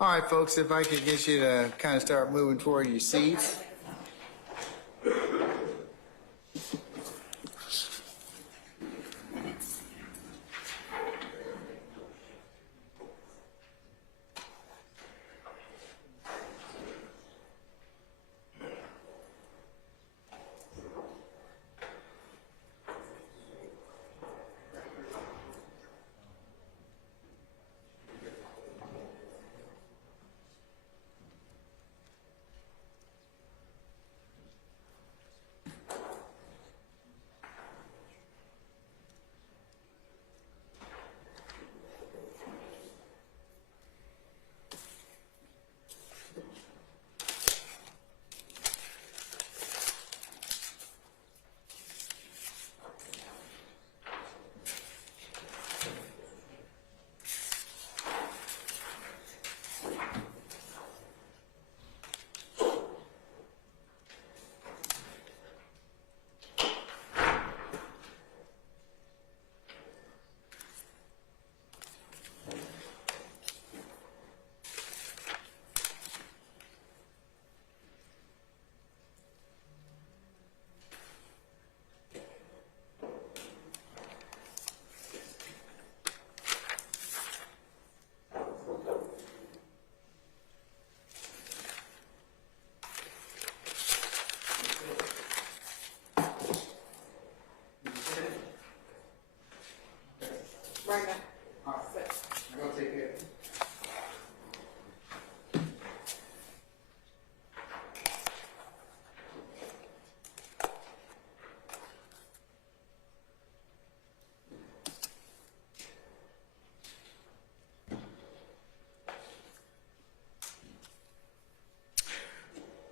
All right, folks, if I could get you to kind of start moving toward your seats. Right now. All right. I'm going to take it.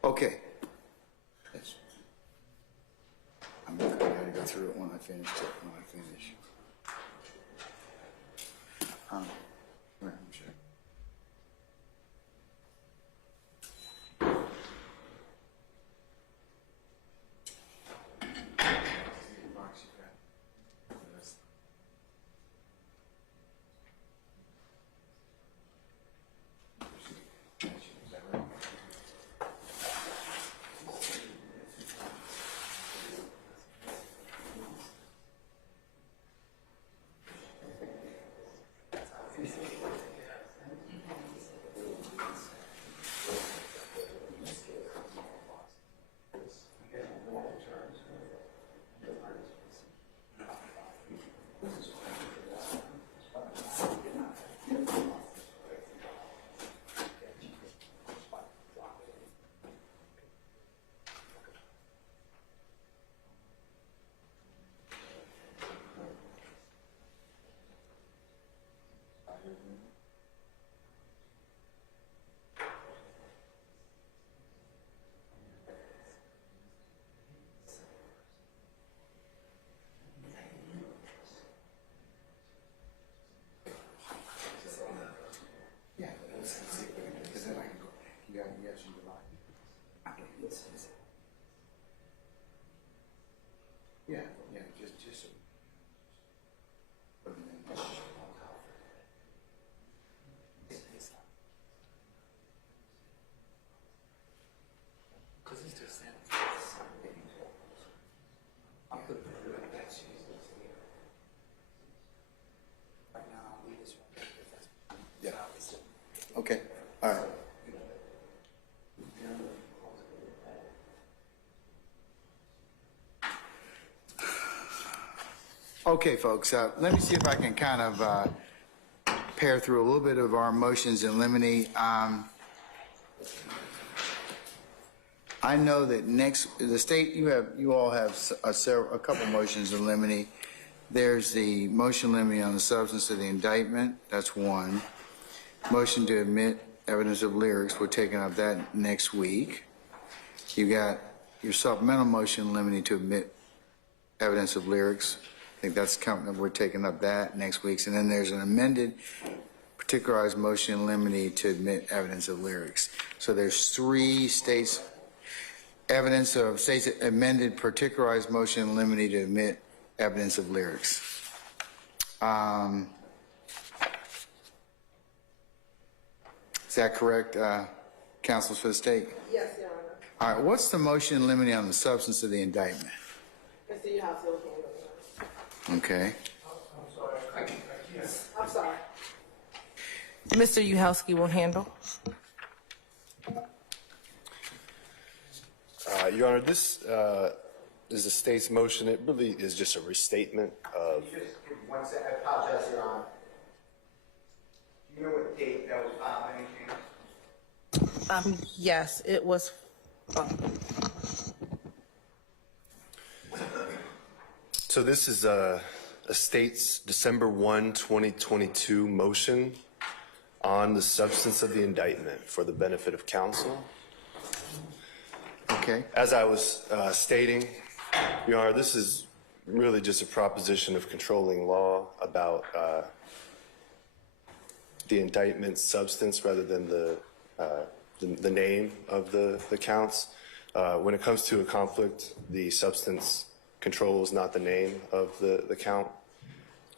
Okay. I'm going to go through it when I finish. I'm sure. Yeah, just. Because it's just I'll put it right back. Right now, I'll leave this one. Yeah. Okay. All right. Okay, folks, let me see if I can kind of pare through a little bit of our motions in limine. I know that the state, you all have a couple motions in limine. There's the motion limine on the substance of the indictment. That's one. Motion to admit evidence of lyrics. We're taking up that next week. You got your supplemental motion limiting to admit evidence of lyrics. I think that's coming. We're taking up that next week. And then there's an amended particularized motion limiting to admit evidence of lyrics. So there's 3 states evidence of states amended particularized motion limiting to admit evidence of lyrics. Is that correct, counsels for the state? Yes, Your Honor. All right, what's the motion limiting on the substance of the indictment? Mr. Uhouse will handle it. Okay. I'm sorry, I can't. I'm sorry. Mr. Uhowski will handle. Your Honor, this is the state's motion. It really is just a restatement of. Just give 1 second. I apologize, Your Honor. Do you know what date that was filed by any chance? Yes, it was. So this is a state's December 1, 2022 motion on the substance of the indictment for the benefit of counsel. Okay. As I was stating, Your Honor, this is really just a proposition of controlling law about the indictment substance rather than the name of the counts. When it comes to a conflict, the substance controls, not the name of the count.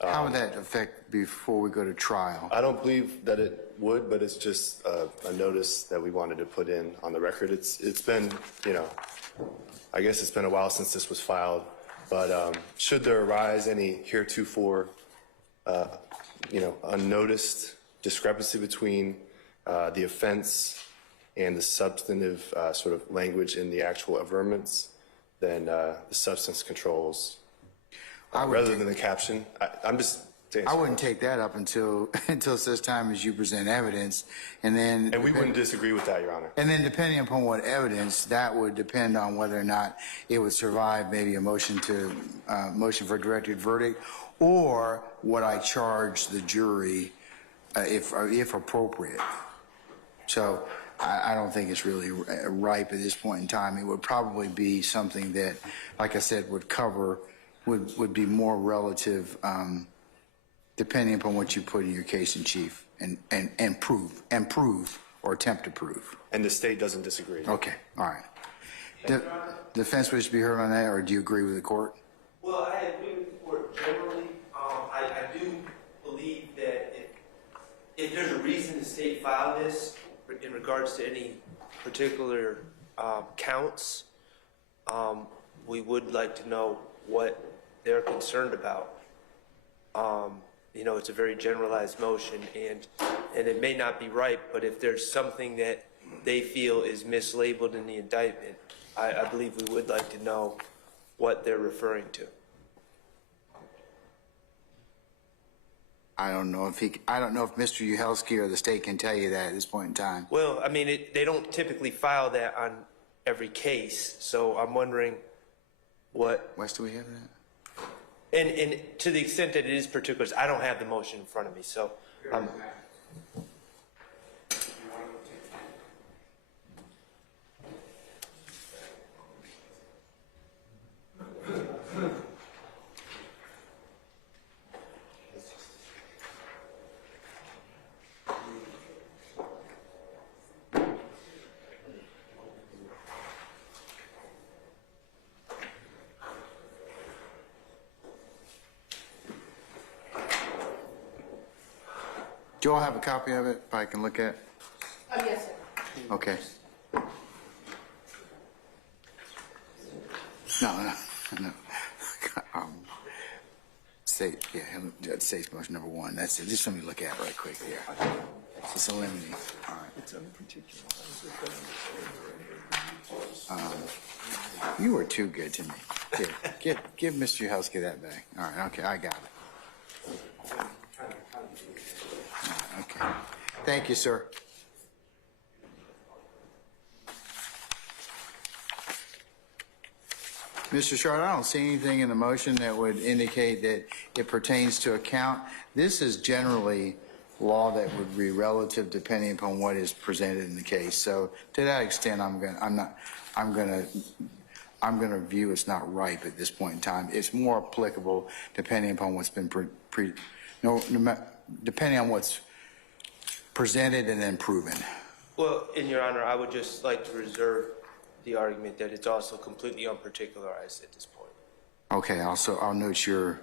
How would that affect before we go to trial? I don't believe that it would, but it's just a notice that we wanted to put in on the record. It's been, I guess it's been a while since this was filed, but should there arise any heretofore, unnoticed discrepancy between the offense and the substantive sort of language in the actual averments, then the substance controls rather than the caption. I'm just saying. I wouldn't take that up until such time as you present evidence, and then. And we wouldn't disagree with that, Your Honor. And then depending upon what evidence, that would depend on whether or not it would survive maybe a motion for a directed verdict, or what I charge the jury, if appropriate. So I don't think it's really ripe at this point in time. It would probably be something that, like I said, would be more relative, depending upon what you put in your case in chief and prove or attempt to prove. And the state doesn't disagree. Okay, all right. Defense wish to be heard on that, or do you agree with the court? Well, I agree with the court generally. I do believe that if there's a reason the state filed this in regards to any particular counts, we would like to know what they're concerned about. It's a very generalized motion, and it may not be right, but if there's something that they feel is mislabeled in the indictment, I believe we would like to know what they're referring to. I don't know if Mr. Uhelski or the state can tell you that at this point in time. Well, I mean, they don't typically file that on every case, so I'm wondering what. Wes, do we have that? And to the extent that it is particulars, I don't have the motion in front of me, so. Do you all have a copy of it I can look at? Yes, sir. Okay. No. State, state's motion number 1. That's it. Just let me look at it right quick here. It's eliminating. All right. It's you were too good to me. Give Mr. Uhelski that back. All right. Okay, I got it. Thank you, sir. Mr. Short, I don't see anything in the motion that would indicate that it pertains to account. This is generally law that would be relative depending upon what is presented in the case. So to that extent, I'm going to view it's not ripe at this point in time. It's more applicable depending upon what's been depending on what's presented and then proven. Well, in Your Honor, I would just like to reserve the argument that it's also completely unparticularized at this point. Okay, I'll note your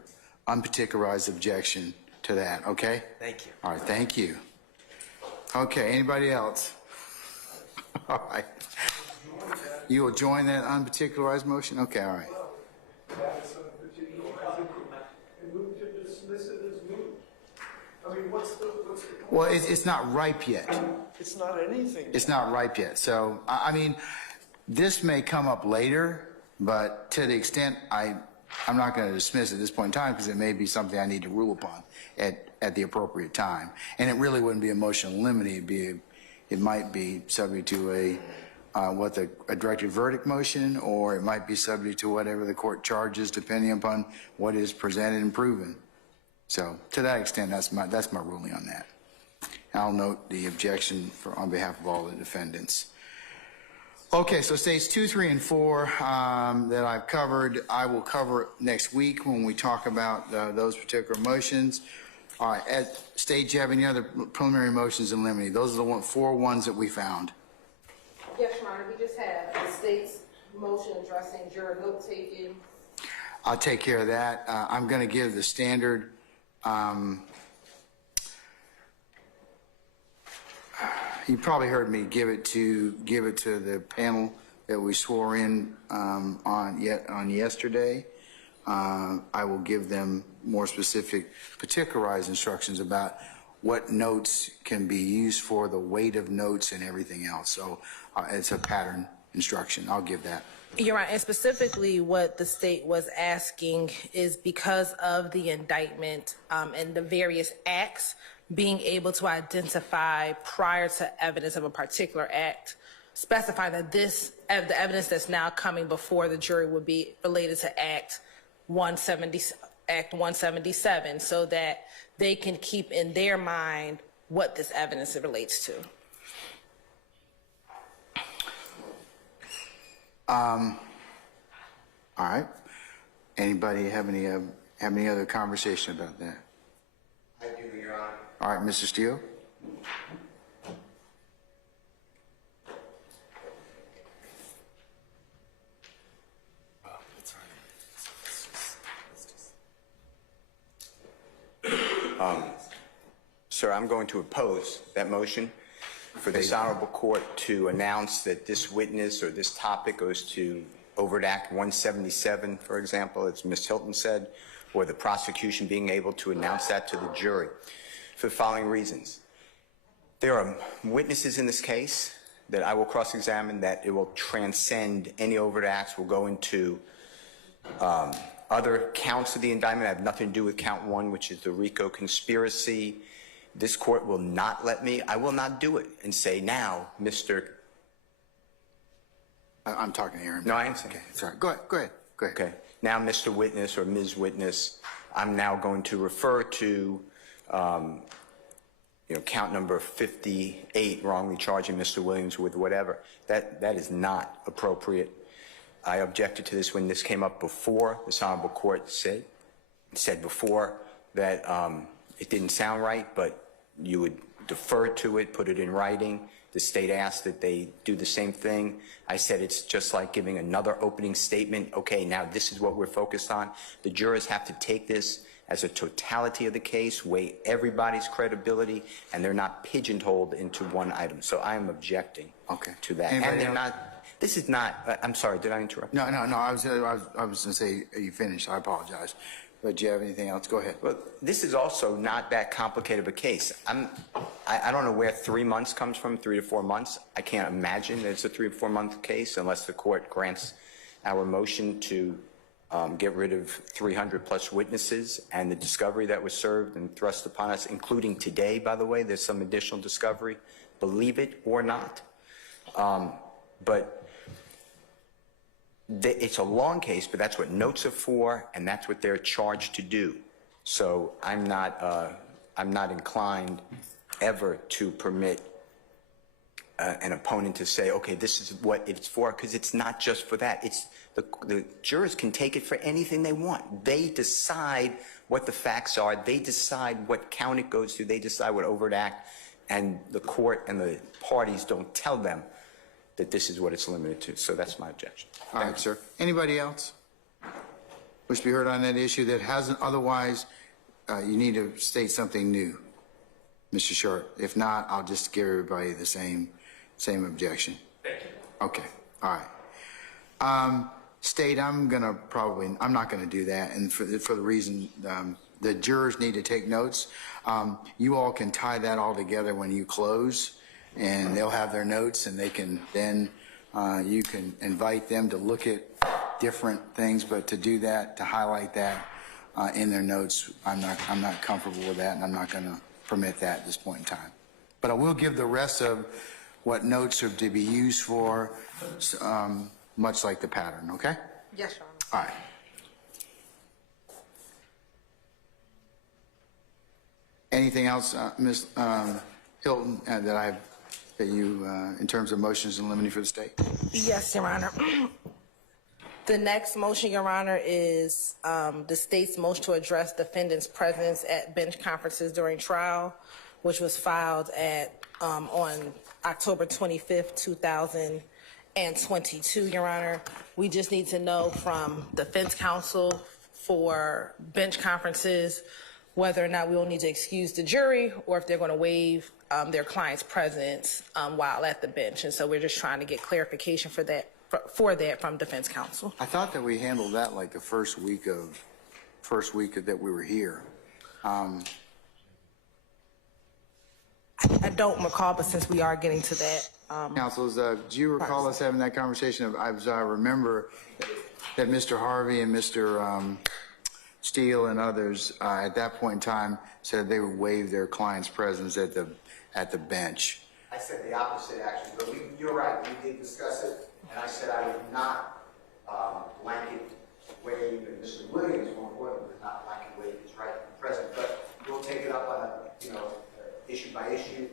unparticularized objection to that, okay? Thank you. All right, thank you. Okay, anybody else? All right. You will join that unparticularized motion? Okay, all right. Move to dismiss it as moot. I mean, what's the Well, it's not ripe yet. It's not anything. It's not ripe yet. So, I mean, this may come up later, but to the extent I'm not going to dismiss at this point in time because it may be something I need to rule upon at the appropriate time. And it really wouldn't be a motion in limine. It might be subject to a directed verdict motion, or it might be subject to whatever the court charges, depending upon what is presented and proven. So, to that extent, that's my ruling on that. I'll note the objection on behalf of all the defendants. Okay, so states 2, 3, and 4 that I've covered, I will cover next week when we talk about those particular motions. All right, at state, do you have any other preliminary motions in limine? Those are the 4 ones that we found. Yes, Your Honor, we just have the state's motion addressing juror note-taking. I'll take care of that. I'm going to give the standard. You probably heard me give it to the panel that we swore in on yesterday. I will give them more specific, particularized instructions about what notes can be used for, the weight of notes, and everything else. So it's a pattern instruction. I'll give that. You're right, and specifically what the state was asking is because of the indictment and the various acts, being able to identify prior to evidence of a particular act, specify that the evidence that's now coming before the jury would be related to Act 177, so that they can keep in their mind what this evidence relates to. All right. Anybody have any other conversation about that? I do, Your Honor. All right, Mr. Steele. Sir, I'm going to oppose that motion for this honorable court to announce that this witness or this topic goes to Overt Act 177, for example, as Ms. Hilton said, or the prosecution being able to announce that to the jury for the following reasons. There are witnesses in this case that I will cross-examine that it will transcend any overt acts, will go into other counts of the indictment. I have nothing to do with count 1, which is the RICO conspiracy. This court will not let me, I will not do it and say now, Mr. I'm talking to Aaron. No, I am saying. Okay, sorry. Go ahead. Okay. Now, Mr. Witness or Ms. Witness, I'm now going to refer to, count number 58, wrongly charging Mr. Williams with whatever. That is not appropriate. I objected to this when this came up before. This honorable court said before that it didn't sound right, but you would defer to it, put it in writing. The state asked that they do the same thing. I said it's just like giving another opening statement. Okay, now this is what we're focused on. The jurors have to take this as a totality of the case, weigh everybody's credibility, and they're not pigeonholed into one item. So I am objecting to that. Anybody And they're else? not, this is not, I'm sorry, did I interrupt? No. I was going to say you finished. I apologize. But do you have anything else? Go ahead. Well, this is also not that complicated of a case. I don't know where 3 months comes from, 3 to 4 months. I can't imagine that it's a 3 to 4 month case unless the court grants our motion to get rid of 300-plus witnesses and the discovery that was served and thrust upon us, including today, by the way. There's some additional discovery, believe it or not. But it's a long case, but that's what notes are for, and that's what they're charged to do. So I'm not inclined ever to permit an opponent to say, okay, this is what it's for, because it's not just for that. It's the jurors can take it for anything they want. They decide what the facts are. They decide what count it goes to. They decide what overt act, and the court and the parties don't tell them that this is what it's limited to. So that's my objection. All right, sir. Anybody else wish to be heard on that issue that hasn't otherwise? You need to state something new, Mr. Short. If not, I'll just give everybody the same objection. Thank you. Okay. All right. State, I'm not gonna do that, and for the reason the jurors need to take notes. You all can tie that all together when you close, and they'll have their notes, and they can then you can invite them to look at different things, but to do that, to highlight that in their notes, I'm not comfortable with that, and I'm not going to permit that at this point in time. But I will give the rest of what notes are to be used for, much like the pattern. Okay? Yes, Your Honor. All right. Anything else, Ms. Hilton, that you, in terms of motions and limine for the state? Yes, Your Honor. The next motion, Your Honor, is the state's motion to address defendant's presence at bench conferences during trial, which was filed on October 25th, 2022, Your Honor. We just need to know from defense counsel for bench conferences whether or not we will need to excuse the jury or if they're going to waive their client's presence while at the bench. And so we're just trying to get clarification for that from defense counsel. I thought that we handled that like the first week that we were here. I don't recall, but since we are getting to that. Counsels, do you recall us having that conversation? I remember that Mr. Harvey and Mr. Steele and others at that point in time said they would waive their client's presence at the bench. I said the opposite, actually, but you're right, we did discuss it, and I said I would not blanket waive, and Mr. Williams, more importantly, would not blanket waive his right to be present, but we'll take it up on a, issue by issue.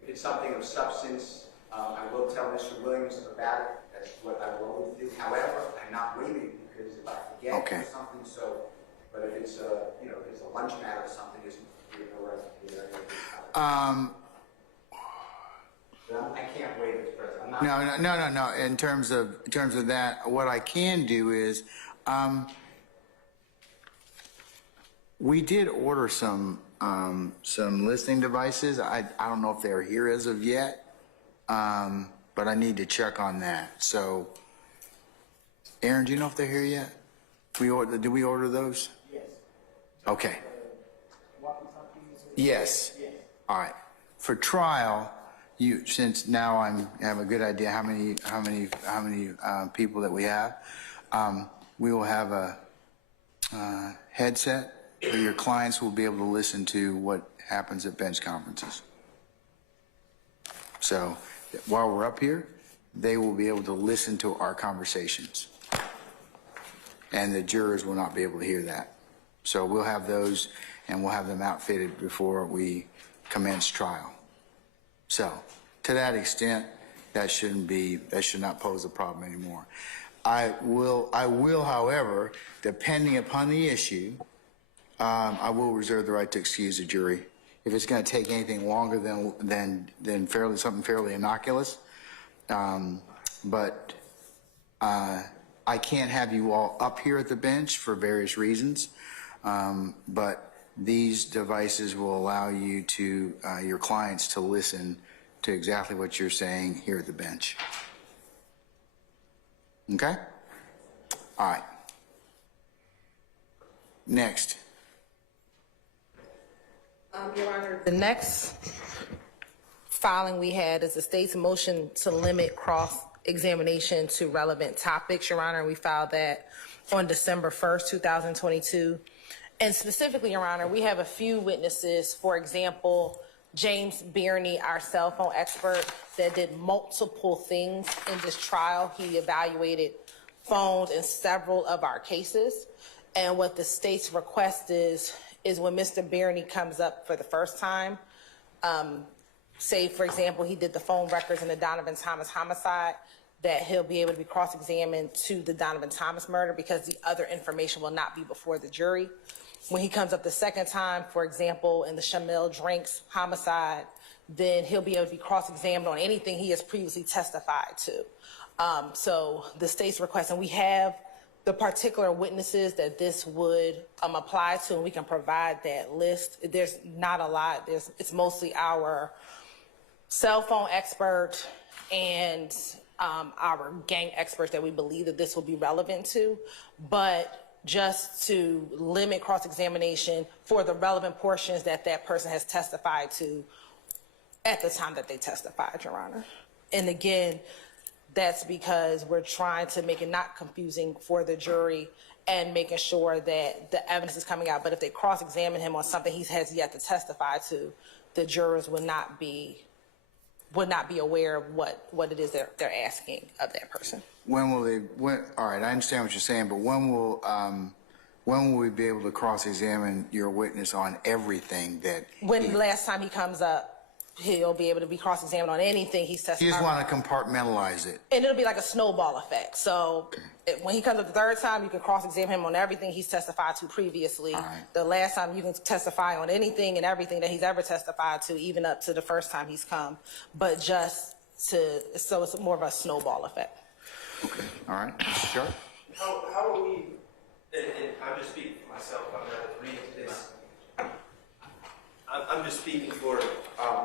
If it's something of substance, I will tell Mr. Williams about it. That's what I will always do. However, I'm not waiving because if I forget Okay. something, but if it's if it's a lunch matter or something, you have no right to be there. I can't waive his presence. No. In terms of that, what I can do is, we did order some listening devices. I don't know if they're here as of yet, but I need to check on that. So, Aaron, do you know if they're here yet? Did we order those? Yes. Okay. Yes. All right. For trial, since now I have a good idea how many people that we have, we will have a headset where your clients will be able to listen to what happens at bench conferences. So while we're up here, they will be able to listen to our conversations, and the jurors will not be able to hear that. So we'll have those, and we'll have them outfitted before we commence trial. So to that extent, that should not pose a problem anymore. I will, however, depending upon the issue, I will reserve the right to excuse a jury. If it's going to take anything longer than something fairly innocuous, but I can't have you all up here at the bench for various reasons, but these devices will allow you to, your clients to listen to exactly what you're saying here at the bench. Okay? All right. Next. Your Honor, the next filing we had is the state's motion to limit cross-examination to relevant topics, Your Honor. We filed that on December 1st, 2022. And specifically, Your Honor, we have a few witnesses, for example, James Bierney, our cell phone expert that did multiple things in this trial. He evaluated phones in several of our cases. And what the state's request is when Mr. Bierney comes up for the first time, say, for example, he did the phone records in the Donovan Thomas homicide, that he'll be able to be cross-examined to the Donovan Thomas murder because the other information will not be before the jury. When he comes up the second time, for example, in the Shamil Drinks homicide, then he'll be able to be cross-examined on anything he has previously testified to. So the state's request, and we have the particular witnesses that this would apply to, and we can provide that list. There's not a lot. It's mostly our cell phone expert and our gang experts that we believe that this will be relevant to, but just to limit cross-examination for the relevant portions that that person has testified to at the time that they testified, Your Honor. And again, that's because we're trying to make it not confusing for the jury and making sure that the evidence is coming out. But if they cross-examine him on something he has yet to testify to, the jurors would not be aware of what it is they're asking of that person. When will they, all right, I understand what you're saying, but when will we be able to cross-examine your witness on everything that? When the last time he comes up, he'll be able to be cross-examined on anything he's testified. You just want to compartmentalize it. And it'll be like a snowball effect. So when he comes up the third time, you can cross-examine him on everything he's testified to previously. All right. The last time you can testify on anything and everything that he's ever testified to, even up to the first time he's come. But just so it's more of a snowball effect. Okay, all right, Mr. Sharp? How are we, and I'm just speaking for myself, I'm not agreeing to this. I'm just speaking for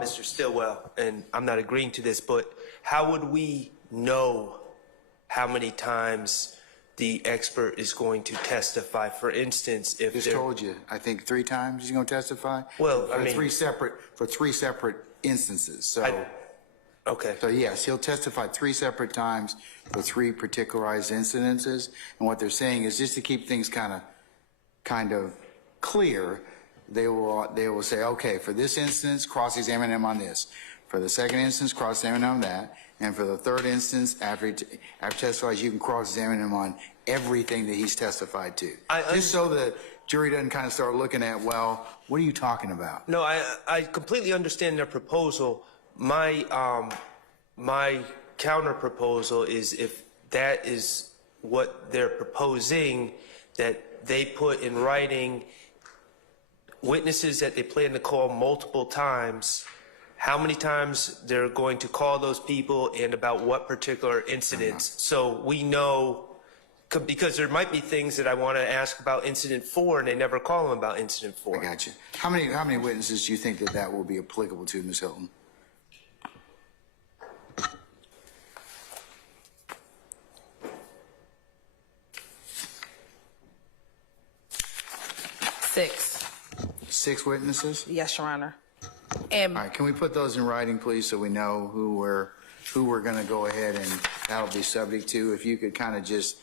Mr. Stillwell, and I'm not agreeing to this, but how would we know how many times the expert is going to testify? For instance, if Just told you, I think 3 times he's going to testify. Well, I For mean- three separate instances, so. Okay. So yes, he'll testify 3 separate times for 3 particularized incidences. And what they're saying is just to keep things kind of clear, they will say, okay, for this instance, cross-examine him on this. For the second instance, cross-examine him on that. And for the third instance, after he testifies, you can cross-examine him on everything that he's testified to. Just so the jury doesn't kind of start looking at, well, what are you talking about? No, I completely understand their proposal. My counter proposal is if that is what they're proposing, that they put in writing witnesses that they plan to call multiple times, how many times they're going to call those people and about what particular incidents. So we know, because there might be things that I want to ask about incident 4 and they never call them about incident 4. I got you. How many witnesses do you think that will be applicable to, Ms. Hilton? 6. 6 witnesses? Yes, Your Honor. And All right, can we put those in writing, please, so we know who we're going to go ahead and that'll be subject to? If you could kind of just,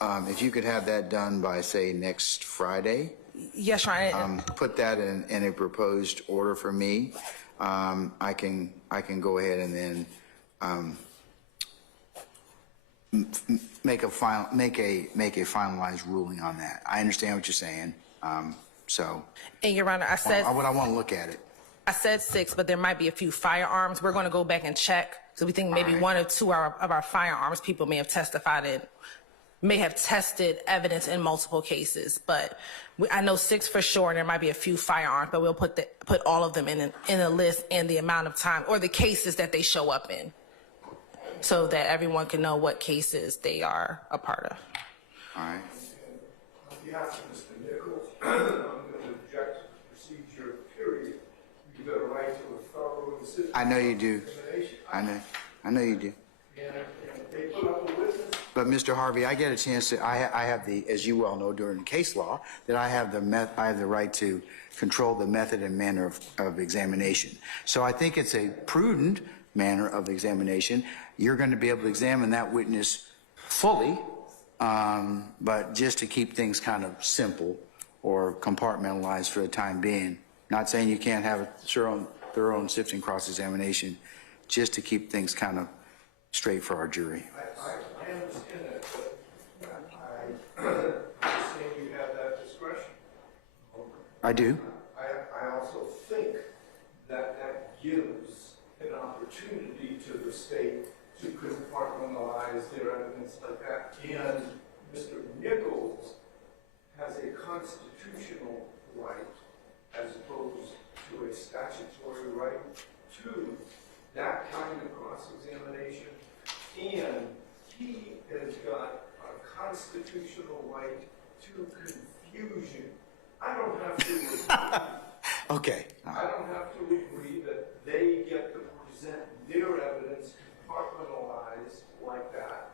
if you could have that done by, say, next Friday, yes, Your Honor. put that in a proposed order for me. I can go ahead and then make a finalized ruling on that. I understand what you're saying. So And Your Honor, I said I want to look at it. I said 6, but there might be a few firearms. We're going to go back and check. So we think maybe 1 or 2 of our firearms people may have testified in, may have tested evidence in multiple cases. But I know 6 for sure, and there might be a few firearms, but we'll put all of them in a list and the amount of time or the cases that they show up in, so that everyone can know what cases they are a part of. All right. On behalf of Mr. Nichols, I'm going to object to the procedure, period. You've got a right to a thorough and consistent I know you do. examination. I know you do. And they put up a witness. But Mr. Harvey, I get a chance to. I have the, as you well know, during case law, that I have the right to control the method and manner of examination. So I think it's a prudent manner of examination. You're going to be able to examine that witness fully But just to keep things kind of simple or compartmentalized for the time being, not saying you can't have a thorough and sifting cross-examination, just to keep things kind of straight for our jury. I understand that, but I understand you have that discretion. I do. I also think that that gives an opportunity to the state to compartmentalize their evidence like that. And Mr. Nichols has a constitutional right, as opposed to a statutory right, to that kind of cross-examination. And he has got a constitutional right to confusion. I don't have to agree. Okay. I don't have to agree that they get to present their evidence compartmentalized like that.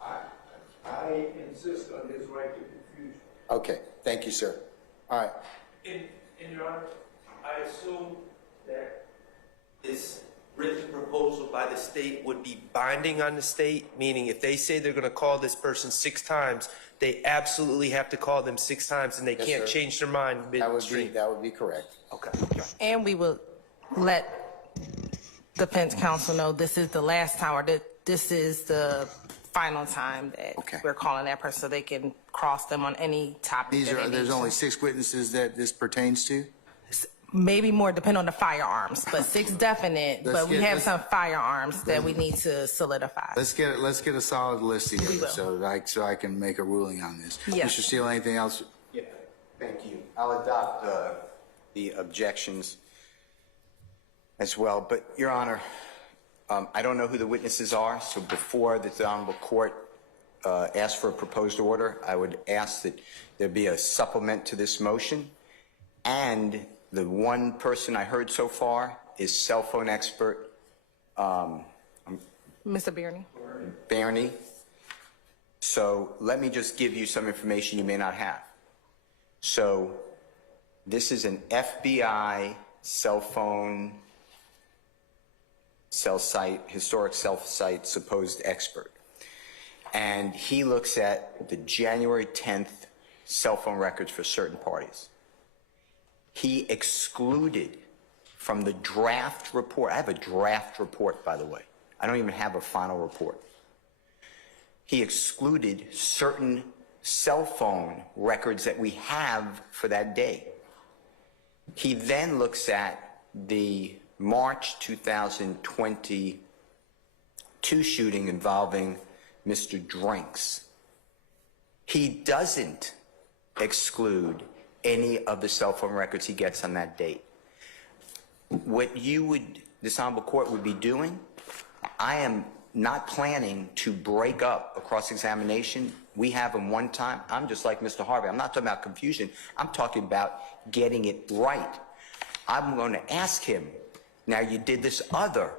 I insist on his right to confusion. Okay. Thank you, sir. All right. In Your Honor, I assume that this written proposal by the state would be binding on the state, meaning if they say they're going to call this person 6 times, they absolutely have to call them 6 times, and they can't sir. change their mind midstream. That would be correct. Okay. And we will let defense counsel know this is the last time, or that this is the final time that Okay. we're calling that person, so they can cross them on any topic. There's only 6 witnesses that this pertains to? Maybe more, depending on the firearms, but 6 definite. But we have some firearms that we need to solidify. Let's get a solid list We together will. so I can make a ruling on this. Yes. Mr. Steele, anything else? Yeah, thank you. I'll adopt the objections as well. But, Your Honor, I don't know who the witnesses are, so before the Honorable Court asks for a proposed order, I would ask that there be a supplement to this motion. And the one person I heard so far is cell phone expert Mr. Bierney? Barney. So let me just give you some information you may not have. So this is an FBI cell phone cell site, historic cell site supposed expert. And he looks at the January 10th cell phone records for certain parties. He excluded from the draft report, I have a draft report, by the way. I don't even have a final report. He excluded certain cell phone records that we have for that day. He then looks at the March 2022 shooting involving Mr. Drinks. He doesn't exclude any of the cell phone records he gets on that date. What this Honorable Court would be doing, I am not planning to break up a cross-examination. We have them one time. I'm just like Mr. Harvey. I'm not talking about confusion. I'm talking about getting it right. I'm going to ask him, now you did this other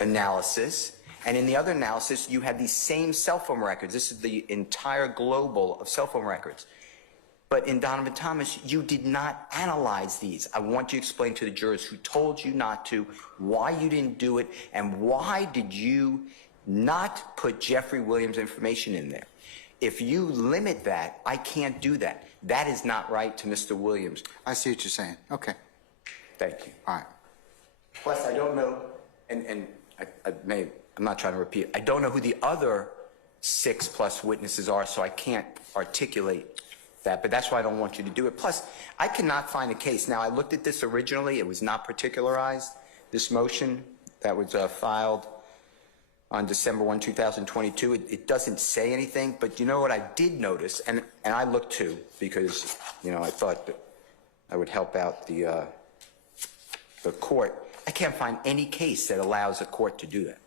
analysis, and in the other analysis, you had these same cell phone records. This is the entire global of cell phone records. But in Donovan Thomas, you did not analyze these. I want you to explain to the jurors who told you not to, why you didn't do it, and why did you not put Jeffrey Williams' information in there. If you limit that, I can't do that. That is not right to Mr. Williams. I see what you're saying. Okay. Thank you. All right. Plus, I don't know, and I'm not trying to repeat, I don't know who the other 6+ witnesses are, so I can't articulate that, but that's why I don't want you to do it. Plus, I cannot find a case. Now, I looked at this originally. It was not particularized, this motion that was filed on December 1, 2022. It doesn't say anything, but you know what I did notice, and I looked too, because, you know, I thought that I would help out the court. I can't find any case that allows a court to do that.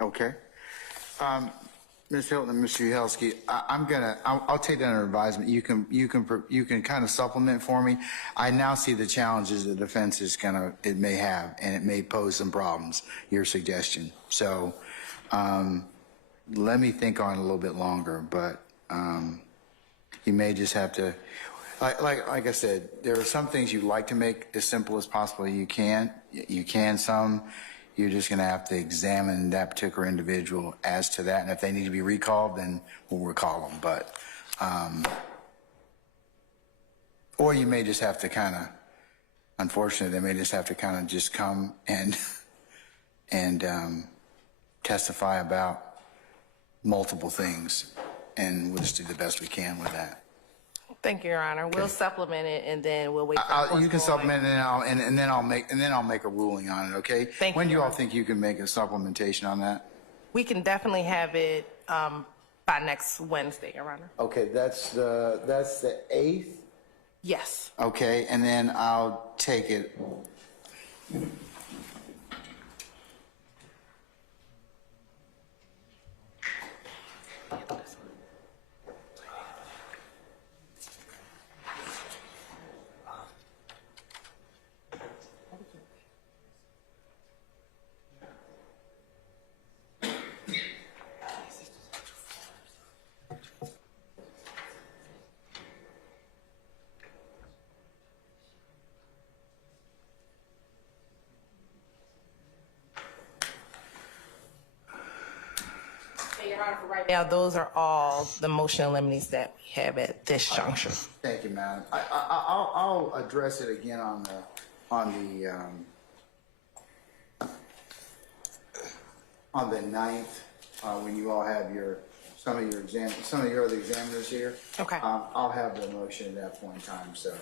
Okay. Ms. Hilton and Mr. Uhelski, I'll take that under advisement. You can kind of supplement for me. I now see the challenges the defense it may have, and it may pose some problems, your suggestion. So, let me think on it a little bit longer, but, you may just have to, like I said, there are some things you'd like to make as simple as possible. You can some, You're just going to have to examine that particular individual as to that. And if they need to be recalled, then we'll recall them. But, or you may just have to kind of, unfortunately, they may just have to kind of just come and testify about multiple things, and we'll just do the best we can with that. Thank you, Your Honor. We'll supplement it, and then we'll wait for You can supplement, and then I'll make a ruling on it. Okay. Thank When you, do you Your all think you can make a supplementation on that? We can definitely have it by next Wednesday, Your Honor. Okay, that's the 8th. Yes. Okay, and then I'll take it. Your Honor, for right now, those are all the motion limines that we have at this juncture. Thank you, madam. I'll address it again on the 9th, when you all have some of your other examiners here. Okay. I'll have the motion at that point in time, so.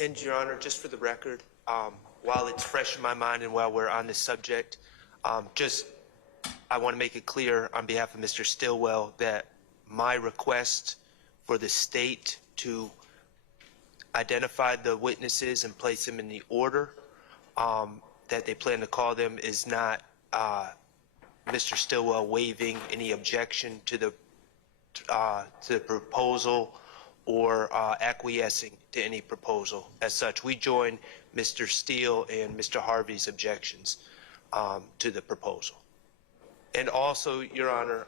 And Your Honor, just for the record, while it's fresh in my mind and while we're on this subject, I want to make it clear on behalf of Mr. Stillwell that my request for the state to identify the witnesses and place them in the order that they plan to call them is not Mr. Stillwell waiving any objection to the proposal or acquiescing to any proposal. As such, we join Mr. Steele and Mr. Harvey's objections to the proposal. And also, Your Honor,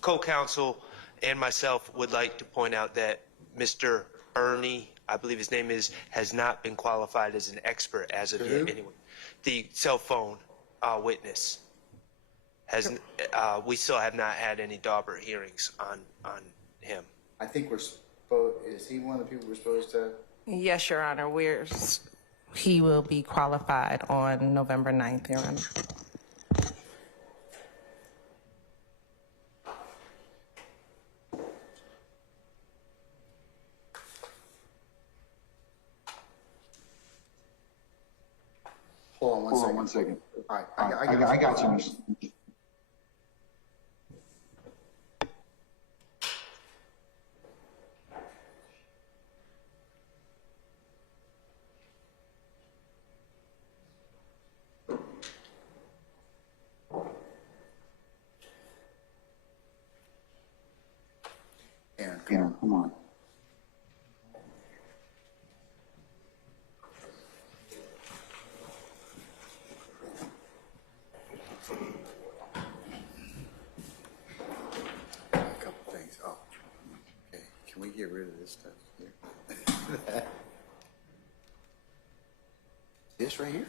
co-counsel and myself would like to point out that Mr. Ernie, I believe his name is, has not been qualified as an expert as of yet. Anyway, the cell phone witness has. We still have not had any Dauber hearings on him. I think is he one of the people we're supposed to? Yes, Your Honor. He will be qualified on November 9th, Your Honor. Hold on one second. All right, I got you, Mr. Aaron, come on. A couple things. Oh, okay. Can we get rid of this stuff here? This right here?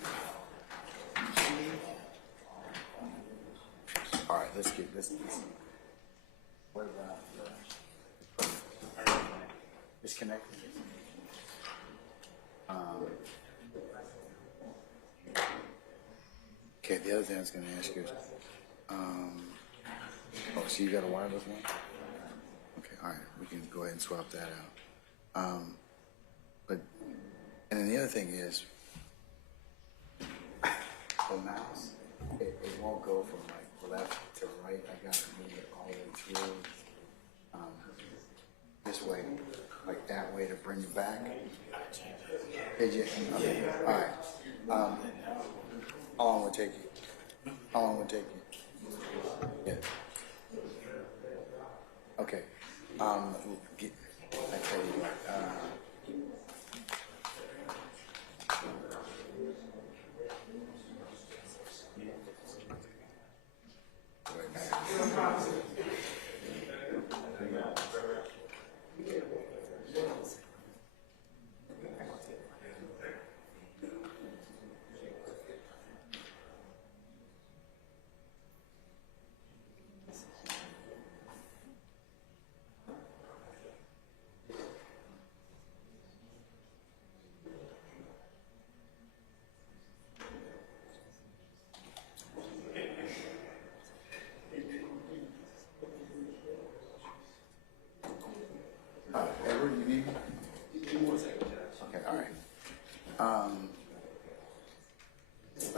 All right, let's get this. What about disconnected? Okay, the other thing I was going to ask you is, so you got a wireless one? Okay, all right, we can go ahead and swap that out. And then the other thing is, the mouse, it won't go from like left to right. I got to move it all the way through this way, like that way to bring it back. Did you? Okay. All right. How long will it take you? How long will it take you? Yeah. Okay. I tell you what.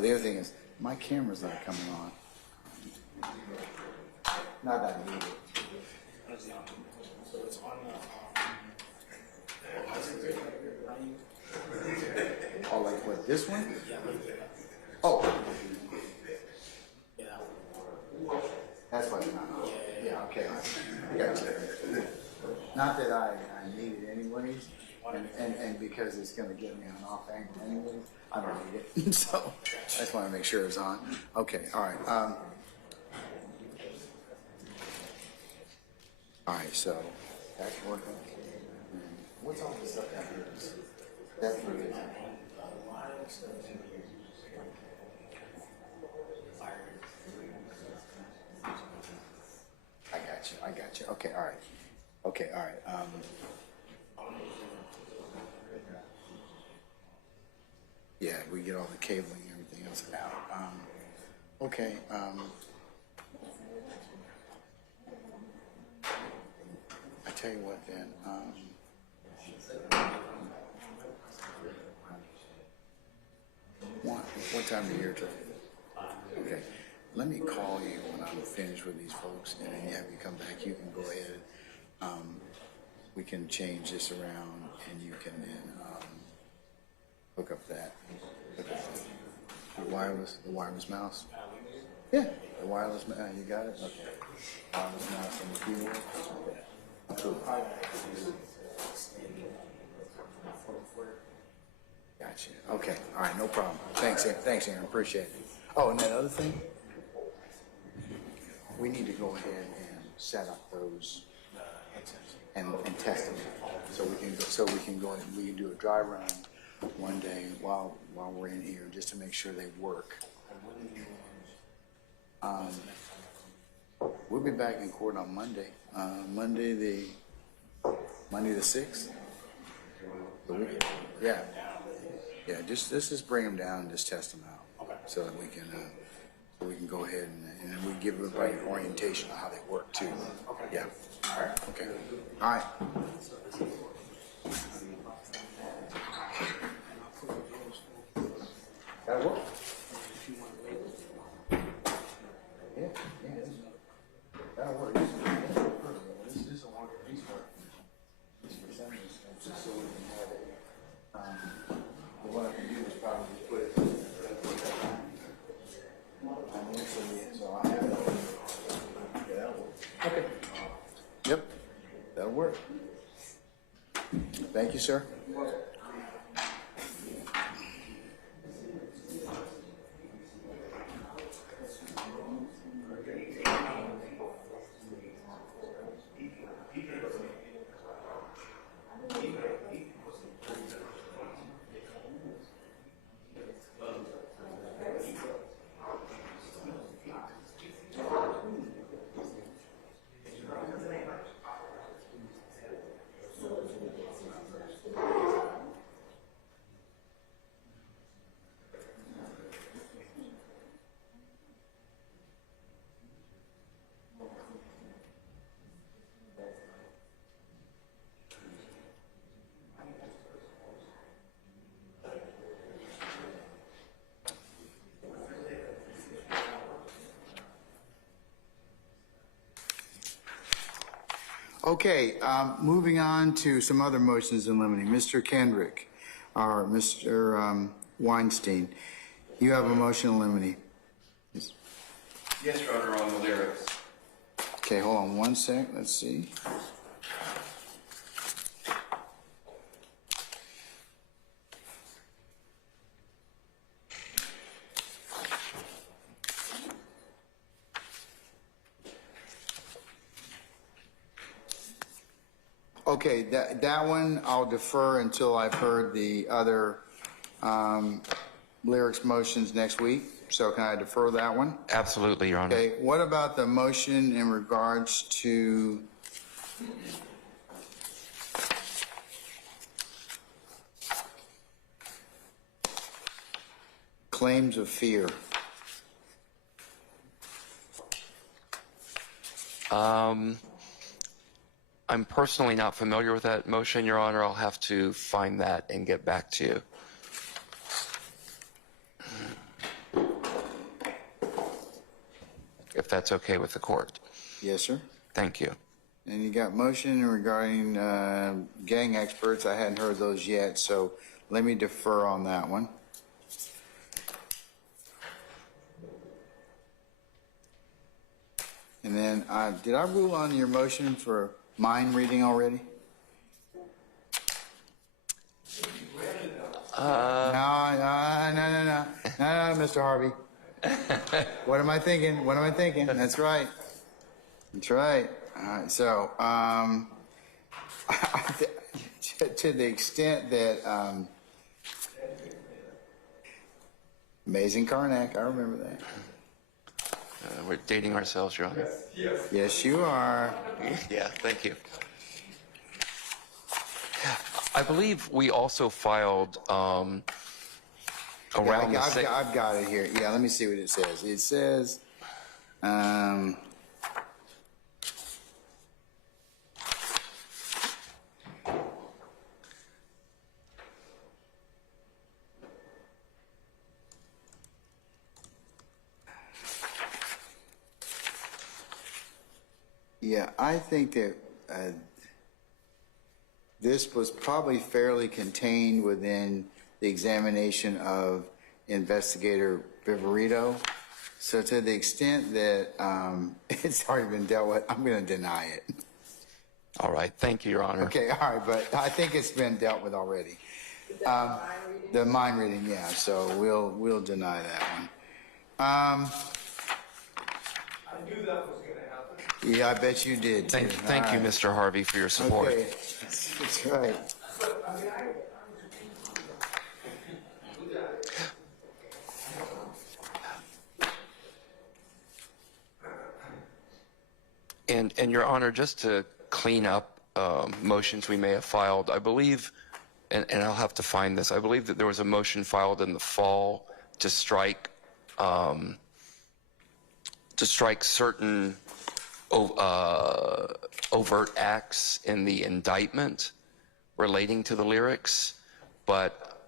the other thing is, my camera's not coming on. Not that I need it. Oh, like what, this one? Oh. That's why it's not on. Yeah, okay. I got you. Not that I need it anyways, and because it's gonna get me on off angle anyways, I don't need it. So I just wanna make sure it's on. Okay, all right. All right, so that's working. What's all this stuff down here? That's really good. I got you. Okay, all right. Okay, all right. Yeah, we get all the cabling and everything else out. Okay. I tell you what then. What time of year today? Okay. Let me call you when I'm finished with these folks, and then have you come back. You can go ahead. We can change this around, and you can then hook up that. The wireless mouse. Yeah, the wireless mouse. You got it. Okay. Wireless mouse and the keyboard. Cool. Gotcha. Okay. All right. No problem. Thanks, Aaron. Thanks, Aaron. Appreciate it. Oh, and that other thing. We need to go ahead and set up those and test them, so we can go and we can do a dry run one day while we're in here just to make sure they work. We'll be back in court on Monday. Monday the 6th. Yeah. Just let's just bring them down and just test them out, so that we can go ahead and then we give everybody an orientation on how they work too. Yeah. All right. Okay. All right. That'll work. Yeah. That'll work. This is a long piece work. This percentage is just so we can have it. But what I can do is probably put it. So I have it. Yeah, that'll work. Okay. Yep. That'll work. Thank you, sir. Okay, moving on to some other motions in limine. Mr. Kendrick, or Mr. Weinstein, you have a motion in limine. Yes, Your Honor, on the lyrics. Okay, hold on one sec. Let's see. Okay, that one I'll defer until I've heard the other lyrics motions next week. So can I defer that one? Absolutely, Your Honor. Okay, what about the motion in regards to claims of fear? I'm personally not familiar with that motion, Your Honor. I'll have to find that and get back to you. if that's okay with the court. Yes, sir. Thank you. And you got motion regarding gang experts. I hadn't heard those yet, so let me defer on that one. And then, did I rule on your motion for mind reading already? No, Mr. Harvey. What am I thinking? What am I thinking? That's right. That's right. All right, so, to the extent that, Amazing Karnak, I remember that. We're dating ourselves, Your Honor. Yes, you are. Yeah, thank you. I believe we also filed around the same. I've got it here. Yeah, let me see what it says. It says, yeah, I think that this was probably fairly contained within the examination of Investigator Viverito. So to the extent that it's already been dealt with, I'm going to deny it. All right, thank you, Your Honor. Okay, all right, but I think it's been dealt with already. The mind reading, yeah, so we'll deny that one. I knew that was going to happen. Yeah, I bet you did. Thank too. you, All right. Mr. Harvey, for your support. Okay, that's right. And Your Honor, just to clean up motions we may have filed, I believe, and I'll have to find this, I believe that there was a motion filed in the fall to strike certain overt acts in the indictment relating to the lyrics, but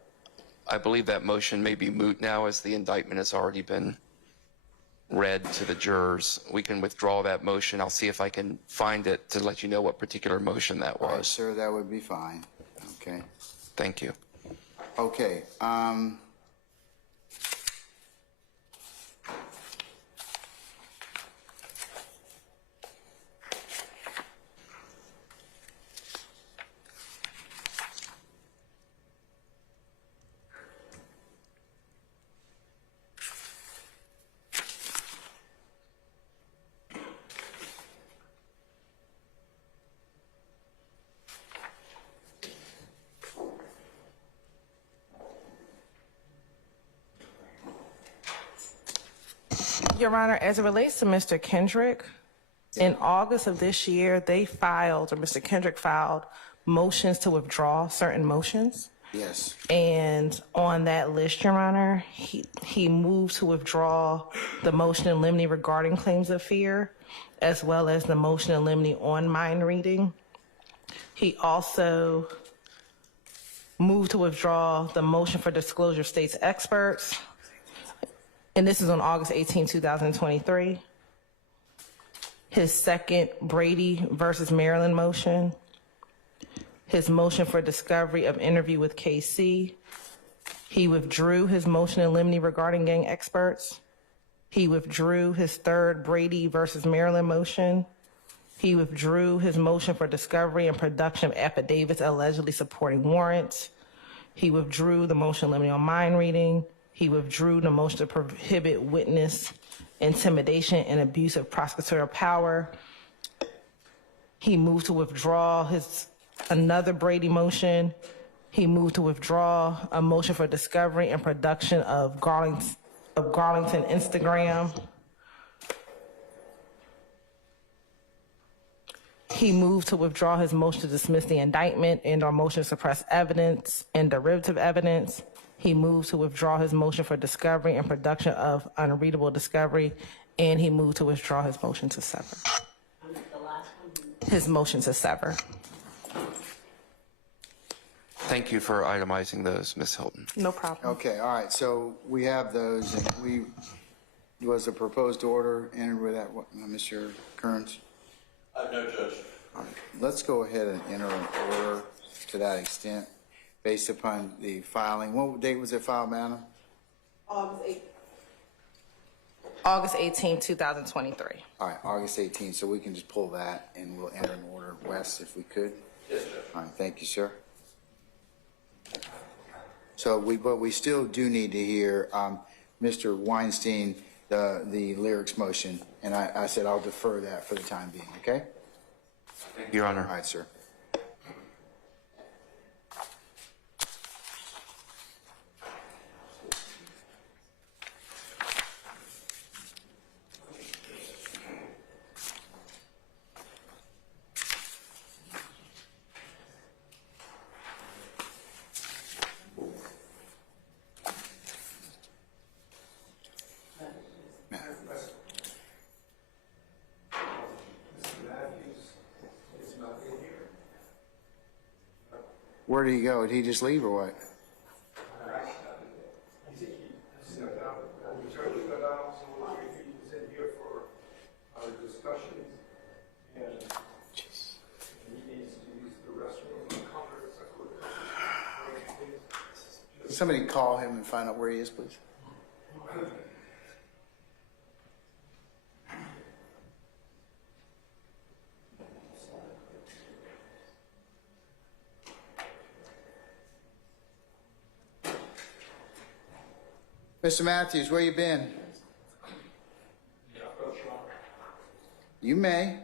I believe that motion may be moot now as the indictment has already been read to the jurors. We can withdraw that motion. I'll see if I can find it to let you know what particular motion that All right, was. sir, that would be fine. Okay. Thank you. Okay. Your Honor, as it relates to Mr. Kendrick, in August of this year, they filed, or Mr. Kendrick filed, motions to withdraw certain motions. Yes. And on that list, Your Honor, he moved to withdraw the motion in limine regarding claims of fear, as well as the motion in limine on mind reading. He also moved to withdraw the motion for disclosure of state's experts. And this is on August 18, 2023. His second Brady versus Maryland motion. His motion for discovery of interview with KC. He withdrew his motion in limine regarding gang experts. He withdrew his third Brady versus Maryland motion. He withdrew his motion for discovery and production of affidavits allegedly supporting warrants. He withdrew the motion in limine on mind reading. He withdrew the motion to prohibit witness intimidation and abuse of prosecutorial power. He moved to withdraw another Brady motion. He moved to withdraw a motion for discovery and production of Garlington Instagram. He moved to withdraw his motion to dismiss the indictment and/or motion to suppress evidence and derivative evidence. He moved to withdraw his motion for discovery and production of unreadable discovery, and he moved to withdraw his motion to sever. His motion to sever. Thank you for itemizing those, Ms. Hilton. No problem. Okay, all right, so we have those, and Was the proposed order entered with that, Mr. Kearns? No, Judge. All right, let's go ahead and enter an order to that extent, based upon the filing. What date was it filed, madam? August 18, 2023. All right, August 18th, so we can just pull that and we'll enter an order. Wes, if we could. Yes, Judge. All right, thank you, sir. So but we still do need to hear Mr. Weinstein, the lyrics motion, and I said I'll defer that for the time being, okay? Thank you, Your Honor. All right, sir. Where did he go? Did he just leave or what? Somebody call him and find out where he is, please. Mr. Matthews, where you been? You may.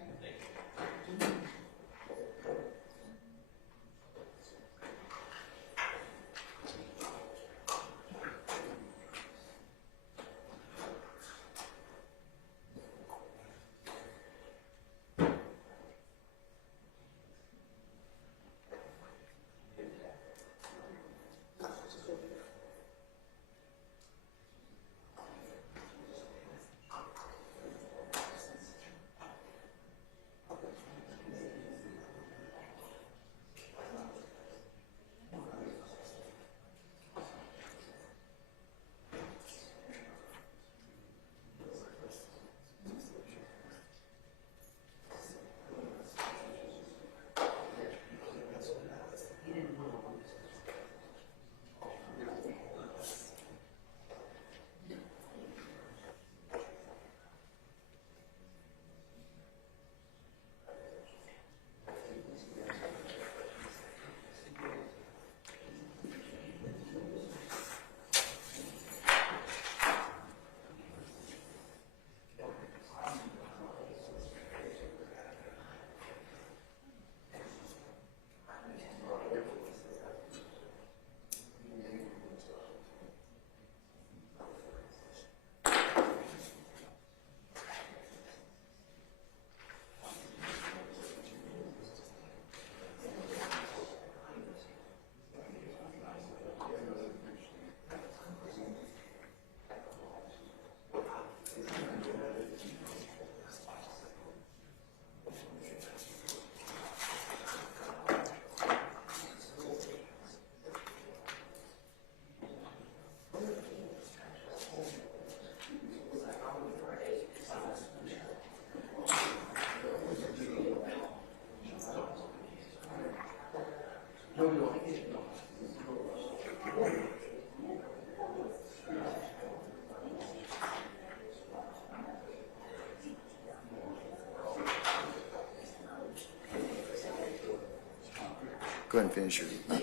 Go ahead and finish your.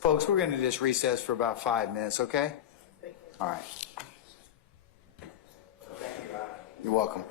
Folks, we're going to just recess for about 5 minutes, okay? All right. You're welcome.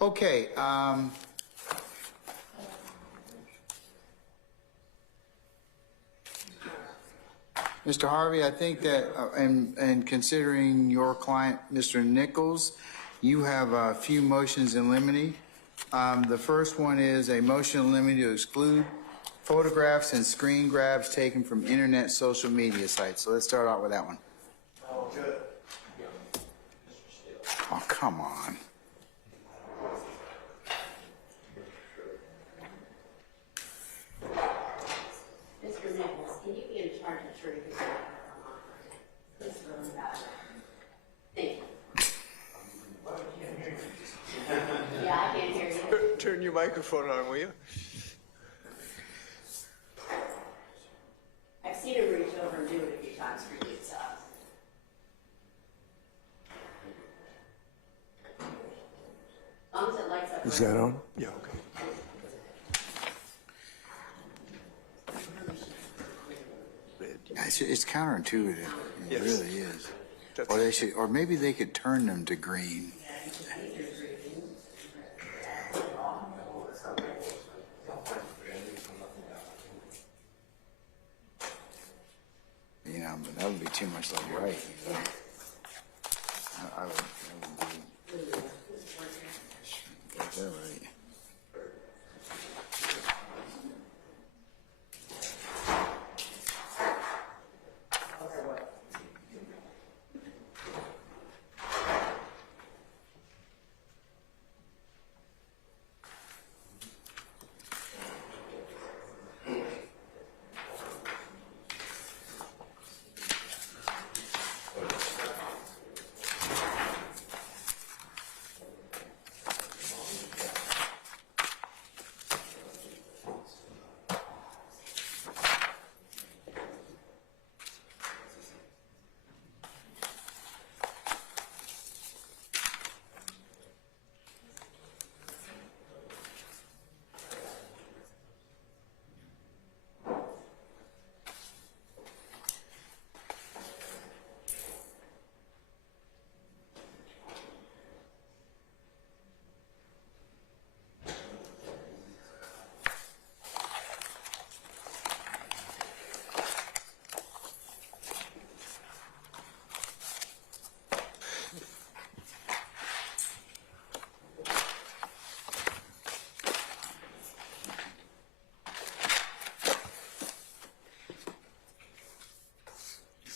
Okay, Mr. Harvey, I think that, and considering your client, Mr. Nichols, you have a few motions in limine. The first one is a motion in limine to exclude photographs and screen grabs taken from internet social media sites. So let's start out with that one. Oh, good. Oh, come on. Mr. Nichols, can you be in charge of turning this microphone on? Please really bad. Thank you. Yeah, I can't hear you. Turn your microphone on, will you? I've seen him reach over and do it a few times for you, so. As long as it lights up. Is that on? Yeah, okay. It's counterintuitive. It Yes. really is. That's- Or they should, or maybe they could turn them to green. You know, but that would be too much like right. You know? I would do get that right.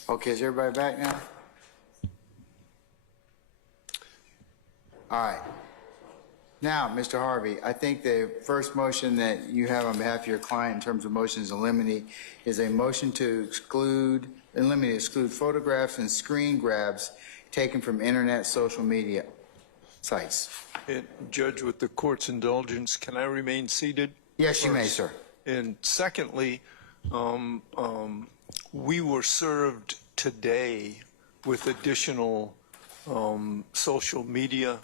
Okay, is everybody back now? All right. Now, Mr. Harvey, I think the first motion that you have on behalf of your client in terms of motions in limine is a motion to exclude photographs and screen grabs taken from internet social media sites. And Judge, with the court's indulgence, can I remain seated? Yes, you may, first? sir. And secondly, we were served today with additional social media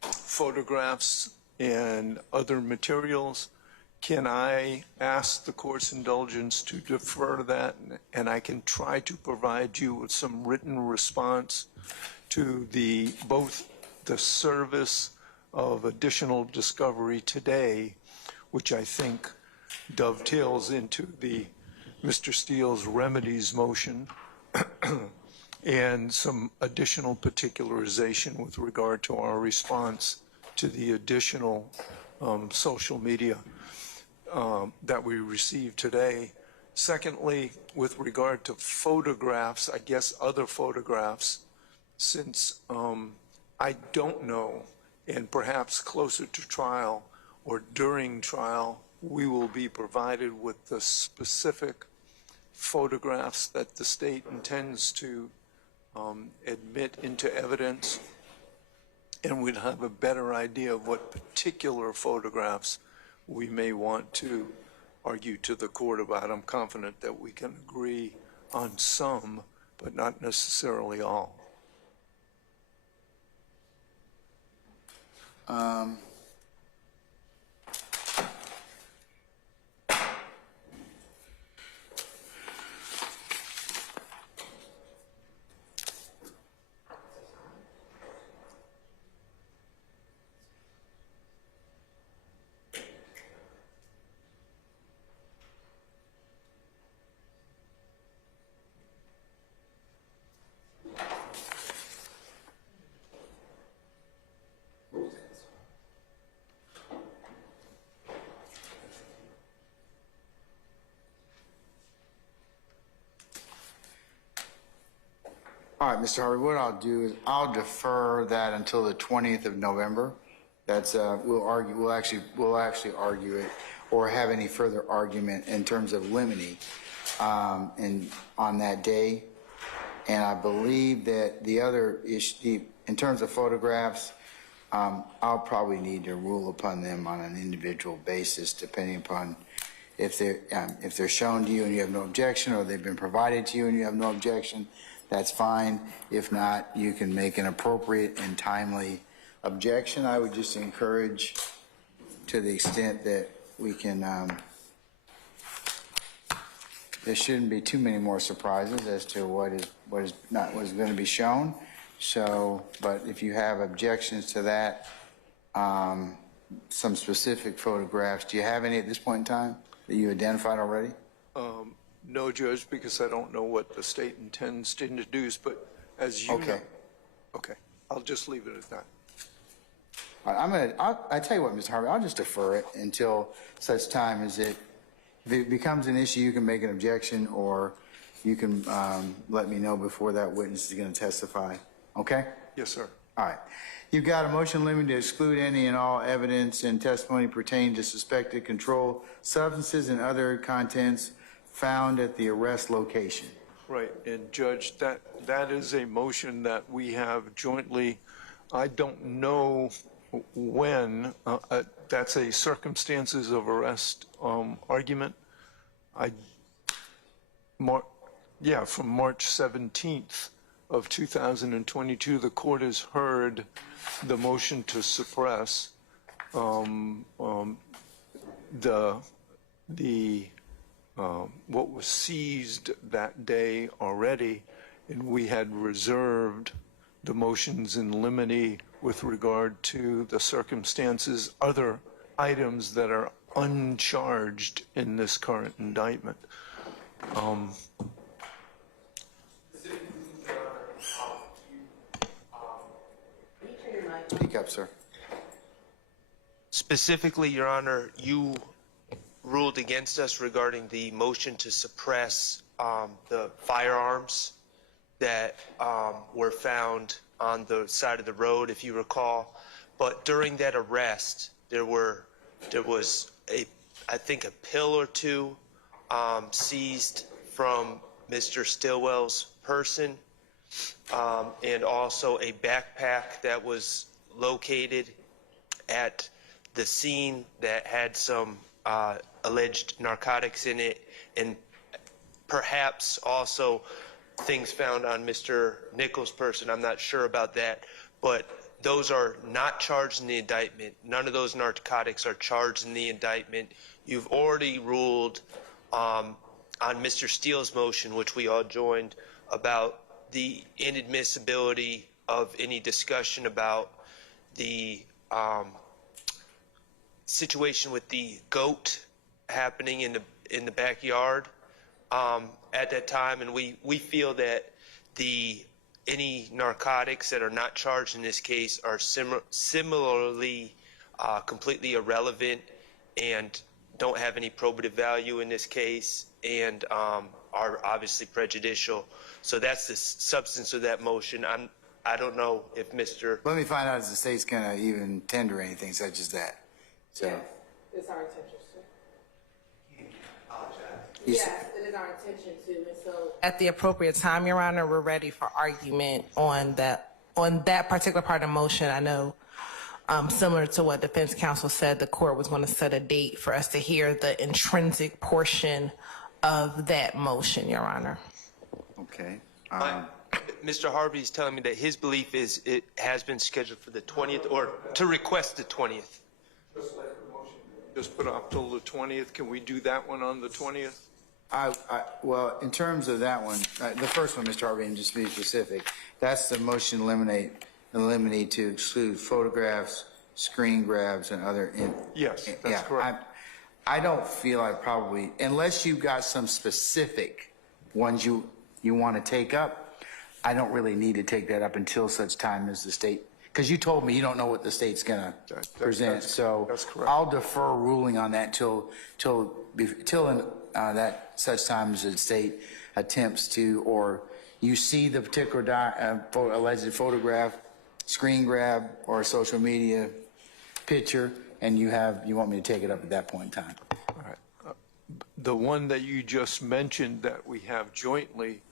photographs and other materials. Can I ask the court's indulgence to defer that, and I can try to provide you with some written response to both the service of additional discovery today, which I think dovetails into the Mr. Steele's remedies motion, and some additional particularization with regard to our response to the additional social media that we received today. Secondly, with regard to photographs, I guess other photographs, since I don't know, and perhaps closer to trial or during trial, we will be provided with the specific photographs that the state intends to admit into evidence, and we'd have a better idea of what particular photographs we may want to argue to the court about. I'm confident that we can agree on some, but not necessarily all. All right, Mr. Harvey, what I'll do is I'll defer that until the 20th of November. That's, we'll actually argue it or have any further argument in terms of limine, on that day. And I believe that the other issue, in terms of photographs, I'll probably need to rule upon them on an individual basis, depending upon if they're shown to you and you have no objection, or they've been provided to you and you have no objection. That's fine. If not, you can make an appropriate and timely objection. I would just encourage, to the extent that we can, there shouldn't be too many more surprises as to what is going to be shown. So, but if you have objections to that, some specific photographs, do you have any at this point in time that you identified already? No, Judge, because I don't know what the state intends to introduce, but as you know. Okay, I'll just leave it at that. All right, I tell you what, Mr. Harvey, I'll just defer it until such time as if it becomes an issue, you can make an objection, or you can let me know before that witness is going to testify. Okay? Yes, sir. All right. You've got a motion limited to exclude any and all evidence and testimony pertaining to suspected controlled substances and other contents found at the arrest location. Right, and Judge, that is a motion that we have jointly. I don't know when, that's a circumstances of arrest argument. From March 17th of 2022, the court has heard the motion to suppress what was seized that day already, and we had reserved the motions in limine with regard to the circumstances, other items that are uncharged in this current indictment. Speak up, sir. Specifically, Your Honor, you ruled against us regarding the motion to suppress the firearms that were found on the side of the road, if you recall. But during that arrest, there was I think a pill or two seized from Mr. Stillwell's person, and also a backpack that was located at the scene that had some alleged narcotics in it, and perhaps also things found on Mr. Nichols' person. I'm not sure about that, but those are not charged in the indictment. None of those narcotics are charged in the indictment. You've already ruled on Mr. Steele's motion, which we all joined, about the inadmissibility of any discussion about the situation with the goat happening in the backyard at that time, and we feel that any narcotics that are not charged in this case are similarly completely irrelevant and don't have any probative value in this case, and are obviously prejudicial. So that's the substance of that motion. I don't know if Mr. Let me find out if the state's going to even tender anything such as that. So. Yes, it's our intention to. You Yes, it is our intention to. And so at the appropriate time, Your Honor, we're ready for argument on that particular part of the motion. I know, similar to what defense counsel said, the court was going to set a date for us to hear the intrinsic portion of that motion, Your Honor. Okay. Mr. Harvey is telling me that his belief is it has been scheduled for the 20th, or to request the 20th. Just like the motion, just put off till the 20th. Can we do that one on the 20th? Well, in terms of that one, the first one, Mr. Harvey, and just to be specific, that's the motion eliminate to exclude photographs, screen grabs, and other. Yes, that's correct. I don't feel like probably, unless you've got some specific ones you want to take up, I don't really need to take that up until such time as the state, because you told me you don't know what the state's going to present. So that's correct. I'll defer ruling on that till that such time as the state attempts to, or you see the particular alleged photograph, screen grab, or social media picture, and you want me to take it up at that point in time. All right. The one that you just mentioned that we have jointly.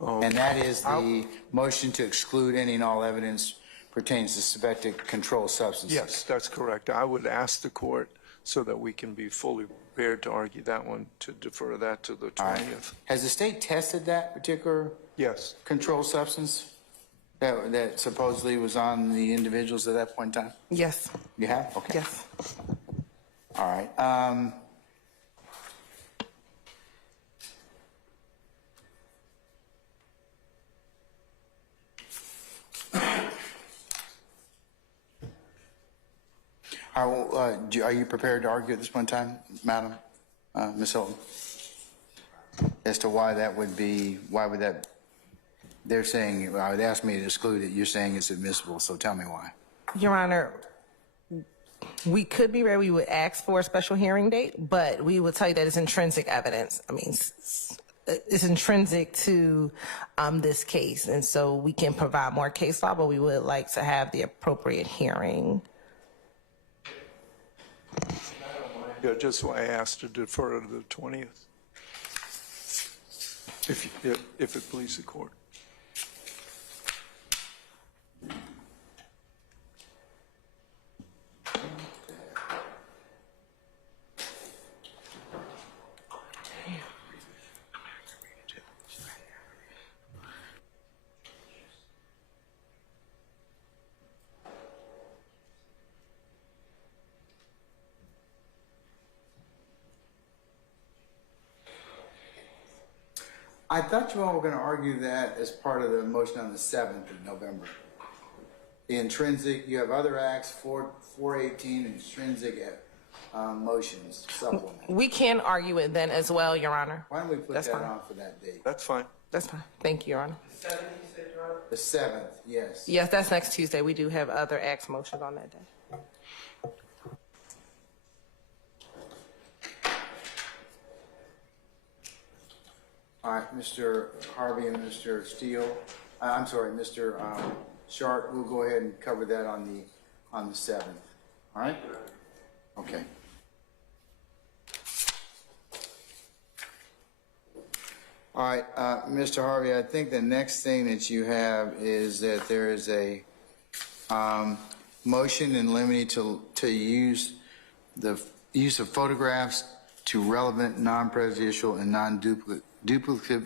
And that is the motion to exclude any and all evidence pertains to suspected controlled substances. Yes, that's correct. I would ask the court so that we can be fully prepared to argue that one, to defer that to the 20th. All right. Has the state tested that particular Yes. controlled substance that supposedly was on the individuals at that point in time? Yes. You have? Okay. Yes. All right. Are you prepared to argue at this point in time, Madam, Ms. Hilton? As to why that would be, they're saying, I would ask me to exclude it, you're saying it's admissible, so tell me why. Your Honor, we could be ready, we would ask for a special hearing date, but we would tell you that it's intrinsic evidence. I mean, it's intrinsic to this case, and so we can provide more case law, but we would like to have the appropriate hearing. Yeah, just why I asked to defer to the 20th. If it pleases the court. I thought you all were going to argue that as part of the motion on the 7th of November. The intrinsic, you have other acts, 418 intrinsic motions, supplement. We can argue it then as well, Your Honor. Why don't we put That's that fine. on for that date? That's fine. That's fine. Thank you, Your Honor. The 7th, yes. Yes, that's next Tuesday. We do have other acts motions on that day. All right, Mr. Harvey and Mr. Steele, Mr. Sharp, we'll go ahead and cover that on the 7th. All right? Okay. All right, Mr. Harvey, I think the next thing that you have is that there is a motion in limine to use the use of photographs to relevant, non-prejudicial, and non-duplicative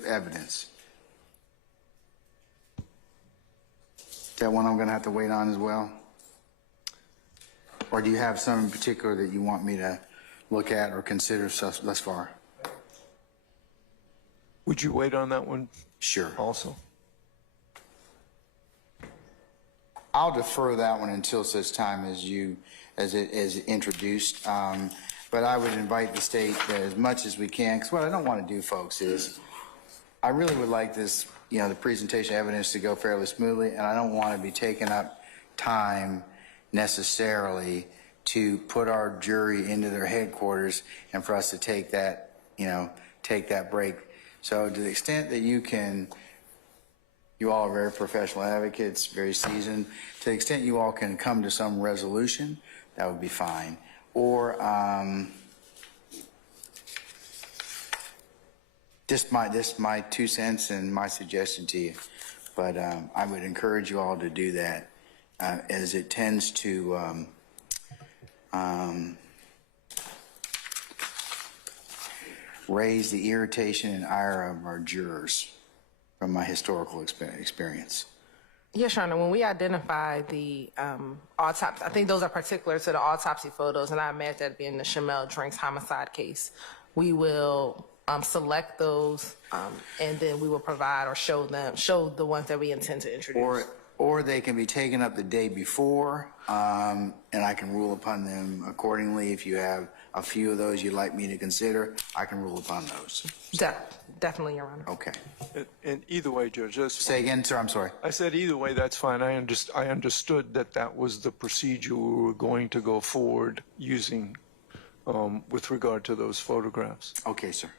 evidence. That one I'm going to have to wait on as well? Or do you have some in particular that you want me to look at or consider thus far? Would you wait on that one Sure. also? I'll defer that one until such time as it is introduced. But I would invite the state as much as we can, because what I don't want to do, folks, is I really would like this, the presentation evidence to go fairly smoothly, and I don't want to be taking up time necessarily to put our jury into their headquarters and for us to take that break. So to the extent that you all are very professional advocates, very seasoned, to the extent you all can come to some resolution, that would be fine. Or just my 2 cents and my suggestion to you. But I would encourage you all to do that, as it tends to raise the irritation and ire of our jurors from my historical experience. Yes, Your Honor, when we identify the autopsy, I think those are particular to the autopsy photos, and I imagine that being the Shamel Drinks homicide case, we will select those, and then we will provide or show the ones that we intend to introduce. Or they can be taken up the day before, and I can rule upon them accordingly. If you have a few of those you'd like me to consider, I can rule upon those. Definitely, Your Honor. Okay. And either way, Judge, that's Say again, sir, I'm sorry. I said either way, that's fine. I understood that was the procedure we were going to go forward using with regard to those photographs. Okay, sir.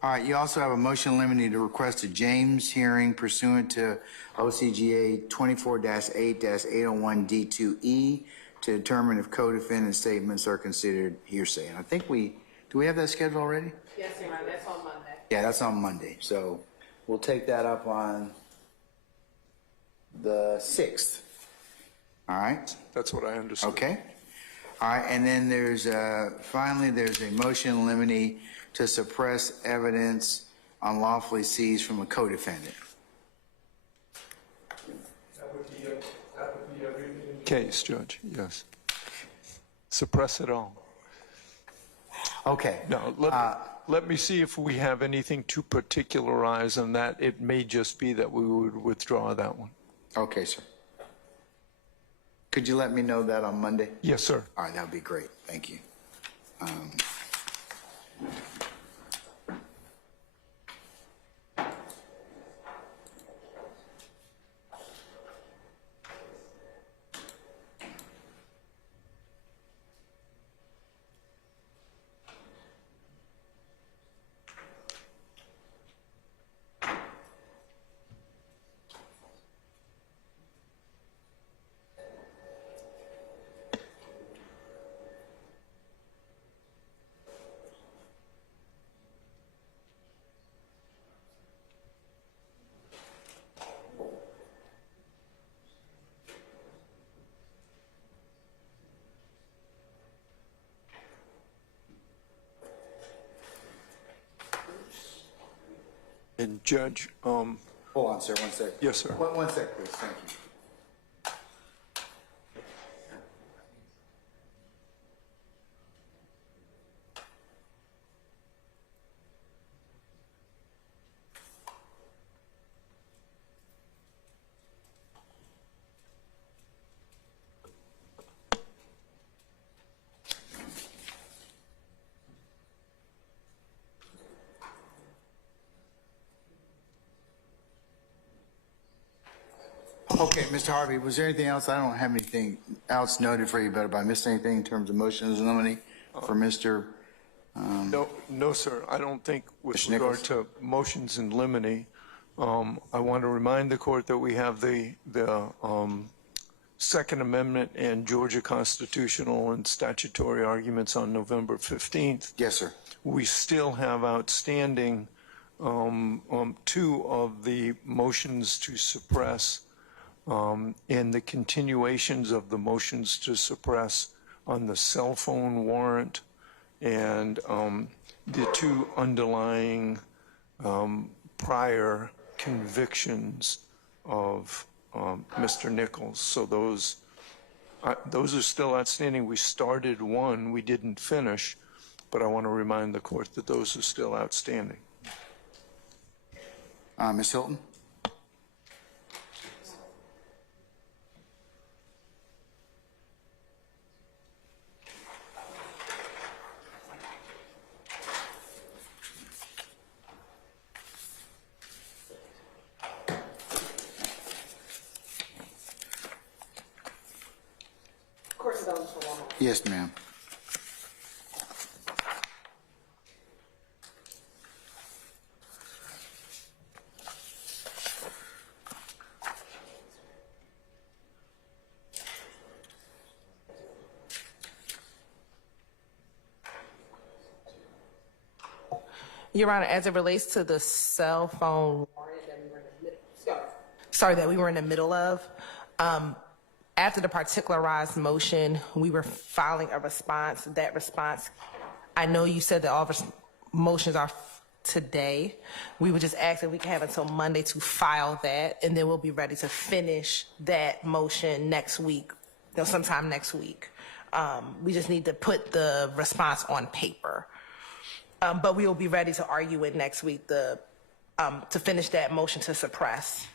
All right, you also have a motion limiting to request a James hearing pursuant to OCGA 24-8-801D2E to determine if co-defendant statements are considered hearsay. And I think do we have that scheduled already? Yes, Your Honor, that's on Monday. Yeah, that's on Monday. So we'll take that up on the 6th. All right? That's what I understood. Okay. All right, and then finally, there's a motion limiting to suppress evidence unlawfully seized from a co-defendant. That would be everything. Case, Judge, yes. Suppress it all. Okay. Now, let me see if we have anything to particularize on that. It may just be that we would withdraw that one. Okay, sir. Could you let me know that on Monday? Yes, sir. All right, that would be great. Thank you. And Judge, Hold on, sir. 1 sec. yes, sir. One sec, please. Thank you. Okay, Mr. Harvey, was there anything else? I don't have anything else noted for you, but if I missed anything in terms of motions limiting for Mr. No, sir. I don't think with Mr. regard Nichols? to motions in limine, I want to remind the court that we have the Second Amendment and Georgia constitutional and statutory arguments on November 15th. Yes, sir. We still have outstanding 2 of the motions to suppress and the continuations of the motions to suppress on the cell phone warrant and the 2 underlying prior convictions of Mr. Nichols. So those are still outstanding. We started one, we didn't finish, but I want to remind the court that those are still outstanding. Ms. Hilton? Yes, ma'am. Your Honor, as it relates to the cell phone warrant that we were in the middle of, after the particularized motion, we were filing a response. That response, I know you said that all motions are today. We would just ask that we can have until Monday to file that, and then we'll be ready to finish that motion next week, sometime next week. We just need to put the response on paper. But we will be ready to argue it next week to finish that motion to suppress.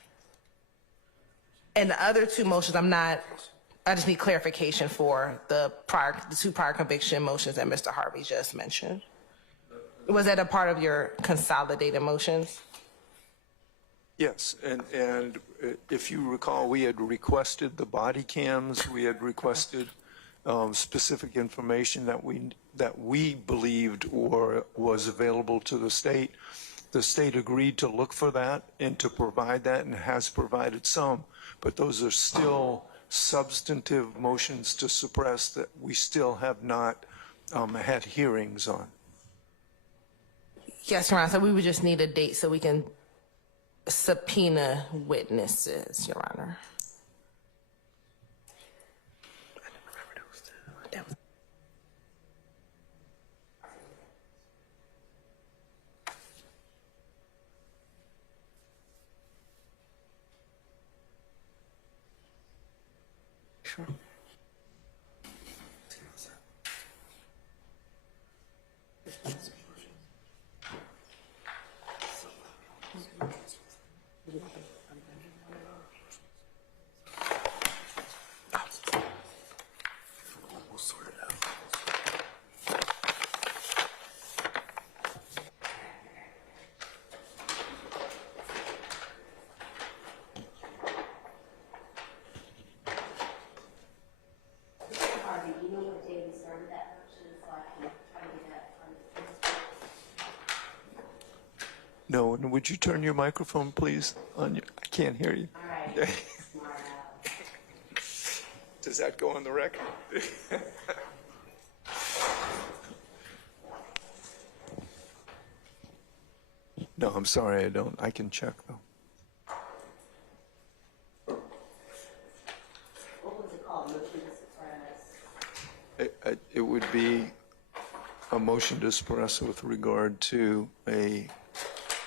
And the other 2 motions, I just need clarification for the 2 prior conviction motions that Mr. Harvey just mentioned. Was that a part of your consolidated motions? Yes, and if you recall, we had requested the body cams, we had requested specific information that we that we believed or was available to the state. The state agreed to look for that and to provide that and has provided some, but those are still substantive motions to suppress that we still have not had hearings on. Yes, Your Honor, so we would just need a date so we can subpoena witnesses, Your Honor. Sure. We'll sort it out. Harvey, do you know what day we started that motion, so I can try to get that on the No, and would you turn your microphone, please? I can't hear you. All right. Smart out. Does that go on the record? No, I'm sorry, I don't. I can check, though. What was it called? Motion to suppress? It would be a motion to suppress with regard to a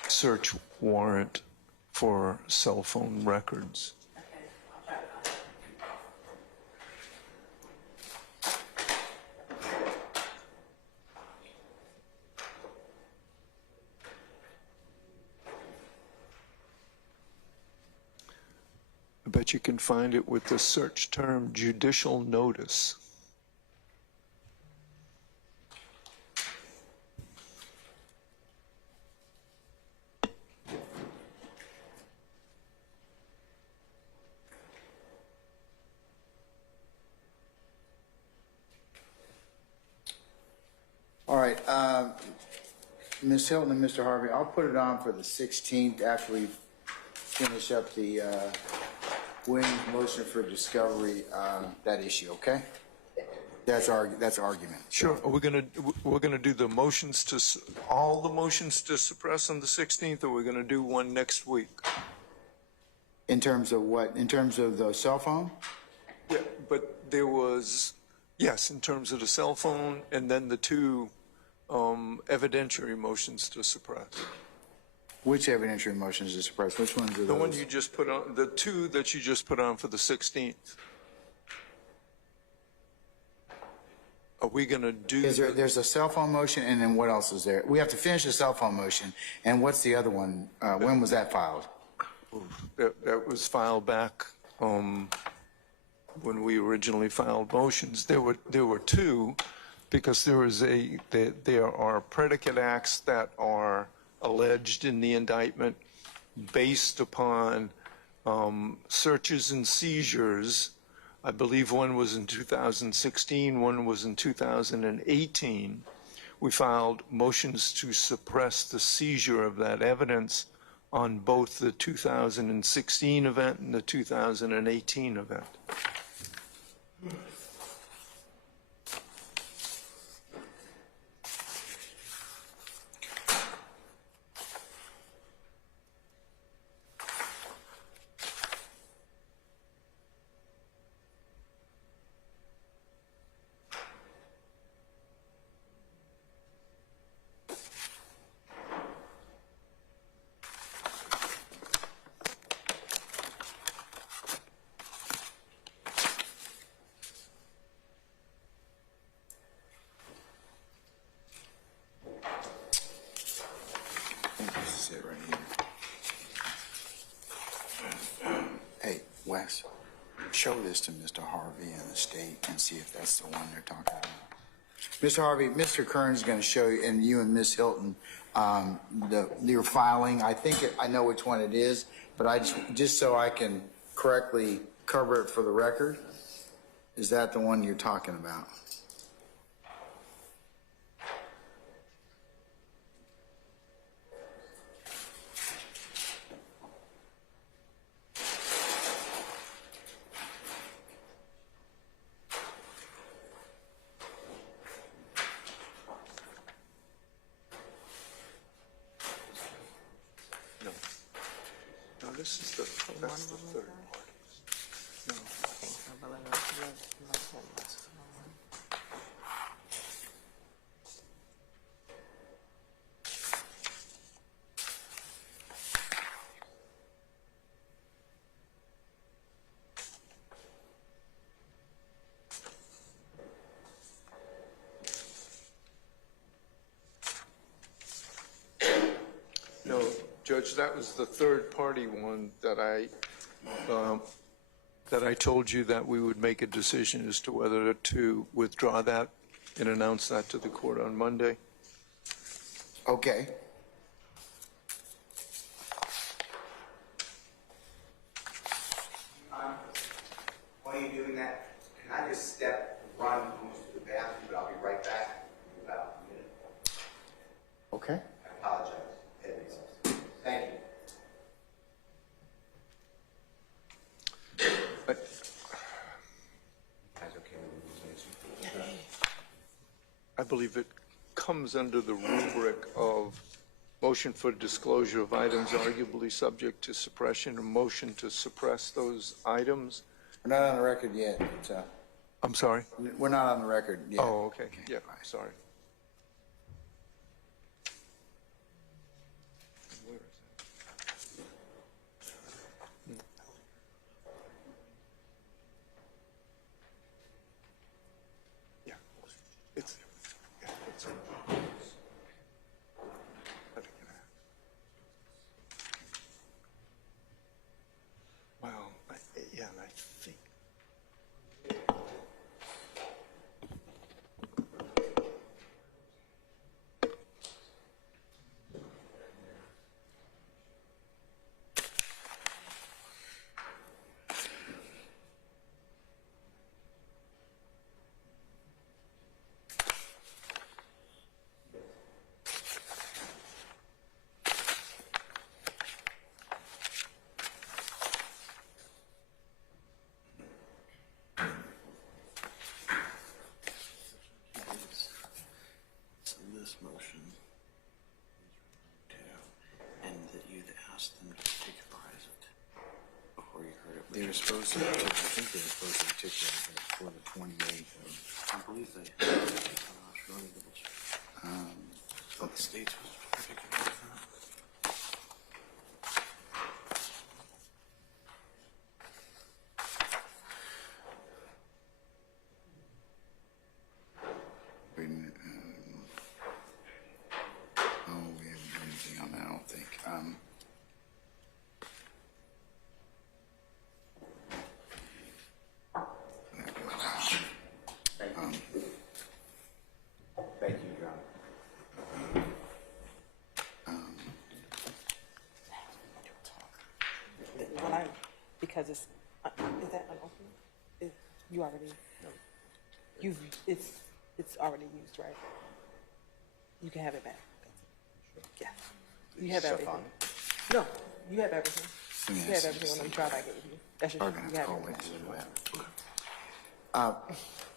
search warrant for cell phone records. Okay, I'll try to find it. I bet you can find it with the search term judicial notice. All right, Ms. Hilton and Mr. Harvey, I'll put it on for the 16th after we finish up the Williams motion for discovery, that issue, okay? That's argument. Sure. Are we're gonna do the motions to, all the motions to suppress on the 16th, or we're gonna do one next week? In terms of what? In terms of the cell phone? Yeah, but there was, yes, in terms of the cell phone, and then the two evidentiary motions to suppress. Which evidentiary motions to suppress? Which ones are those? The one you just put on, the two that you just put on for the 16th. Are we going to do? There's a cell phone motion, and then what else is there? We have to finish the cell phone motion, and what's the other one? When was that filed? That was filed back when we originally filed motions. There were two, because there are predicate acts that are alleged in the indictment based upon searches and seizures. I believe one was in 2016, one was in 2018. We filed motions to suppress the seizure of that evidence on both the 2016 event and the 2018 event. This is it right here. Hey, Wes, show this to Mr. Harvey and the state and see if that's the one they're talking about. Mr. Harvey, Mr. Kern's going to show you, and you and Ms. Hilton, your filing. I know which one it is, but I just so I can correctly cover it for the record. Is that the one you're talking about? this is that's the third party. No, Judge, that was the third-party one that I told you that we would make a decision as to whether to withdraw that and announce that to the court on Monday. Okay. While you're doing that, can I just run almost to the bathroom, but I'll be right back in about a minute. Okay. I apologize. That makes sense. Thank you. I believe it comes under the rubric of motion for disclosure of items arguably subject to suppression, or motion to suppress those items. We're not on the record yet, so. I'm sorry? We're not on the record yet. Oh, okay. Yeah, sorry. Where is it? Yeah, it's yeah, it's well, yeah, and I think. This motion and that you'd asked them to particularize it before you heard it. They were supposed to, I think they were supposed to particularize it for the 28th of, I believe they should only double check. But the state's supposed to particularize that. wait a minute. Oh, we haven't done anything on that, I don't think. Thank you, John. Because it's, is that unopened? You already, it's already used, right? You can have it back. Yeah. You have everything. No, you have everything. You have everything on the drive I gave you. That's just, you have everything.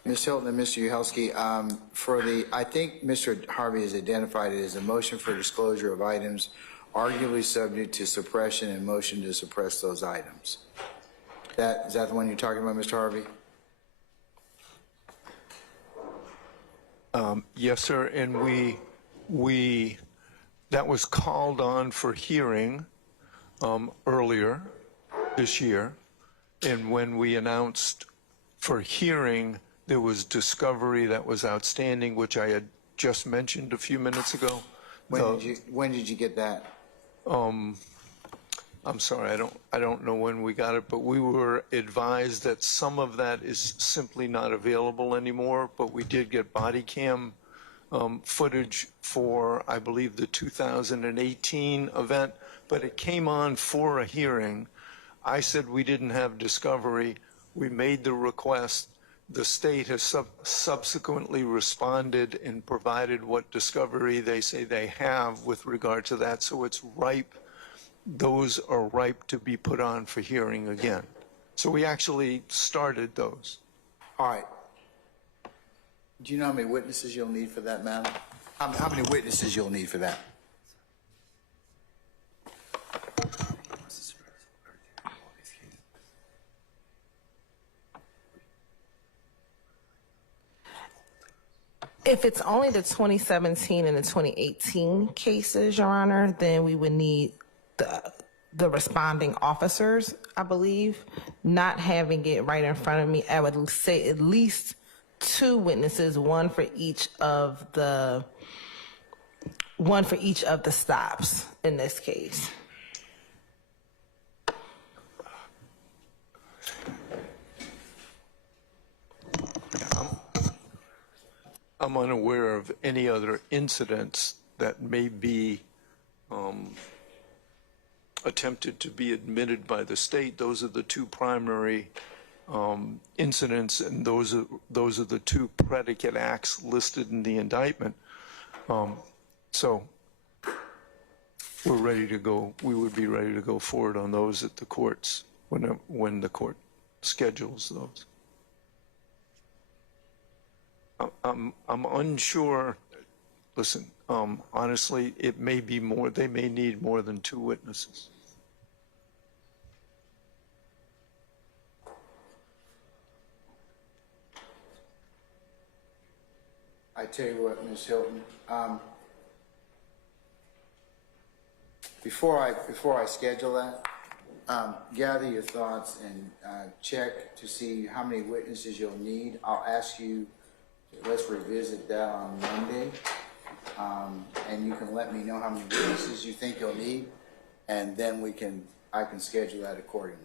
Ms. Hilton and Mr. Uhelski, for the, I think Mr. Harvey has identified it as a motion for disclosure of items arguably subject to suppression and motion to suppress those items. Is that the one you're talking about, Mr. Harvey? Yes, sir, and that was called on for hearing earlier this year, and when we announced for hearing, there was discovery that was outstanding, which I had just mentioned a few minutes ago. When did you get that? I'm sorry, I don't know when we got it, but we were advised that some of that is simply not available anymore, but we did get body cam footage for, I believe, the 2018 event, but it came on for a hearing. I said we didn't have discovery. We made the request. The state has subsequently responded and provided what discovery they say they have with regard to that, so it's ripe. Those are ripe to be put on for hearing again. So we actually started those. All right. Do you know how many witnesses you'll need for that, madam? How many witnesses you'll need for that? If it's only the 2017 and the 2018 cases, Your Honor, then we would need the responding officers, I believe. Not having it right in front of me, I would say at least 2 witnesses, one for each of the stops in this case. I'm unaware of any other incidents that may be attempted to be admitted by the state. Those are the 2 primary incidents, and those are the 2 predicate acts listed in the indictment. So we're ready to go. We would be ready to go forward on those at the courts when the court schedules those. I'm unsure. Listen, honestly, it may be more. They may need more than 2 witnesses. I tell you what, Ms. Hilton, before I schedule that, gather your thoughts and check to see how many witnesses you'll need. I'll ask you, let's revisit that on Monday, and you can let me know how many witnesses you think you'll need, and then I can schedule that accordingly.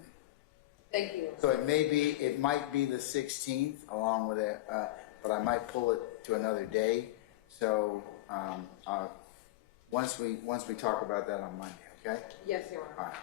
Thank you. So it might be the 16th along with it, but I might pull it to another day. So once we talk about that on Monday, okay? Yes, Your Honor. All right.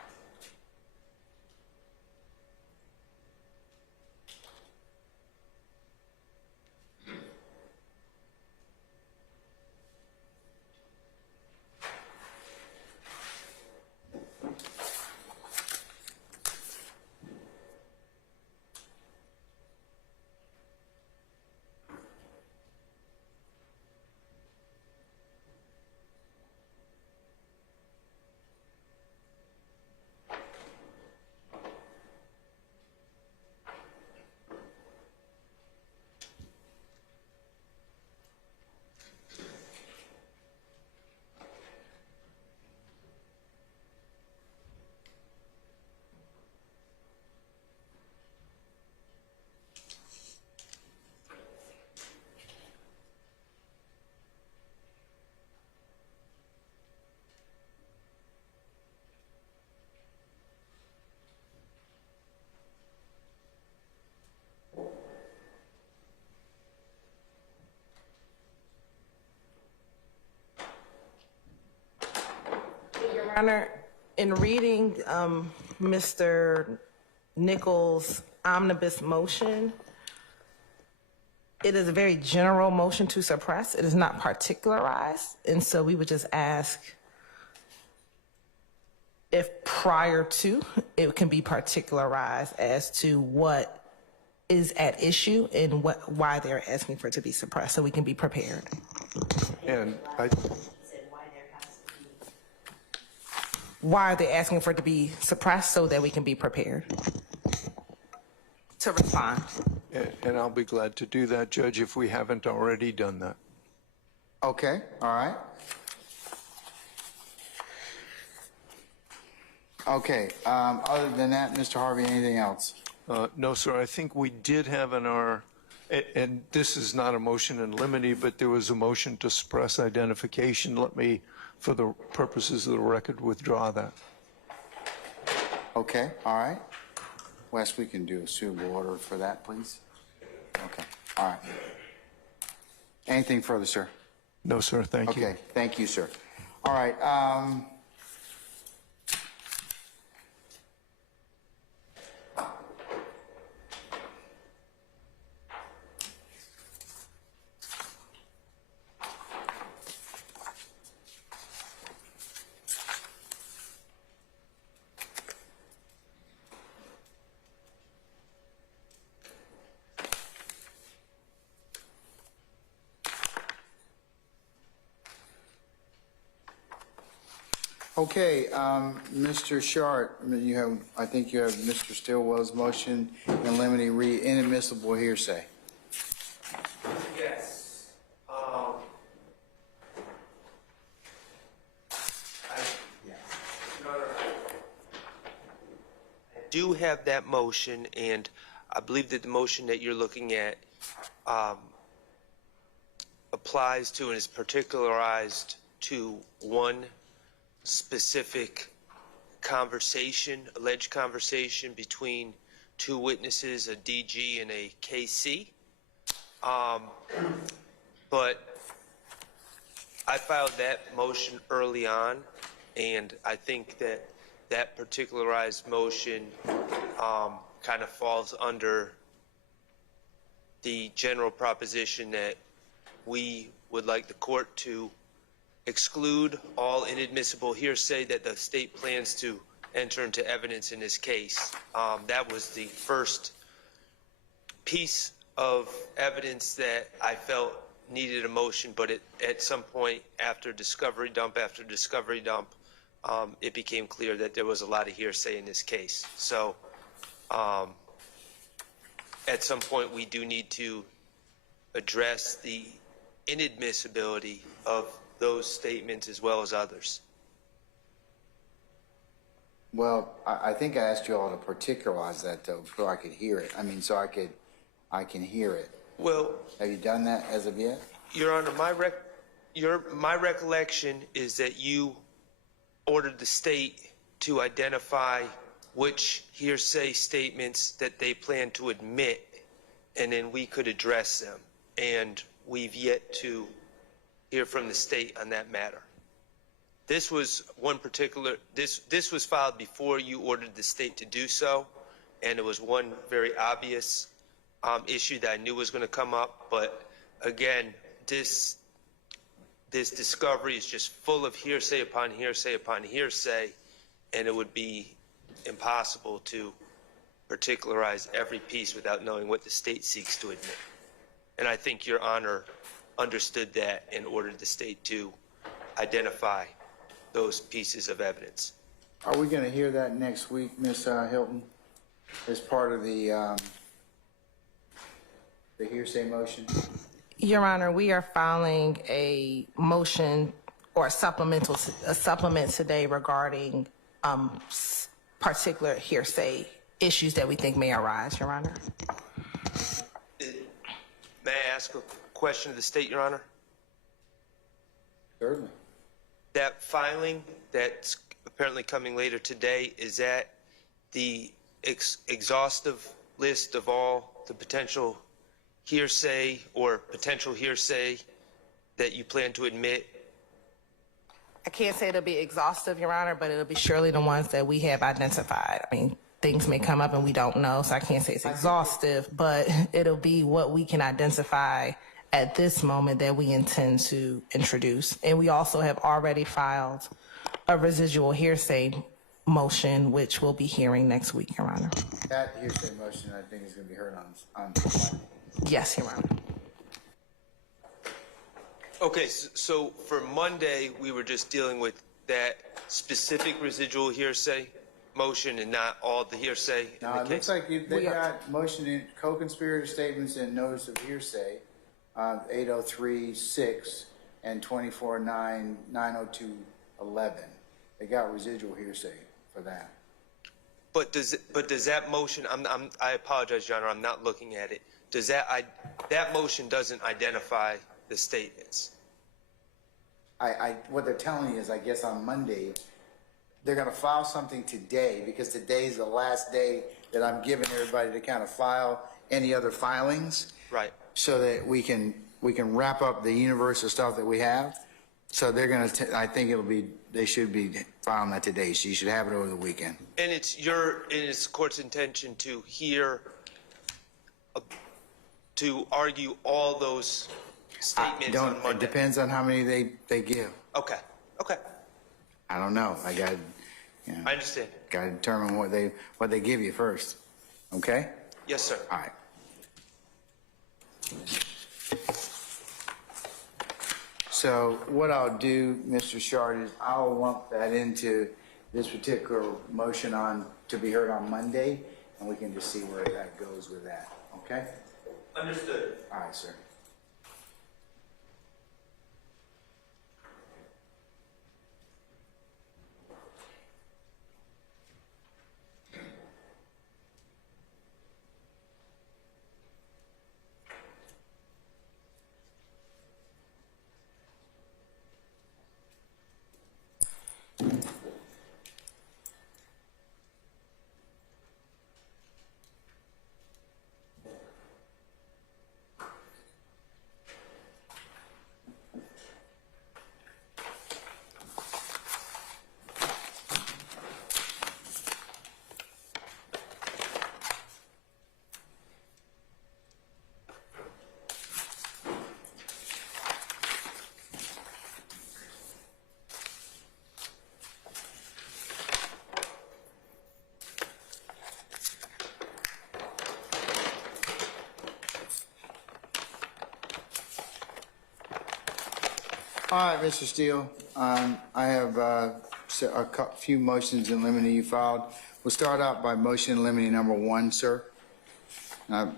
Your Honor, in reading Mr. Nichols' omnibus motion, it is a very general motion to suppress. It is not particularized, and so we would just ask if prior to, it can be particularized as to what is at issue and why they're asking for it to be suppressed, so we can be prepared. And Why are they asking for it to be suppressed so that we can be prepared to respond? And I'll be glad to do that, Judge, if we haven't already done that. Okay, all right. Okay, other than that, Mr. Harvey, anything else? No, sir, I think we did have in our, and this is not a motion in limine, but there was a motion to suppress identification. Let me, for the purposes of the record, withdraw that. Okay, all right. Wes, we can do a suitable order for that, please. Okay, all right. Anything further, sir? No, sir, thank you. Okay, thank you, sir. All right, okay, Mr. Shart, I think you have Mr. Stillwell's motion in limine re inadmissible hearsay. Yes. do have that motion, and I believe that the motion that you're looking at applies to and is particularized to one specific conversation, alleged conversation between two witnesses, a DG and a KC. But I filed that motion early on, and I think that that particularized motion kind of falls under the general proposition that we would like the court to exclude all inadmissible hearsay that the state plans to enter into evidence in this case. That was the first piece of evidence that I felt needed a motion, but at some point after discovery dump, it became clear that there was a lot of hearsay in this case. So at some point we do need to address the inadmissibility of those statements as well as others. Well, I think I asked you all to particularize that though, so I could hear it. I mean, so I can hear it. Well, have you done that as of yet? Your Honor, my recollection is that you ordered the state to identify which hearsay statements that they plan to admit, and then we could address them. And we've yet to hear from the state on that matter. This was one particular, this was filed before you ordered the state to do so, and it was one very obvious issue that I knew was going to come up. But again, this discovery is just full of hearsay upon hearsay upon hearsay, and it would be impossible to particularize every piece without knowing what the state seeks to admit. And I think Your Honor understood that and ordered the state to identify those pieces of evidence. Are we going to hear that next week, Ms. Hilton, as part of the hearsay motion? Your Honor, we are filing a motion or a supplement today regarding particular hearsay issues that we think may arise, Your Honor. May I ask a question of the state, Your Honor? Certainly. That filing that's apparently coming later today, is that the exhaustive list of all the potential hearsay or potential hearsay that you plan to admit? I can't say it'll be exhaustive, Your Honor, but it'll be surely the ones that we have identified. I mean, things may come up and we don't know, so I can't say it's exhaustive, but it'll be what we can identify at this moment that we intend to introduce. And we also have already filed a residual hearsay motion, which we'll be hearing next week, Your Honor. That hearsay motion, I think, is going to be heard on Yes, Your Honor. Okay, so for Monday, we were just dealing with that specific residual hearsay motion and not all the hearsay in the Now, it case? looks like they got motion in co-conspirator statements and notice of hearsay, 803-6 and 24-902-11. They got residual hearsay for that. But does that motion? I apologize, Your Honor. I'm not looking at it. Does that motion doesn't identify the statements? What they're telling me is, I guess on Monday, they're going to file something today because today's the last day that I'm giving everybody to kind of file any other filings. Right. So that we can wrap up the universe of stuff that we have. So they're going to, I think they should be filing that today. So you should have it over the weekend. And it's the court's intention to to argue all those statements on Monday. It depends on how many they give. Okay. I don't know. I got I understand. Got to determine what they give you first. Okay? Yes, sir. All right. So what I'll do, Mr. Shard, is I'll lump that into this particular motion to be heard on Monday, and we can just see where that goes with that. Okay? Understood. All right, sir. All right, Mr. Steele, I have few motions in limine you filed. We'll start out by motion in limine number 1, sir. Your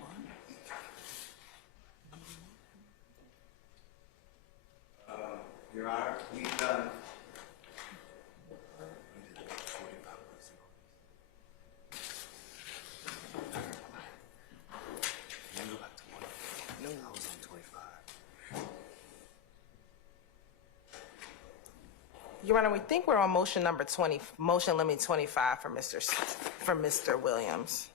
Honor, we've done. Your Honor, we think we're on motion number 20, motion limit 25 for Mr. Williams.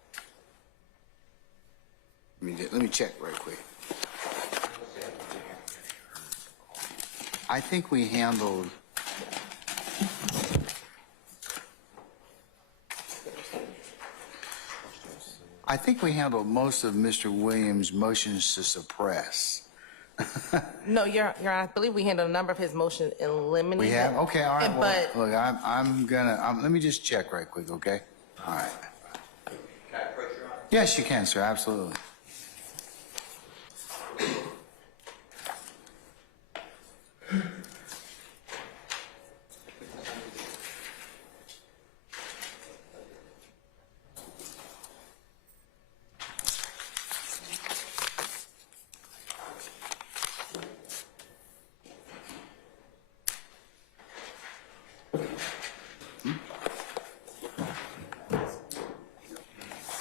Let me check right quick. I think we handled. I think we handled most of Mr. Williams' motions to suppress. No, Your Honor, I believe we handled a number of his motions in limine. We have? Okay, all right. Well, But look, I'm gonna, let me just check right quick, okay? All right. Can I approach Your Honor? Yes, you can, sir, absolutely.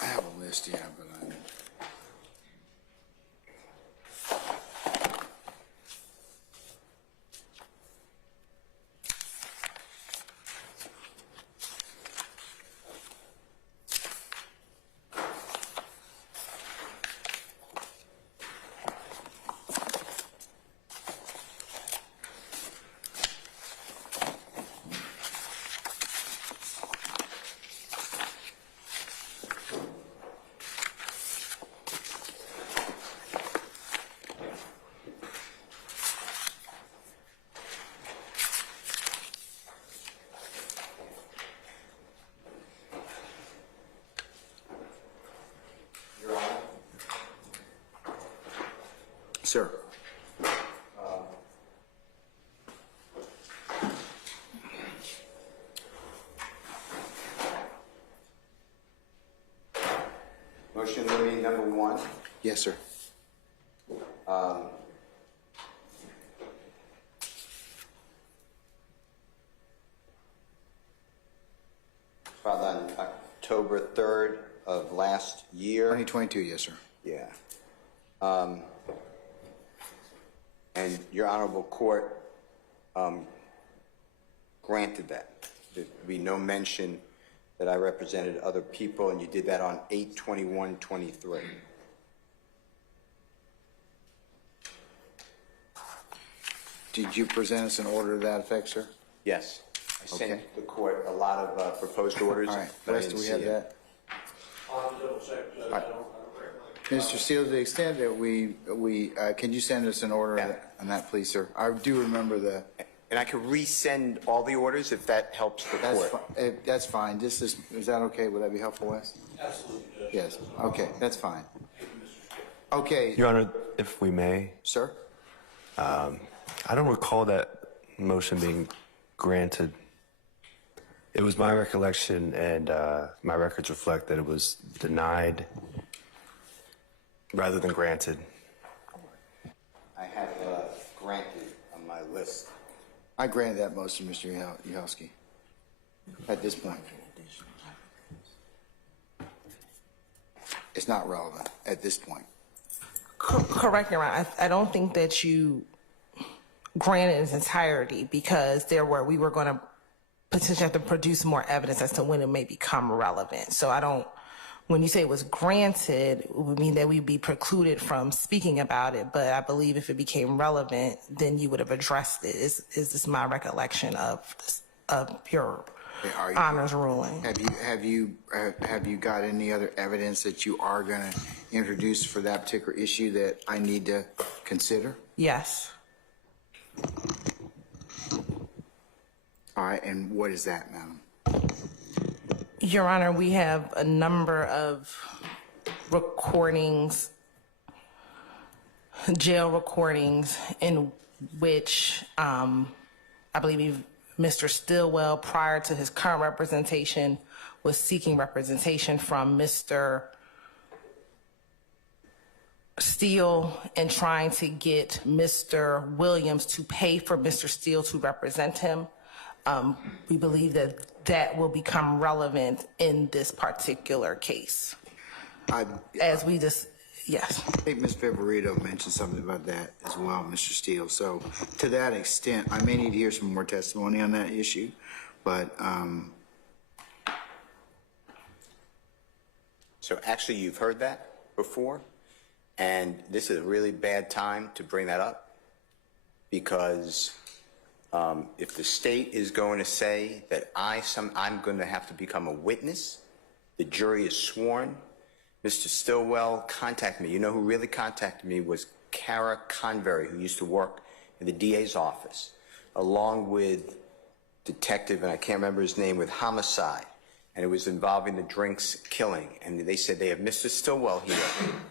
I have a list, yeah, but I. Sir. Motion limiting number 1. Yes, sir. Filed on October 3rd of last year. 2022, yes, sir. Yeah. And your Honorable Court granted that. There'd be no mention that I represented other people, and you did that on 8/21/23. Did you present us an order to that effect, sir? Yes. I sent Okay. the court a lot of proposed orders. All right, but I Wes, do didn't we see have it. that? Mr. Steele, to the extent that we can you send us an order Yeah. on that, please, sir? I do remember the. And I could resend all the orders if that helps the court. That's fine. Is that okay? Would that be helpful, Wes? Absolutely, Judge. Yes. Okay, that's fine. Okay, Your Honor, if we may, sir. I don't recall that motion being granted. It was my recollection, and my records reflect that it was denied rather than granted. I have granted on my list. I granted that motion, Mr. Yahowski, at this point. It's not relevant at this point. Correct, Your Honor. I don't think that you granted its entirety because we were going to potentially have to produce more evidence as to when it may become relevant. So when you say it was granted, it would mean that we'd be precluded from speaking about it. But I believe if it became relevant, then you would have addressed it. Is this my recollection of your Honor's ruling? Have you got any other evidence that you are going to introduce for that particular issue that I need to consider? Yes. All right, and what is that, madam? Your Honor, we have a number of recordings, jail recordings, in which I believe Mr. Stillwell, prior to his current representation, was seeking representation from Mr. Steele and trying to get Mr. Williams to pay for Mr. Steele to represent him. We believe that will become relevant in this particular case. Yes. I think Ms. Viverito mentioned something about that as well, Mr. Steele. So to that extent, I may need to hear some more testimony on that issue, but So actually, you've heard that before, and this is a really bad time to bring that up, because if the state is going to say that I'm going to have to become a witness, the jury is sworn. Mr. Stillwell contacted me. You know who really contacted me was Kara Convery, who used to work in the DA's office, along with detective, and I can't remember his name, with homicide, and it was involving the Drinks killing. And they said they have Mr. Stillwell here,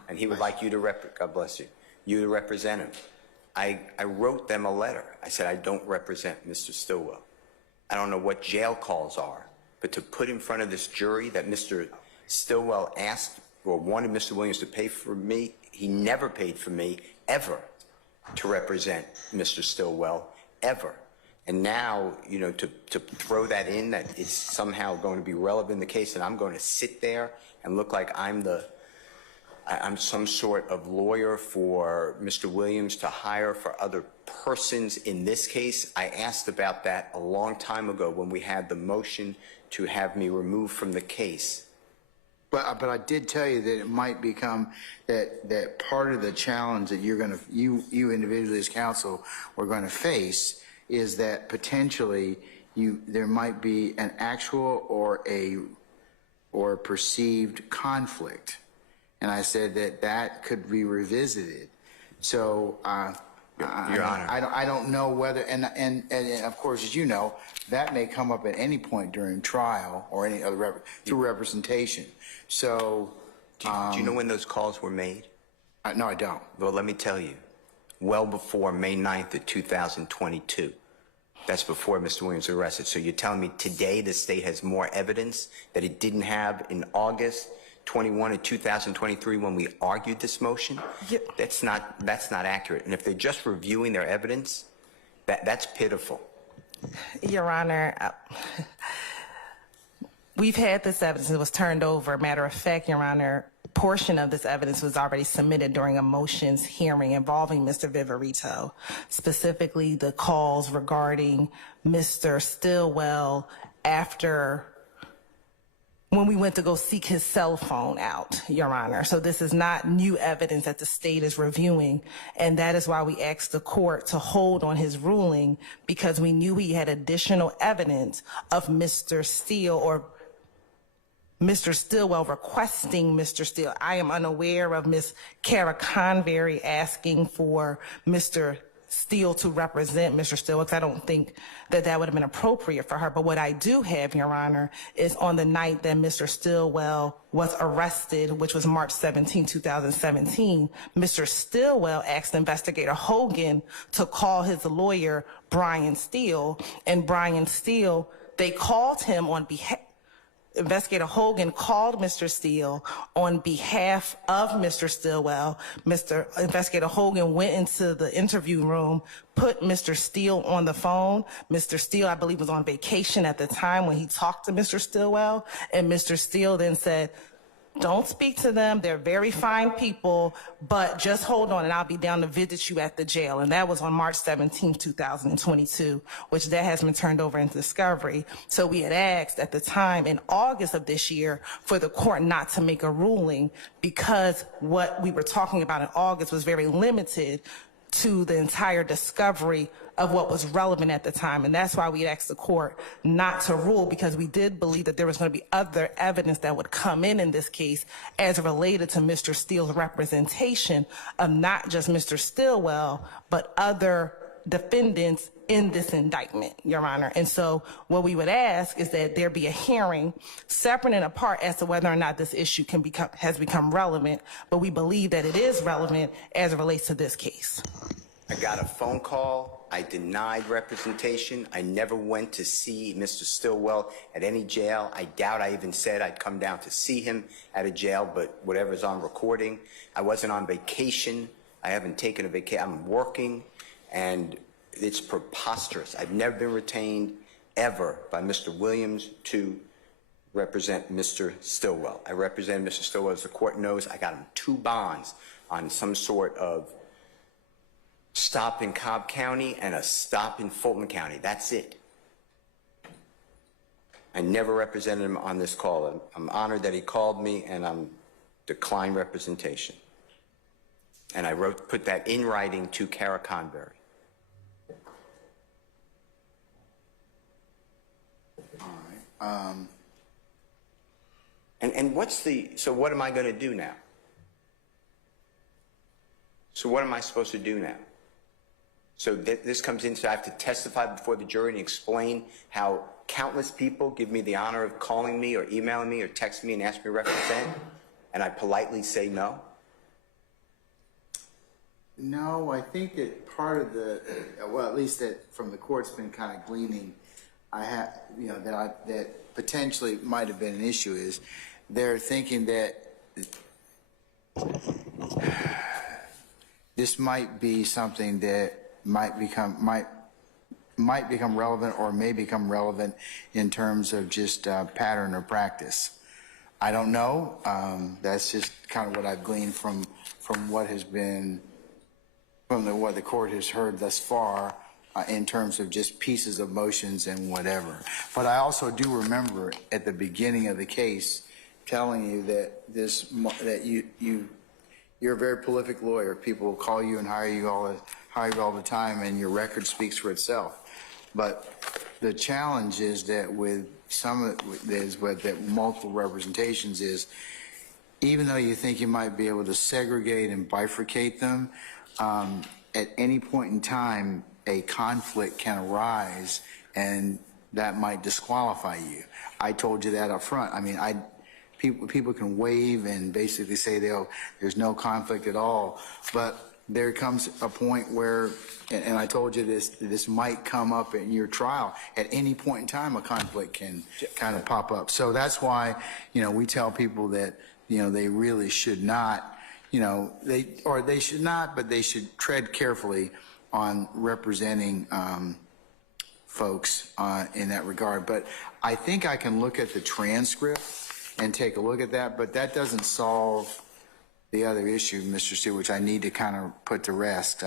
and he would like you to God bless you, you to represent him. I wrote them a letter. I said, I don't represent Mr. Stillwell. I don't know what jail calls are, but to put in front of this jury that Mr. Stillwell asked or wanted Mr. Williams to pay for me, he never paid for me, ever, to represent Mr. Stillwell, ever. And now, you know, to throw that in, that is somehow going to be relevant in the case, and I'm going to sit there and look like I'm some sort of lawyer for Mr. Williams to hire for other persons in this case. I asked about that a long time ago when we had the motion to have me removed from the case. But I did tell you that it might become that part of the challenge that you individually as counsel are going to face is that potentially there might be an actual or a perceived conflict. And I said that could be revisited. So Your Honor, I don't know whether, and of course, as you know, that may come up at any point during trial or any other through representation. So, do you know when those calls were made? No, I don't. Well, let me tell you, well before May 9th of 2022. That's before Mr. Williams was arrested. So you're telling me today the state has more evidence that it didn't have in August 21 of 2023 when we argued this motion? Yep. That's not accurate. And if they're just reviewing their evidence, that's pitiful. Your Honor, we've had this evidence. It was turned over. Matter of fact, Your Honor, portion of this evidence was already submitted during a motions hearing involving Mr. Viverito, specifically the calls regarding Mr. Stillwell after when we went to go seek his cell phone out, Your Honor. So this is not new evidence that the state is reviewing, and that is why we asked the court to hold on his ruling, because we knew he had additional evidence of Mr. Steele or Mr. Stillwell requesting Mr. Steele. I am unaware of Ms. Kara Convery asking for Mr. Steele to represent Mr. Stillwell, because I don't think that would have been appropriate for her. But what I do have, Your Honor, is on the night that Mr. Stillwell was arrested, which was March 17, 2017, Mr. Stillwell asked Investigator Hogan to call his lawyer, Brian Steele, and Brian Steele, they called him on behalf, Investigator Hogan called Mr. Steele on behalf of Mr. Stillwell. Investigator Hogan went into the interview room, put Mr. Steele on the phone. Mr. Steele, I believe, was on vacation at the time when he talked to Mr. Stillwell, and Mr. Steele then said, Don't speak to them. They're very fine people, but just hold on and I'll be down to visit you at the jail. And that was on March 17, 2022, which that has been turned over into discovery. So we had asked at the time in August of this year for the court not to make a ruling because what we were talking about in August was very limited to the entire discovery of what was relevant at the time. And that's why we asked the court not to rule, because we did believe that there was going to be other evidence that would come in this case as related to Mr. Steele's representation of not just Mr. Stillwell, but other defendants in this indictment, Your Honor. And so what we would ask is that there be a hearing separate and apart as to whether or not this issue has become relevant, but we believe that it is relevant as it relates to this case. I got a phone call. I denied representation. I never went to see Mr. Stillwell at any jail. I doubt I even said I'd come down to see him at a jail, but whatever's on recording. I wasn't on vacation. I haven't taken a vacation. I'm working, and it's preposterous. I've never been retained ever by Mr. Williams to represent Mr. Stillwell. I represent Mr. Stillwell, as the court knows. I got him 2 bonds on some sort of stop in Cobb County and a stop in Fulton County. That's it. I never represented him on this call. I'm honored that he called me, and I'm declined representation. And I put that in writing to Kara Conberry. All right. And so what am I going to do now? So what am I supposed to do now? So this comes in, so I have to testify before the jury and explain how countless people give me the honor of calling me or emailing me or texting me and asking me to represent, and I politely say no? No, I think that part of the, well, at least that from the court's been kind of gleaning, that potentially might have been an issue is they're thinking that this might be something that might become relevant or may become relevant in terms of just pattern or practice. I don't know. That's just kind of what I've gleaned from what has been, what the court has heard thus far in terms of just pieces of motions and whatever. But I also do remember at the beginning of the case telling you that you're a very prolific lawyer. People will call you and hire you all the time, and your record speaks for itself. But the challenge is that with multiple representations is, even though you think you might be able to segregate and bifurcate them, at any point in time, a conflict can arise, and that might disqualify you. I told you that up front. I mean, people can waive and basically say there's no conflict at all, but there comes a point where, and I told you this might come up in your trial. At any point in time, a conflict can kind of pop up. So that's why, we tell people that, they really should not, they should not, but they should tread carefully on representing folks in that regard. But I think I can look at the transcript and take a look at that, but that doesn't solve the other issue, Mr. Steele, which I need to kind of put to rest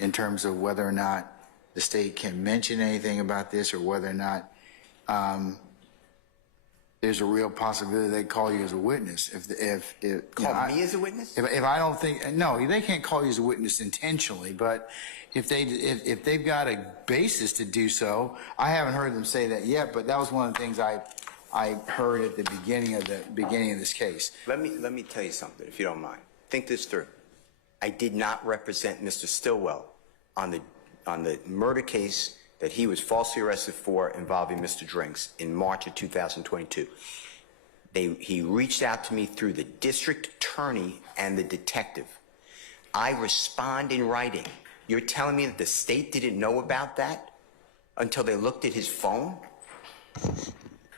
in terms of whether or not the state can mention anything about this, or whether or not there's a real possibility they'd call you as a witness. Call me as a witness? If I don't think, no, they can't call you as a witness intentionally, but if they've got a basis to do so, I haven't heard them say that yet, but that was one of the things I heard at the beginning of this case. Let me tell you something, if you don't mind. Think this through. I did not represent Mr. Stillwell on the murder case that he was falsely arrested for involving Mr. Drinks in March of 2022. He reached out to me through the district attorney and the detective. I respond in writing. You're telling me that the state didn't know about that until they looked at his phone?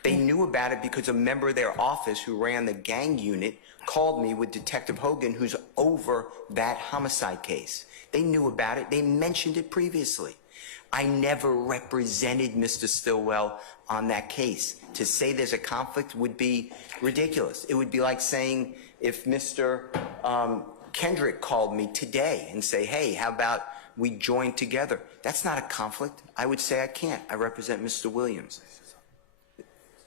They knew about it because a member of their office who ran the gang unit called me with Detective Hogan, who's over that homicide case. They knew about it. They mentioned it previously. I never represented Mr. Stillwell on that case. To say there's a conflict would be ridiculous. It would be like saying if Mr. Kendrick called me today and say, hey, how about we join together? That's not a conflict. I would say I can't. I represent Mr. Williams.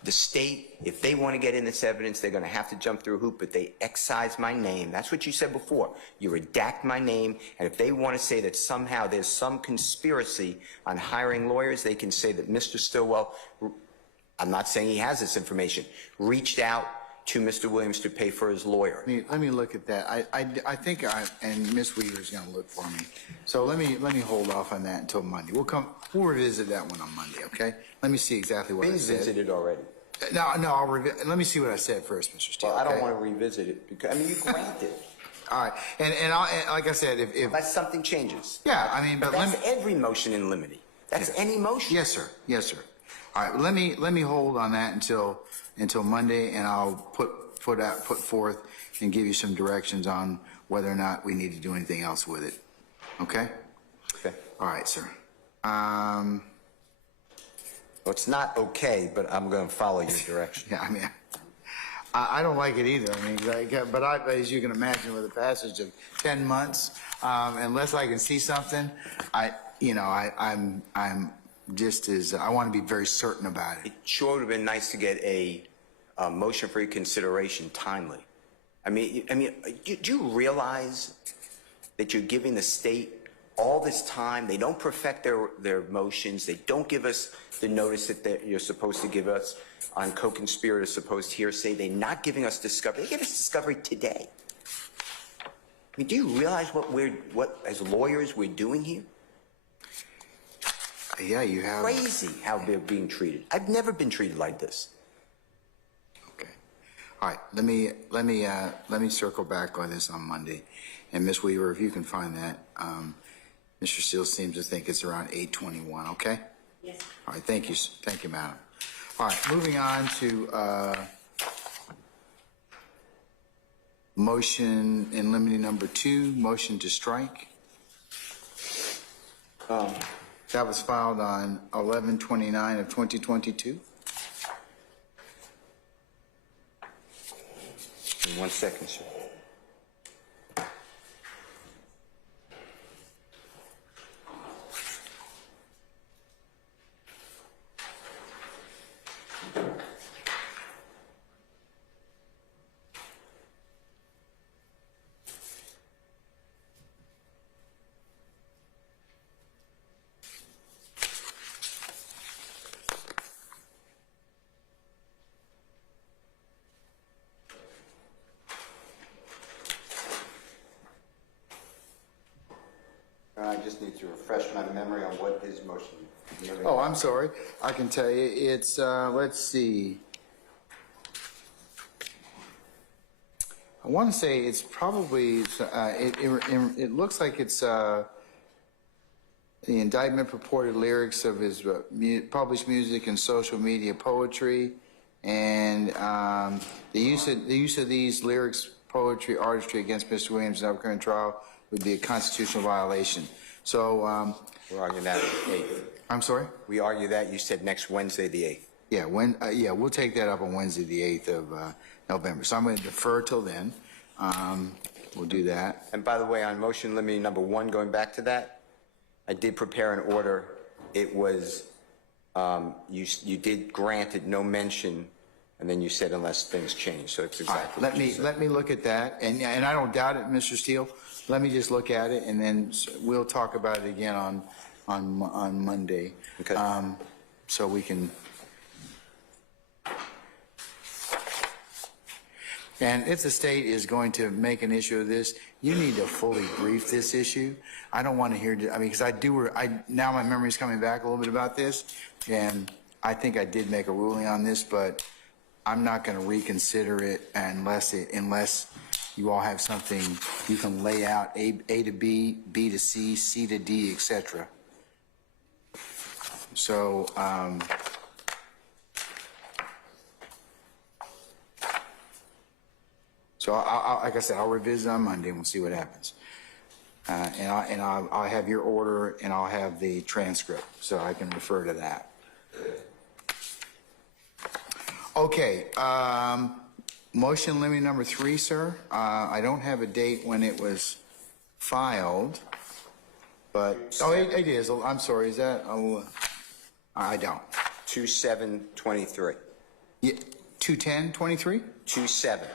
The state, if they want to get in this evidence, they're going to have to jump through a hoop, but they excise my name. That's what you said before. You redact my name, and if they want to say that somehow there's some conspiracy on hiring lawyers, they can say that Mr. Stillwell, I'm not saying he has this information, reached out to Mr. Williams to pay for his lawyer. Let me look at that. I think and Ms. Weaver's going to look for me. So let me hold off on that until Monday. We'll revisit that one on Monday, okay? Let me see exactly what I said. Visited already. No, let me see what I said first, Mr. Steele. Well, I don't okay? want to revisit it because, I mean, you granted. All right, and like I said, if unless something changes. Yeah, I mean, but that's every motion in limine. That's any motion. Yes, sir. Yes, sir. All right, let me hold on that until Monday, and I'll put forth and give you some directions on whether or not we need to do anything else with it. Okay. Okay. All right, sir. Well, it's not okay, but I'm going to follow your direction. Yeah, I mean, I don't like it either. I mean, but as you can imagine, with a passage of 10 months, unless I can see something, I'm just as I want to be very certain about it. It sure would have been nice to get a motion for reconsideration timely. I mean, do you realize that you're giving the state all this time? They don't perfect their motions. They don't give us the notice that you're supposed to give us on co-conspirator supposed hearsay. They're not giving us discovery. They give us discovery today. I mean, do you realize what as lawyers we're doing here? Yeah, you have. Crazy how they're being treated. I've never been treated like this. Okay. All right. Let me circle back on this on Monday. And Ms. Weaver, if you can find that, Mr. Steele seems to think it's around 8:21. Okay. Yes. All right. Thank you, madam. All right. Moving on to motion in limine number 2, motion to strike. That was filed on 11/29 of 2022. In 1 second, sir. I just need to refresh my memory on what his motion is. Oh, I'm sorry. I can tell you. It's, let's see. I want to say it's probably, it looks like it's the indictment purported lyrics of his published music and social media poetry, and the use of these lyrics, poetry, artistry against Mr. Williams in the upcoming trial would be a constitutional violation. So We're arguing that the 8th. I'm sorry? We argue that. You said next Wednesday, the 8th. Yeah, we'll take that up on Wednesday, the 8th of November. So I'm going to defer till then. We'll do that. And by the way, on motion limine number 1, going back to that, I did prepare an order. It was, you did grant it no mention, and then you said unless things change. So it's exactly Let me look at that, and I don't doubt it, Mr. Steele. Let me just look at it, and then we'll talk about it again on Monday. Okay. So we can. And if the state is going to make an issue of this, you need to fully brief this issue. I don't want to hear, because now my memory's coming back a little bit about this, and I think I did make a ruling on this, but I'm not going to reconsider it unless you all have something you can lay out, A to B, B to C, C to D, etc. So, like I said, I'll revisit on Monday and we'll see what happens. And I'll have your order and I'll have the transcript so I can refer to that. Okay, motion limit number 3, sir. I don't have a date when it was filed, but, oh, it is. I'm sorry, is that, I don't. 2/7/23. Yeah, 2/10/23? 2/7.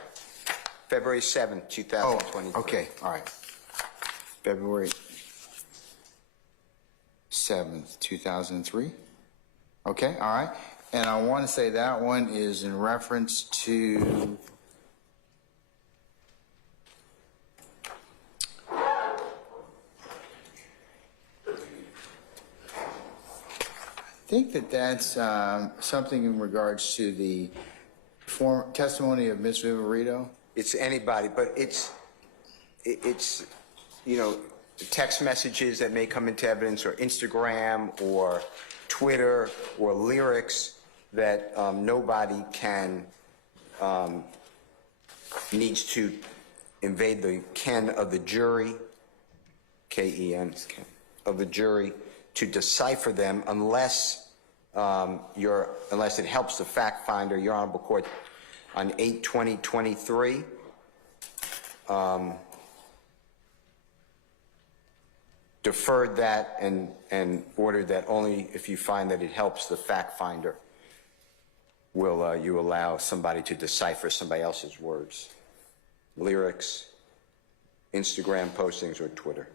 February 7th, 2023. Oh, okay, all right. February 7th, 2003. Okay, all right. And I want to say that one is in reference to I think that's something in regards to the testimony of Ms. Viverito. It's anybody, but it's you know, text messages that may come into evidence, or Instagram or Twitter or lyrics that nobody can needs to invade the ken of the jury, K-E-N, of the jury, to decipher them unless unless it helps the fact finder. Your Honorable Court, on 8/20/23. Deferred that and ordered that only if you find that it helps the fact finder will you allow somebody to decipher somebody else's words, lyrics, Instagram postings, or Twitter.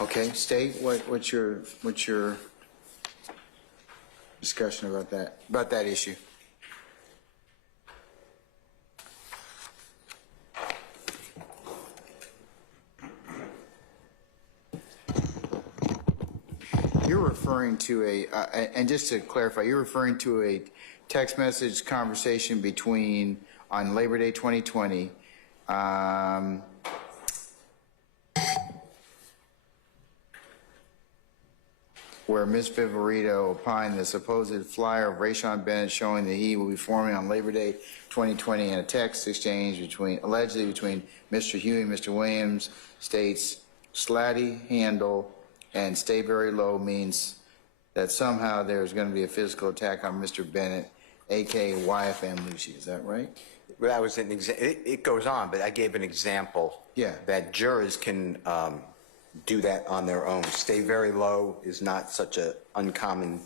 Okay, State, what's your discussion about that issue? You're referring to and just to clarify, you're referring to a text message conversation on Labor Day 2020, where Ms. Viverito opined the supposed flyer of Rayshon Bennett showing that he will be forming on Labor Day 2020 in a text exchange allegedly between Mr. Huey and Mr. Williams states Slatty handle and stay very low means that somehow there's going to be a physical attack on Mr. Bennett, a.k.a. YFM Lucy. Is that right? Well, that was an example. It goes on, but I gave an example. Yeah. That jurors can do that on their own. Stay very low is not such an uncommon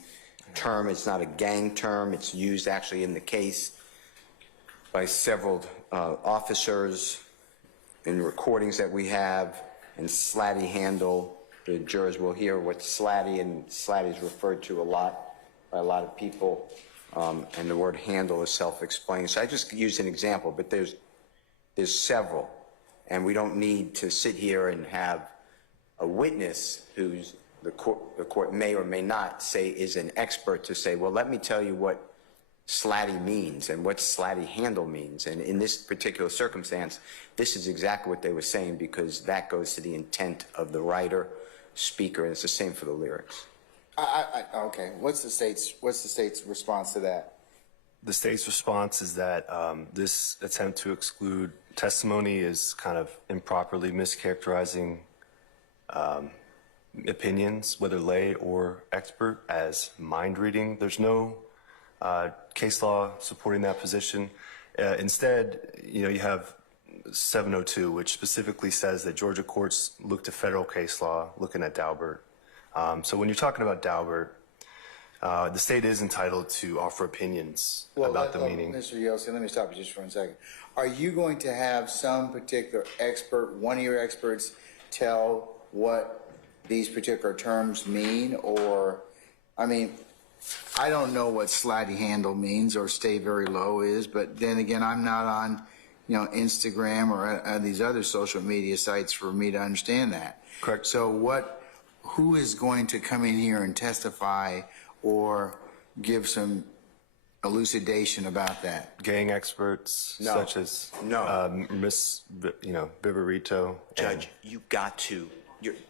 term. It's not a gang term. It's used actually in the case by several officers in recordings that we have. And Slatty handle, the jurors will hear what Slatty, and Slatty is referred to a lot by a lot of people, and the word handle is self-explaining. So I just used an example, but there's several, and we don't need to sit here and have a witness who's the court may or may not say is an expert to say, well, let me tell you what Slatty means and what Slatty handle means. And in this particular circumstance, this is exactly what they were saying, because that goes to the intent of the writer, speaker, and it's the same for the lyrics. Okay. What's the state's response to that? The state's response is that this attempt to exclude testimony is kind of improperly mischaracterizing opinions, whether lay or expert, as mind reading. There's no case law supporting that position. Instead, you have 702, which specifically says that Georgia courts look to federal case law, looking at Daubert. So when you're talking about Daubert, the state is entitled to offer opinions about the meaning. Mr. Yelsey, let me stop you just for 1 second. Are you going to have some particular expert, one of your experts, tell what these particular terms mean? Or, I mean, I don't know what Slatty handle means or stay very low is, but then again, I'm not on, Instagram or these other social media sites for me to understand that. Correct. So who is going to come in here and testify or give some elucidation about that? Gang experts, No. such as Miss, Viverito. Judge, you got to.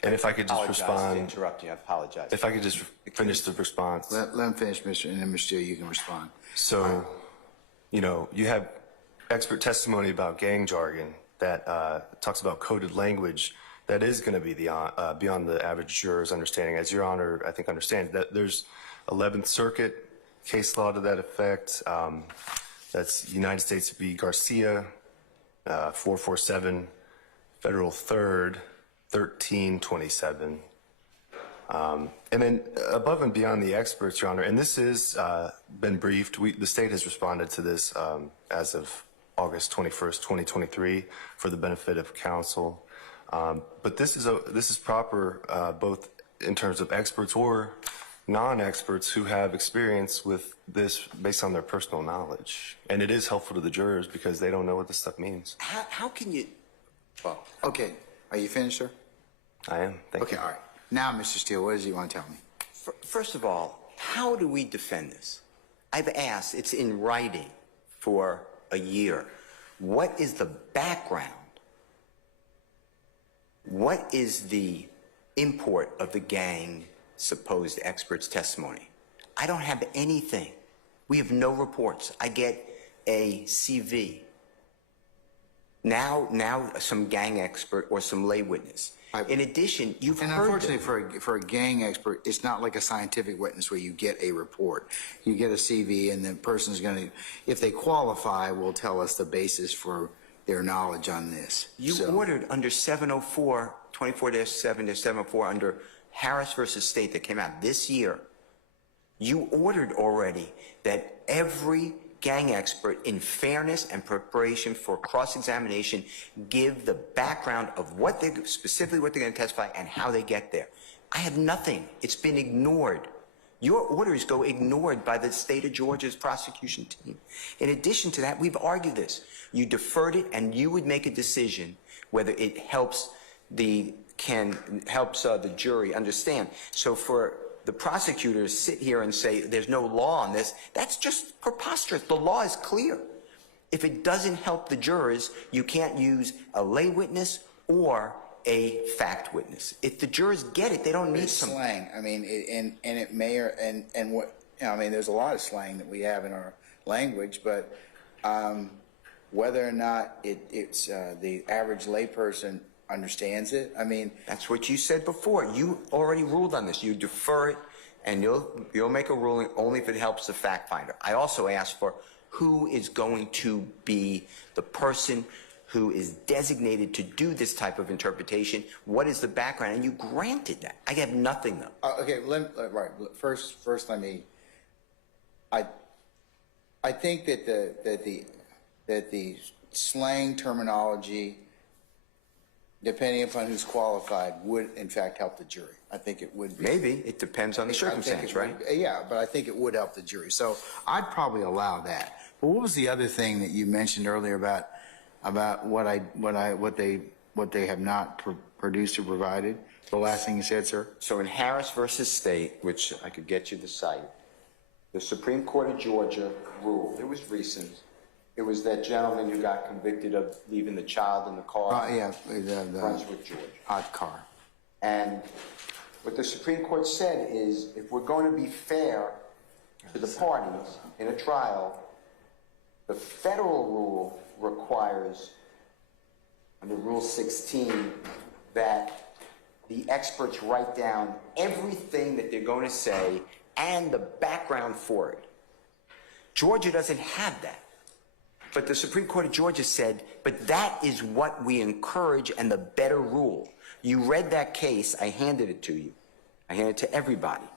And if I could just apologize respond. to interrupt you. I apologize. If I could just finish the response. Let him finish, Mr. And then Mr. Steele, you can respond. So, you know, you have expert testimony about gang jargon that talks about coded language that is going to be beyond the average juror's understanding. As Your Honor, I think, understands that there's 11th Circuit case law to that effect. That's United States v. Garcia, 447, Federal 3rd, 1327. And then above and beyond the experts, Your Honor, and this has been briefed. The state has responded to this as of August 21st, 2023, for the benefit of counsel. But this is proper both in terms of experts or non-experts who have experience with this based on their personal knowledge. And it is helpful to the jurors because they don't know what this stuff means. How can you, well, Okay. Are you finished, sir? I am. Thank you. Okay, all right. Now, Mr. Steele, what does he want to tell me? first of all, how do we defend this? I've asked, it's in writing for a year. What is the background? What is the import of the gang supposed expert's testimony? I don't have anything. We have no reports. I get a CV. Now some gang expert or some lay witness. In addition, you've heard. And unfortunately, for a gang expert, it's not like a scientific witness where you get a report. You get a CV, and the person's going to, if they qualify, will tell us the basis for their knowledge on this. You ordered under 704, 24-7-704, under Harris versus State that came out this year. You ordered already that every gang expert, in fairness and preparation for cross-examination, give the background of what they specifically what they're going to testify and how they get there. I have nothing. It's been ignored. Your orders go ignored by the state of Georgia's prosecution team. In addition to that, we've argued this. You deferred it, and you would make a decision whether it helps the jury understand. So for the prosecutors sit here and say there's no law on this, that's just preposterous. The law is clear. If it doesn't help the jurors, you can't use a lay witness or a fact witness. If the jurors get it, they don't need some slang. I mean, and it may or and what you know, I mean, there's a lot of slang that we have in our language, but whether or not it's the average layperson understands it. I mean, that's what you said before. You already ruled on this. You defer it, and you'll make a ruling only if it helps the fact finder. I also asked for who is going to be the person who is designated to do this type of interpretation. What is the background? And you granted that. I have nothing though. Okay, right. First, let me. I think that the slang terminology, depending upon who's qualified, would in fact help the jury. I think it would be. Maybe. It depends on the circumstance, right? Yeah, but I think it would help the jury. So I'd probably allow that. But what was the other thing that you mentioned earlier about what they have not produced or provided? The last thing you said, sir? So in Harris versus State, which I could get you the site, the Supreme Court of Georgia ruled, it was recent, it was that gentleman who got convicted of leaving the child in the car. Yeah, the Brunswick, Georgia. hot car. And what the Supreme Court said is, if we're going to be fair to the parties in a trial, the federal rule requires, under Rule 16, that the experts write down everything that they're going to say and the background for it. Georgia doesn't have that. But the Supreme Court of Georgia said, but that is what we encourage and the better rule. You read that case, I handed it to you. I handed it to everybody.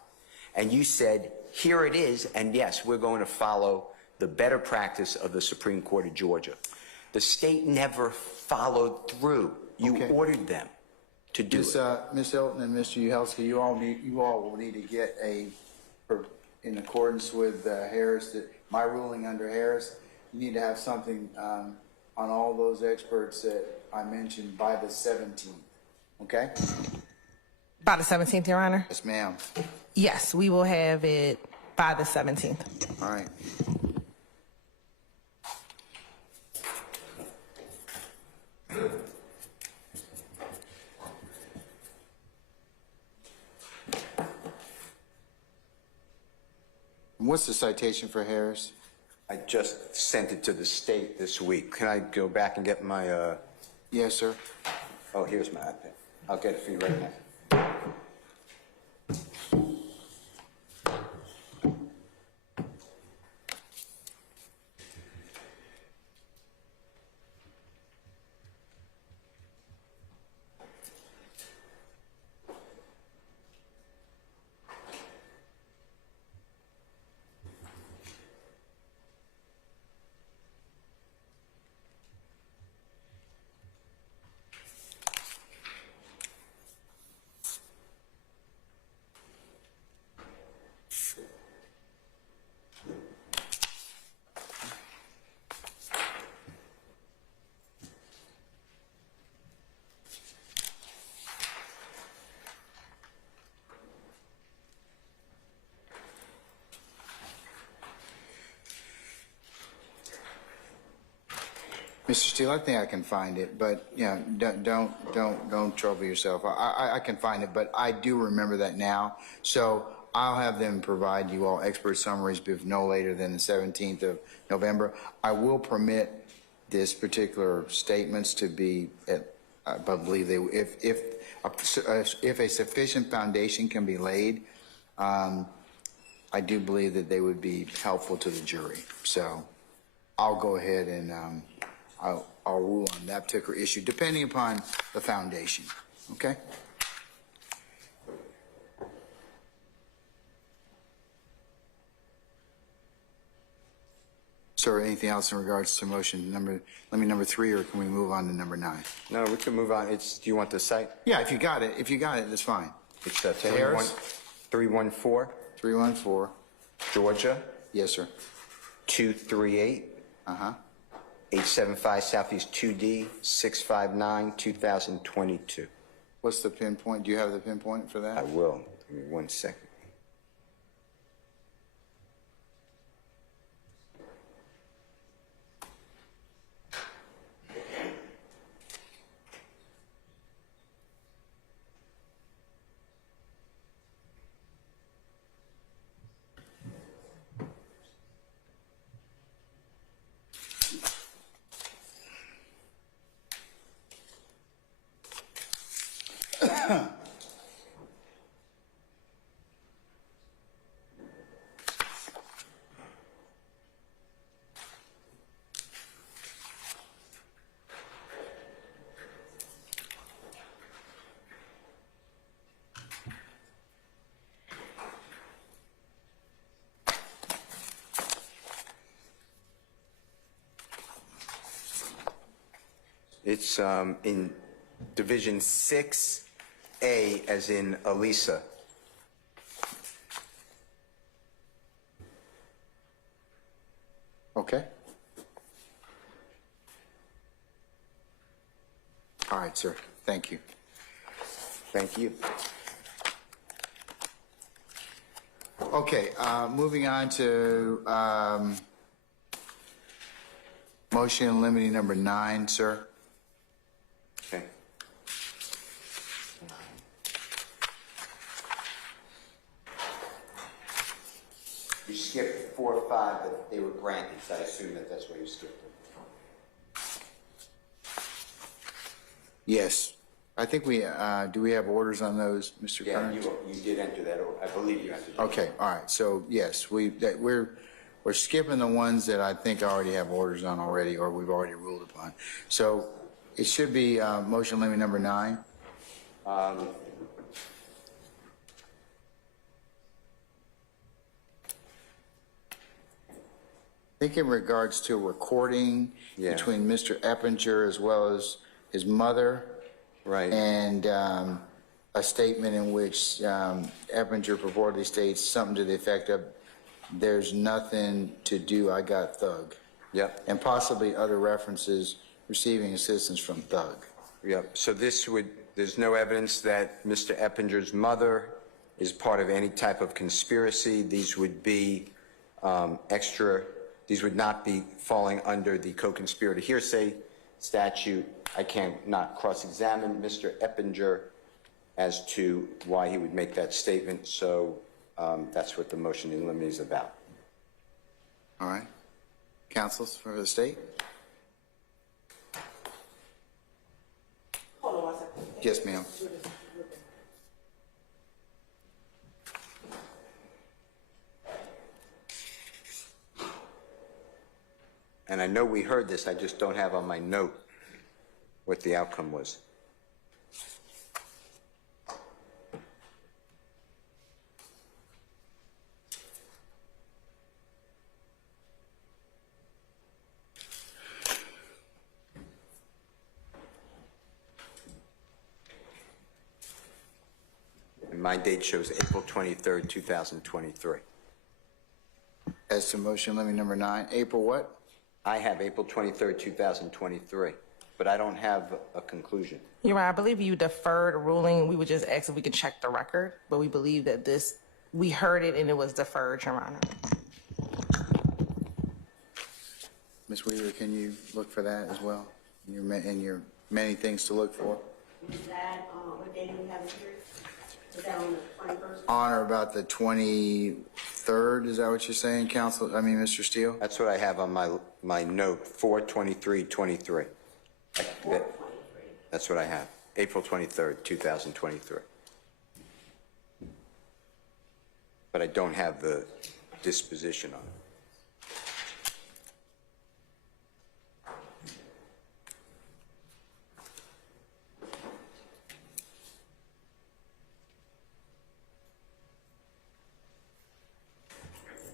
And you said, here it is, and yes, we're going to follow the better practice of the Supreme Court of Georgia. The state never followed through. You ordered them to do it. Ms. Hilton and Mr. Uhelski, you all will need to get in accordance with Harris, my ruling under Harris, you need to have something on all those experts that I mentioned by the 17th, okay? By the 17th, Your Honor? Yes, ma'am. Yes, we will have it by the 17th. All right. What's the citation for Harris? I just sent it to the state this week. Can I go back and get my, Yes, sir. oh, here's my iPad. I'll get it for you right now. Mr. Steele, I think I can find it, but yeah, don't trouble yourself. I can find it, but I do remember that now. So I'll have them provide you all expert summaries no later than the 17th of November. I will permit this particular statements to be, I believe they, if a sufficient foundation can be laid, I do believe that they would be helpful to the jury. So I'll go ahead and I'll rule on that particular issue, depending upon the foundation. Okay? Sir, anything else in regards to motion number 3, or can we move on to number 9? No, we can move on. Do you want the site? Yeah, if you got it, that's fine. It's Harris? 314. 314. Georgia. Yes, sir. 238. 875 Southeast 2D 659 2022. What's the pinpoint? Do you have the pinpoint for that? I will. Give me 1 second. It's in Division 6A, as in Elisa. Okay. All right, sir. Thank you. Thank you. Okay, moving on to motion limiting number 9, sir. Okay. You skipped 4 or 5, but they were granted, so I assume that's where you skipped them. Yes. I think we, do we have orders on those, Mr. Yeah, Kearns? you did enter that. I believe you entered that. Okay, all right. So yes, we're skipping the ones that I think I already have orders on already, or we've already ruled upon. So it should be motion limiting number 9. I think in regards to recording between Mr. Eppinger as well as his mother. Right. And a statement in which Eppinger purportedly states something to the effect of, "There's nothing to do, I got Thug." Yep. And possibly other references receiving assistance from Thug. Yep. So there's no evidence that Mr. Eppinger's mother is part of any type of conspiracy. These would be these would not be falling under the co-conspirator hearsay statute. I can't not cross-examine Mr. Eppinger as to why he would make that statement. So that's what the motion in limine is about. All right. Counsels for the state? Hold on one second. Yes, ma'am. And I know we heard this, I just don't have on my note what the outcome was. And my date shows April 23rd, 2023. As to motion limit number 9, April what? I have April 23rd, 2023, but I don't have a conclusion. You're right. I believe you deferred ruling. We would just ask if we could check the record, but we believe that we heard it and it was deferred, Your Honor. Ms. Weaver, can you look for that as well? In your many things to look for? Is that, what day do we have it here? Is that on the 21st? On or about the 23rd, is that what you're saying, Mr. Steele? That's what I have on my note, 4/23/23. That's what I have, April 23rd, 2023. But I don't have the disposition on it.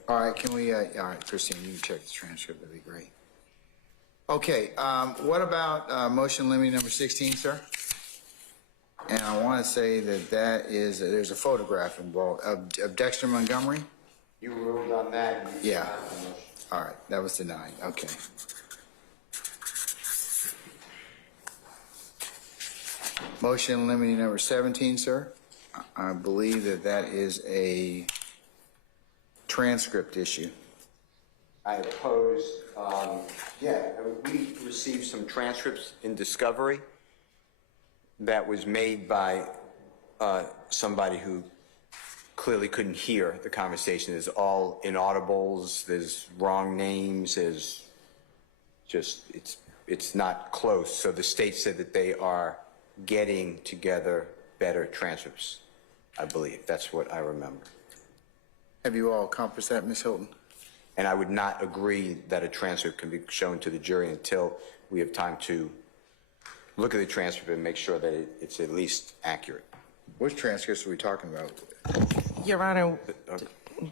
All right, can we, all right, Christine, you can check the transcript, that'd be great. Okay, what about motion limiting number 16, sir? And I want to say that is, there's a photograph involved of Dexter Montgomery? You ruled on that? Yeah. All right, that was denied, okay. Motion limiting number 17, sir? I believe that is a transcript issue. I oppose, we received some transcripts in discovery that was made by somebody who clearly couldn't hear the conversation. There's all inaudibles, there's wrong names, there's just, it's not close. So the state said that they are getting together better transcripts, I believe. That's what I remember. Have you all accomplished that, Ms. Hilton? And I would not agree that a transcript can be shown to the jury until we have time to look at the transcript and make sure that it's at least accurate. Which transcripts are we talking about? Your Honor,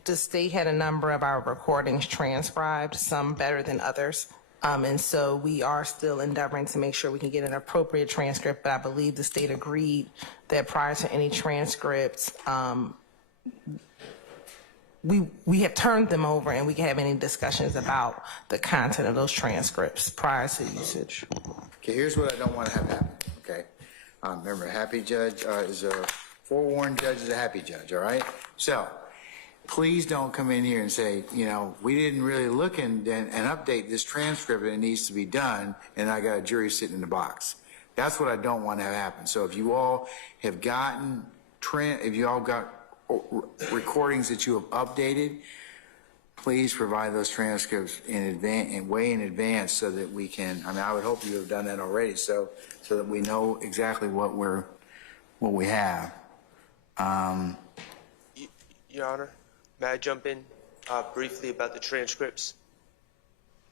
the state had a number of our recordings transcribed, some better than others. And so we are still endeavoring to make sure we can get an appropriate transcript, but I believe the state agreed that prior to any transcripts, we have turned them over and we can have any discussions about the content of those transcripts prior to usage. Okay, here's what I don't want to have happen, okay? Remember, a happy judge is a forewarned judge is a happy judge, all right? So please don't come in here and say, we didn't really look and update this transcript and it needs to be done, and I got a jury sitting in the box. That's what I don't want to have happen. So if you all have gotten, if you all got recordings that you have updated, please provide those transcripts in advance, way in advance, so that we can. I would hope you have done that already, so that we know exactly what we have. Your Honor, may I jump in briefly about the transcripts?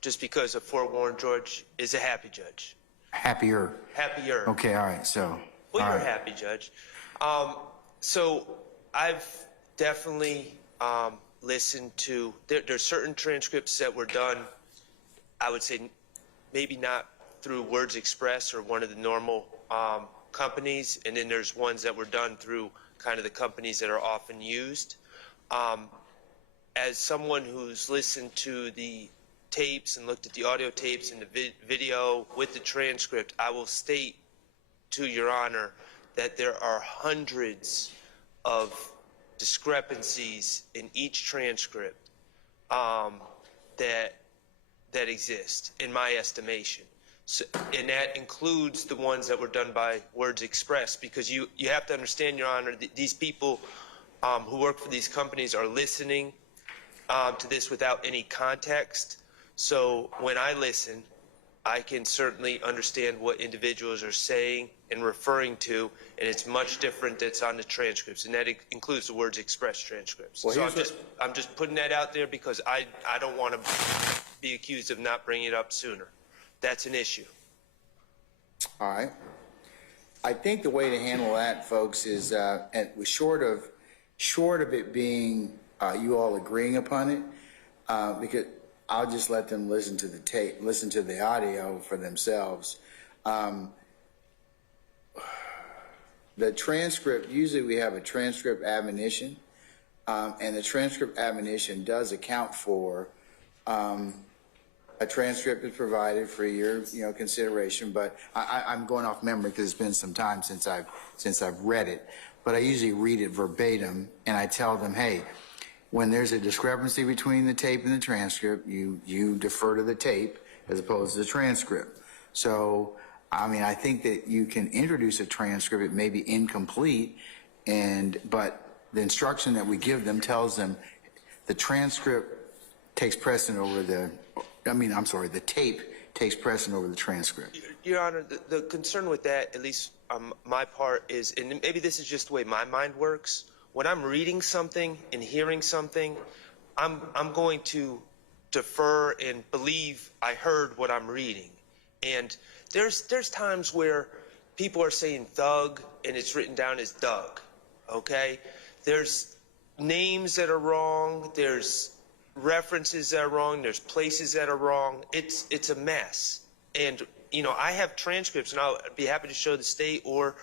Just because a forewarned judge is a happy judge. Happier. Happier. Okay, all right. So. Well, you're right. a happy judge. So I've definitely listened to, there's certain transcripts that were done, I would say maybe not through Words Express or one of the normal companies, and then there's ones that were done through kind of the companies that are often used. As someone who's listened to the tapes and looked at the audio tapes and the video with the transcript, I will state to Your Honor that there are hundreds of discrepancies in each transcript that exist, in my estimation. So, and that includes the ones that were done by Words Express, because you have to understand, Your Honor, these people who work for these companies are listening to this without any context. So when I listen, I can certainly understand what individuals are saying and referring to, and it's much different that's on the transcripts, and that includes the words express transcripts. Well, So here's I'm just putting that out there because I don't want to be accused of not bringing it up sooner. That's an issue. All right. I think the way to handle that, folks, is short of it being you all agreeing upon it, because I'll just let them listen to the tape, listen to the audio for themselves. The transcript, usually we have a transcript admonition, and the transcript admonition does account for a transcript is provided for your consideration, but I'm going off memory because it's been some time since I've read it. But I usually read it verbatim, and I tell them, hey, when there's a discrepancy between the tape and the transcript, you defer to the tape as opposed to the transcript. So, I mean, I think that you can introduce a transcript. It may be incomplete, but the instruction that we give them tells them the transcript takes precedent over the tape takes precedent over the transcript. Your Honor, the concern with that, at least on my part, is, and maybe this is just the way my mind works, when I'm reading something and hearing something, I'm going to defer and believe I heard what I'm reading. And there's times where people are saying thug and it's written down as Doug, okay? There's names that are wrong, there's references that are wrong, there's places that are wrong. It's a mess. And, you know, I have transcripts, and I'll be happy to show the state or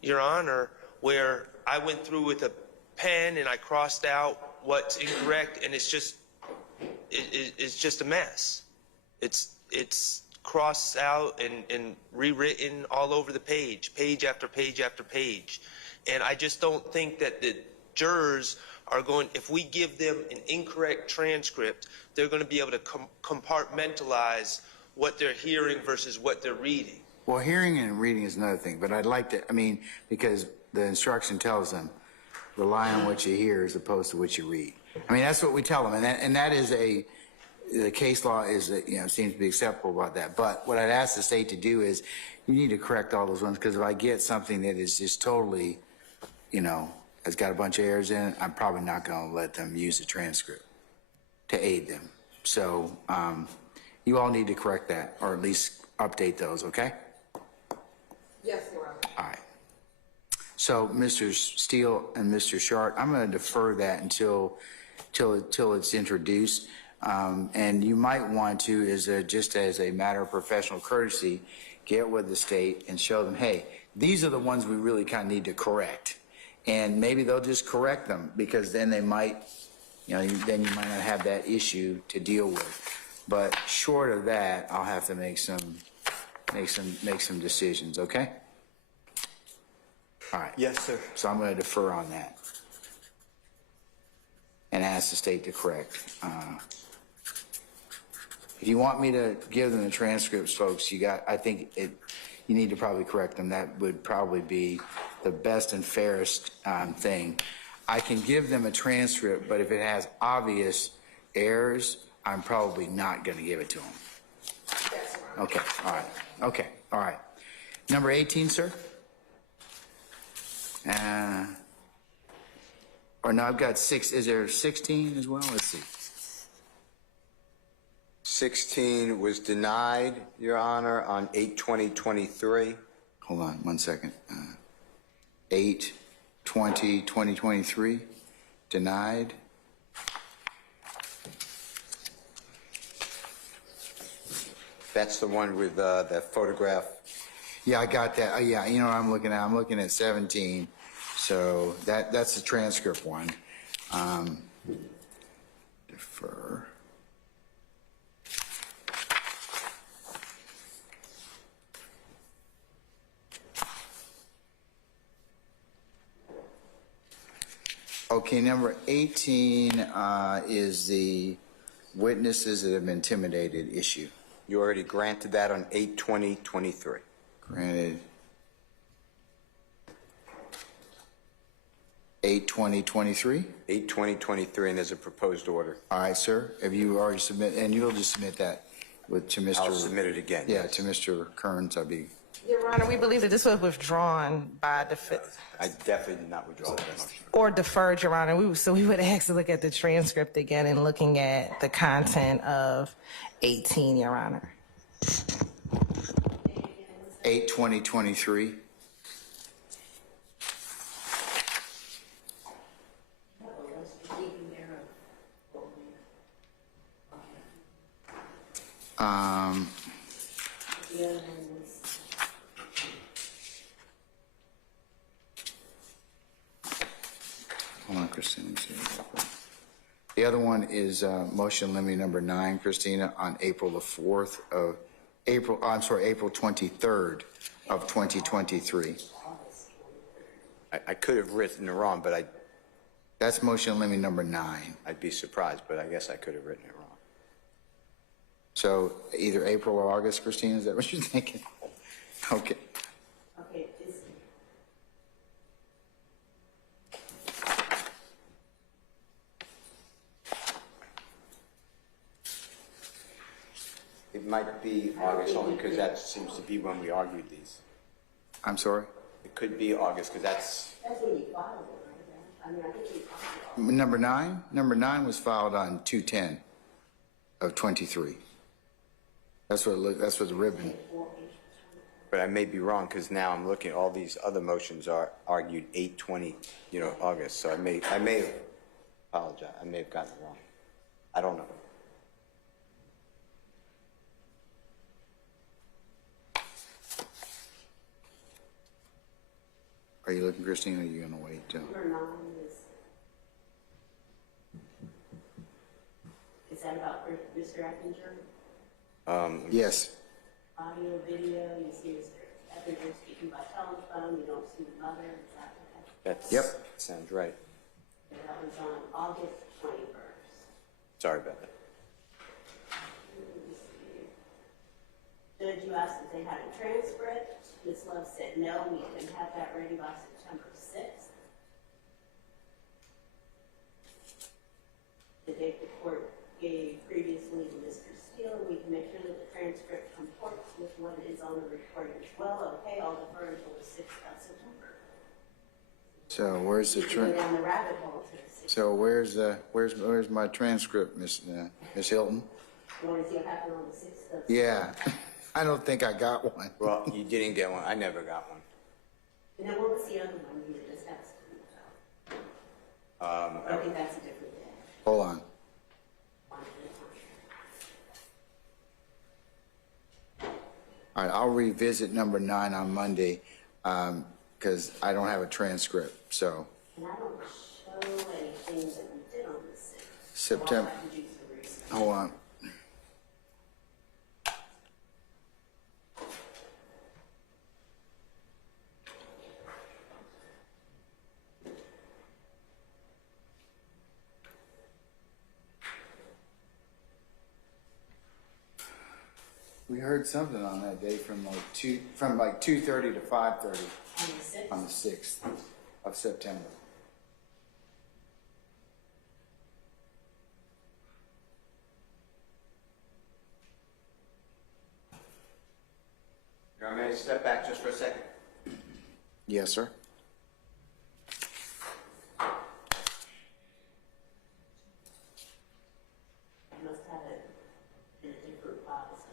Your Honor, where I went through with a pen and I crossed out what's incorrect, and it's just a mess. It's crossed out and rewritten all over the page after page after page. And I just don't think that the jurors are going, if we give them an incorrect transcript, they're going to be able to compartmentalize what they're hearing versus what they're reading. Well, hearing and reading is another thing, but I'd like to, because the instruction tells them, rely on what you hear as opposed to what you read. I mean, that's what we tell them, and that is the case law is, seems to be acceptable about that. But what I'd ask the state to do is, you need to correct all those ones, because if I get something that is just totally, has got a bunch of errors in it, I'm probably not going to let them use the transcript to aid them. So you all need to correct that, or at least update those, okay? Yes, Your Honor. All right. So, Mr. Steele and Mr. Sharp, I'm going to defer that until it's introduced. And you might want to, just as a matter of professional courtesy, get with the state and show them, hey, these are the ones we really kind of need to correct. And maybe they'll just correct them, because then they might, then you might not have that issue to deal with. But short of that, I'll have to make some decisions, okay? All right. Yes, sir. So I'm going to defer on that and ask the state to correct. If you want me to give them the transcripts, folks, I think you need to probably correct them. That would probably be the best and fairest thing. I can give them a transcript, but if it has obvious errors, I'm probably not going to give it to them. Okay, all right. Okay, all right. Number 18, sir? Or no, I've got 6. Is there 16 as well? Let's see. 16 was denied, Your Honor, on 8/20/23. Hold on 1 second. 8/20/2023, denied. That's the one with that photograph. Yeah, I got that. Yeah, you know what I'm looking at? I'm looking at 17. So that's the transcript one. Defer. Okay, number 18 is the witnesses that have been intimidated issue. You already granted that on 8/20/23. Granted. 8/20/23? 8/20/23, and there's a proposed order. All right, sir. Have you already submitted, and you'll just submit that to Mr. I'll submit it again. Yeah, yes. to Mr. Kearns, I'll be. Your Honor, we believe that this was withdrawn by I definitely did not withdraw that motion. or deferred, Your Honor. So we would ask to look at the transcript again and looking at the content of 18, Your Honor. 8/20/23. Hold on, Christina. Let me see. The other one is motion limine number 9, Christina, on April 23rd of 2023. I could have written it wrong, but That's motion limine number 9. I'd be surprised, but I guess I could have written it wrong. So either April or August, Christina, is that what you're thinking? Okay. Okay, It might be August only because that seems to be when we argued these. I'm sorry? It could be August because that's when you filed it, right? I mean, I think you filed it. Number 9? Number 9 was filed on 2/10 of 23. That's what the ribbon. But I may be wrong because now I'm looking, all these other motions are argued 8/20, August. So I may have apologized. I may have gotten it wrong. I don't know. Are you looking, Christina, or are you going to wait till? Number 9 is that about Mr. Eppinger? Yes. Audio, video, you see Mr. Eppinger speaking by telephone, you don't see the mother, is that okay? Yep. Sounds right. That was on August 21st. Sorry about that. Judge, you asked if they had a transcript. Ms. Love said no, we can have that ready by September 6th. The date the court gave previously to Mr. Steele, we can make sure that the transcript comports with what is on the recording as well. Okay, I'll defer until the 6th of September. So where's the Go down the rabbit hole to the 6th. So where's my transcript, Miss Hilton? You want to see what happened on the 6th of Yeah. I don't think I got one. Well, you didn't get one. I never got one. And then what was the other one you were just asking about? I think that's a different day. Hold on. One at a time. All right, I'll revisit number 9 on Monday because I don't have a transcript. So And I don't show anything that we did on the 6th. September. So I'll have to do some research. Hold on. We heard something on that day from like 2:30 to 5:30 On the 6th? on the 6th of September. You want me to step back just for a second? Yes, sir. I must have it in a different file, so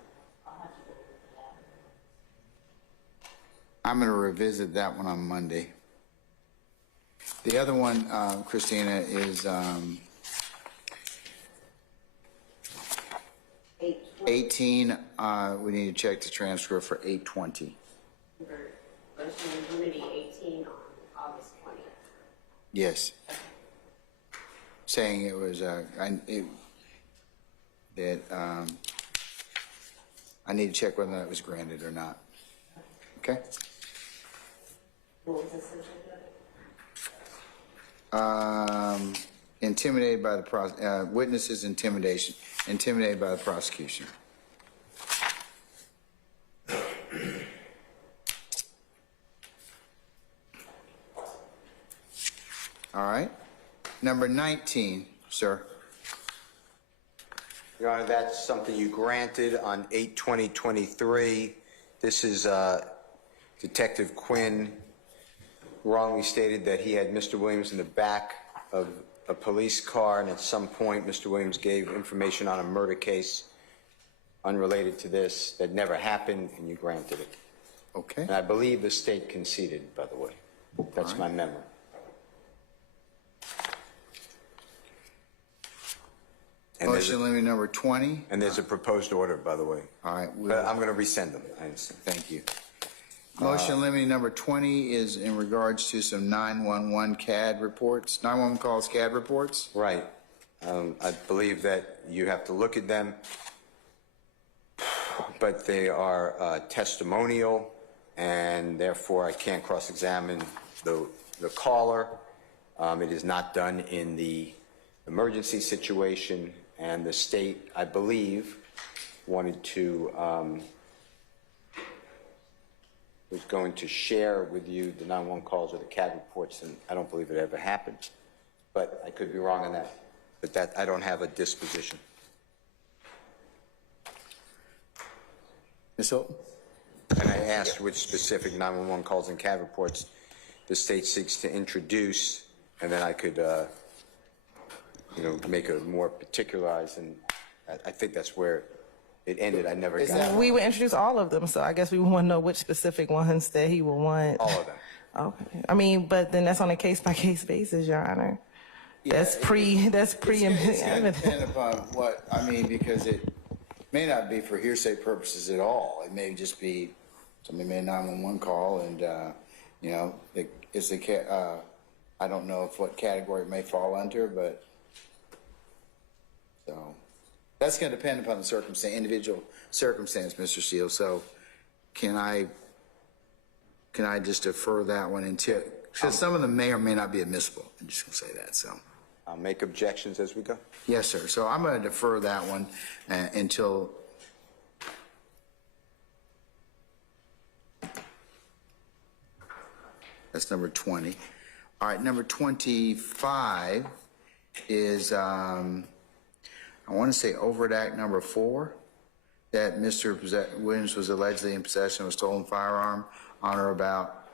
I'll have to go look at that. I'm going to revisit that one on Monday. The other one, Christina, is 18. We need to check the transcript for 8/20. Motion Unity 18 on August 20th. Yes. Saying it was, I need to check whether that was granted or not. Okay? What was the subject of it? Intimidated by the witnesses intimidated by the prosecution. All right. Number 19, sir. Your Honor, that's something you granted on 8/20/23. This is Detective Quinn wrongly stated that he had Mr. Williams in the back of a police car, and at some point Mr. Williams gave information on a murder case unrelated to this that never happened, and you granted it. Okay. And I believe the state conceded, by the way. That's my memory. And Motion limit number 20. And there's a proposed order, by the way. All right. But I'm going to resend them. I understand. Thank you. Motion limiting number 20 is in regards to some 911 CAD reports, 911 calls CAD reports. Right. I believe that you have to look at them, but they are testimonial, and therefore I can't cross-examine the caller. It is not done in the emergency situation, and the state, I believe, wanted to was going to share with you the 911 calls or the CAD reports, and I don't believe it ever happened. But I could be wrong on that. But that I don't have a disposition. Ms. Hilton? And I asked which specific 911 calls and CAD reports the state seeks to introduce, and then I could, make a more particularized, and I think that's where it ended. I never got it. We would introduce all of them, so I guess we want to know which specific ones that he would want. All of them. Okay. I mean, but then that's on a case-by-case basis, Your Honor. That's It's going to pre. depend upon what, because it may not be for hearsay purposes at all. It may just be somebody made a 911 call, and, I don't know what category it may fall under, but, so, that's going to depend upon the circumstance, individual circumstance, Mr. Steele. So, can I just defer that one until, because some of them may or may not be admissible. I'm just going to say that, so. I'll make objections as we go. Yes, sir. So I'm going to defer that one until that's number 20. All right, number 25 is, I want to say overt act number 4, that Mr. Williams was allegedly in possession of a stolen firearm on or about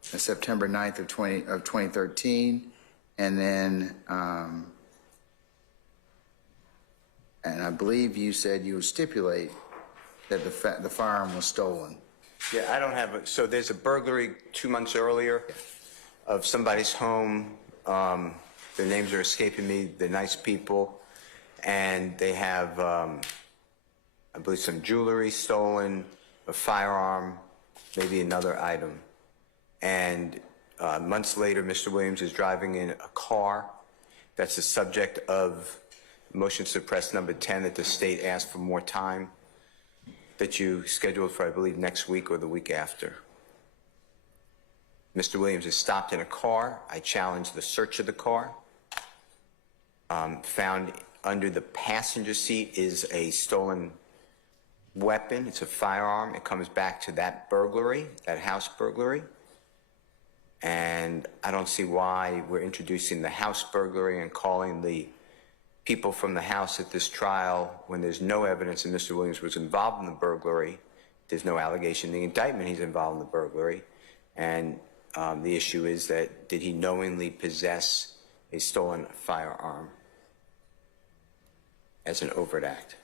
September 9th of 2013. And then, and I believe you said you would stipulate that the firearm was stolen. Yeah, I don't have so there's a burglary 2 months earlier of somebody's home. Their names are escaping me. They're nice people. And they have, I believe, some jewelry stolen, a firearm, maybe another item. And months later, Mr. Williams is driving in a car that's the subject of motion suppressed number 10 that the state asked for more time, that you scheduled for, I believe, next week or the week after. Mr. Williams is stopped in a car. I challenged the search of the car. Found under the passenger seat is a stolen weapon. It's a firearm. It comes back to that burglary, that house burglary. And I don't see why we're introducing the house burglary and calling the people from the house at this trial when there's no evidence that Mr. Williams was involved in the burglary. There's no allegation in the indictment he's involved in the burglary. And the issue is that did he knowingly possess a stolen firearm as an overt act?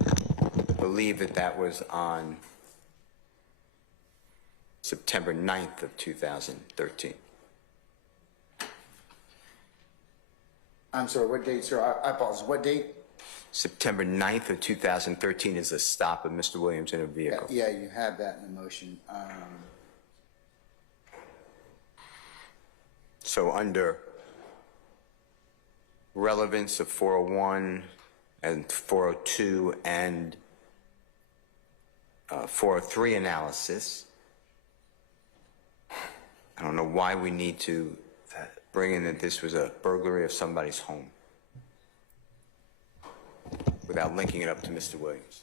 I believe that was on September 9th of 2013. I'm sorry, what date, sir? I apologize. What date? September 9th of 2013 is the stop of Mr. Williams in a vehicle. Yeah, you have that in the motion. So under relevance of 401 and 402 and 403 analysis, I don't know why we need to bring in that this was a burglary of somebody's home without linking it up to Mr. Williams.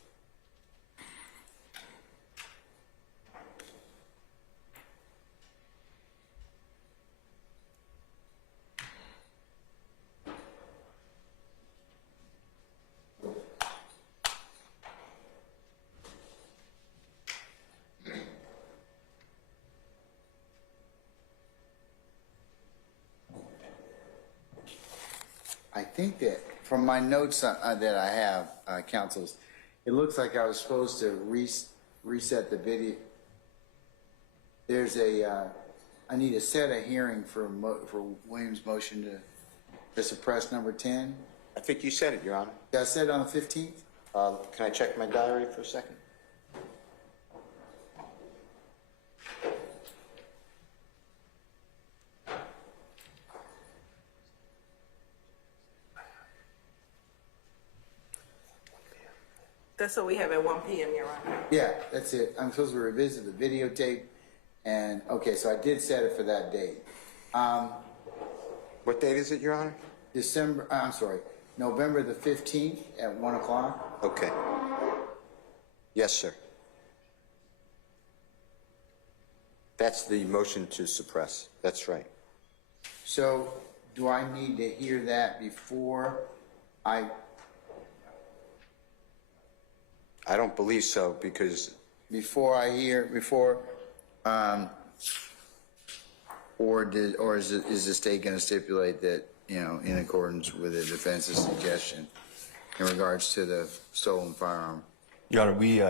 think that from my notes that I have, councils, it looks like I was supposed to reset the video. There's I need to set a hearing for Williams' motion to suppress number 10. I think you said it, Your Honor. Did I set it on the 15th? Can I check my diary for a second? That's what we have at 1 p.m., Your Honor. Yeah, that's it. I'm supposed to revisit the videotape, and okay, so I did set it for that date. What date is it, Your Honor? November the 15th at 1 o'clock. Okay. Yes, sir. That's the motion to suppress. That's right. So, do I need to hear that before I don't believe so, because or is the state going to stipulate that, in accordance with the defense's suggestion in regards to the stolen firearm? Your Honor, we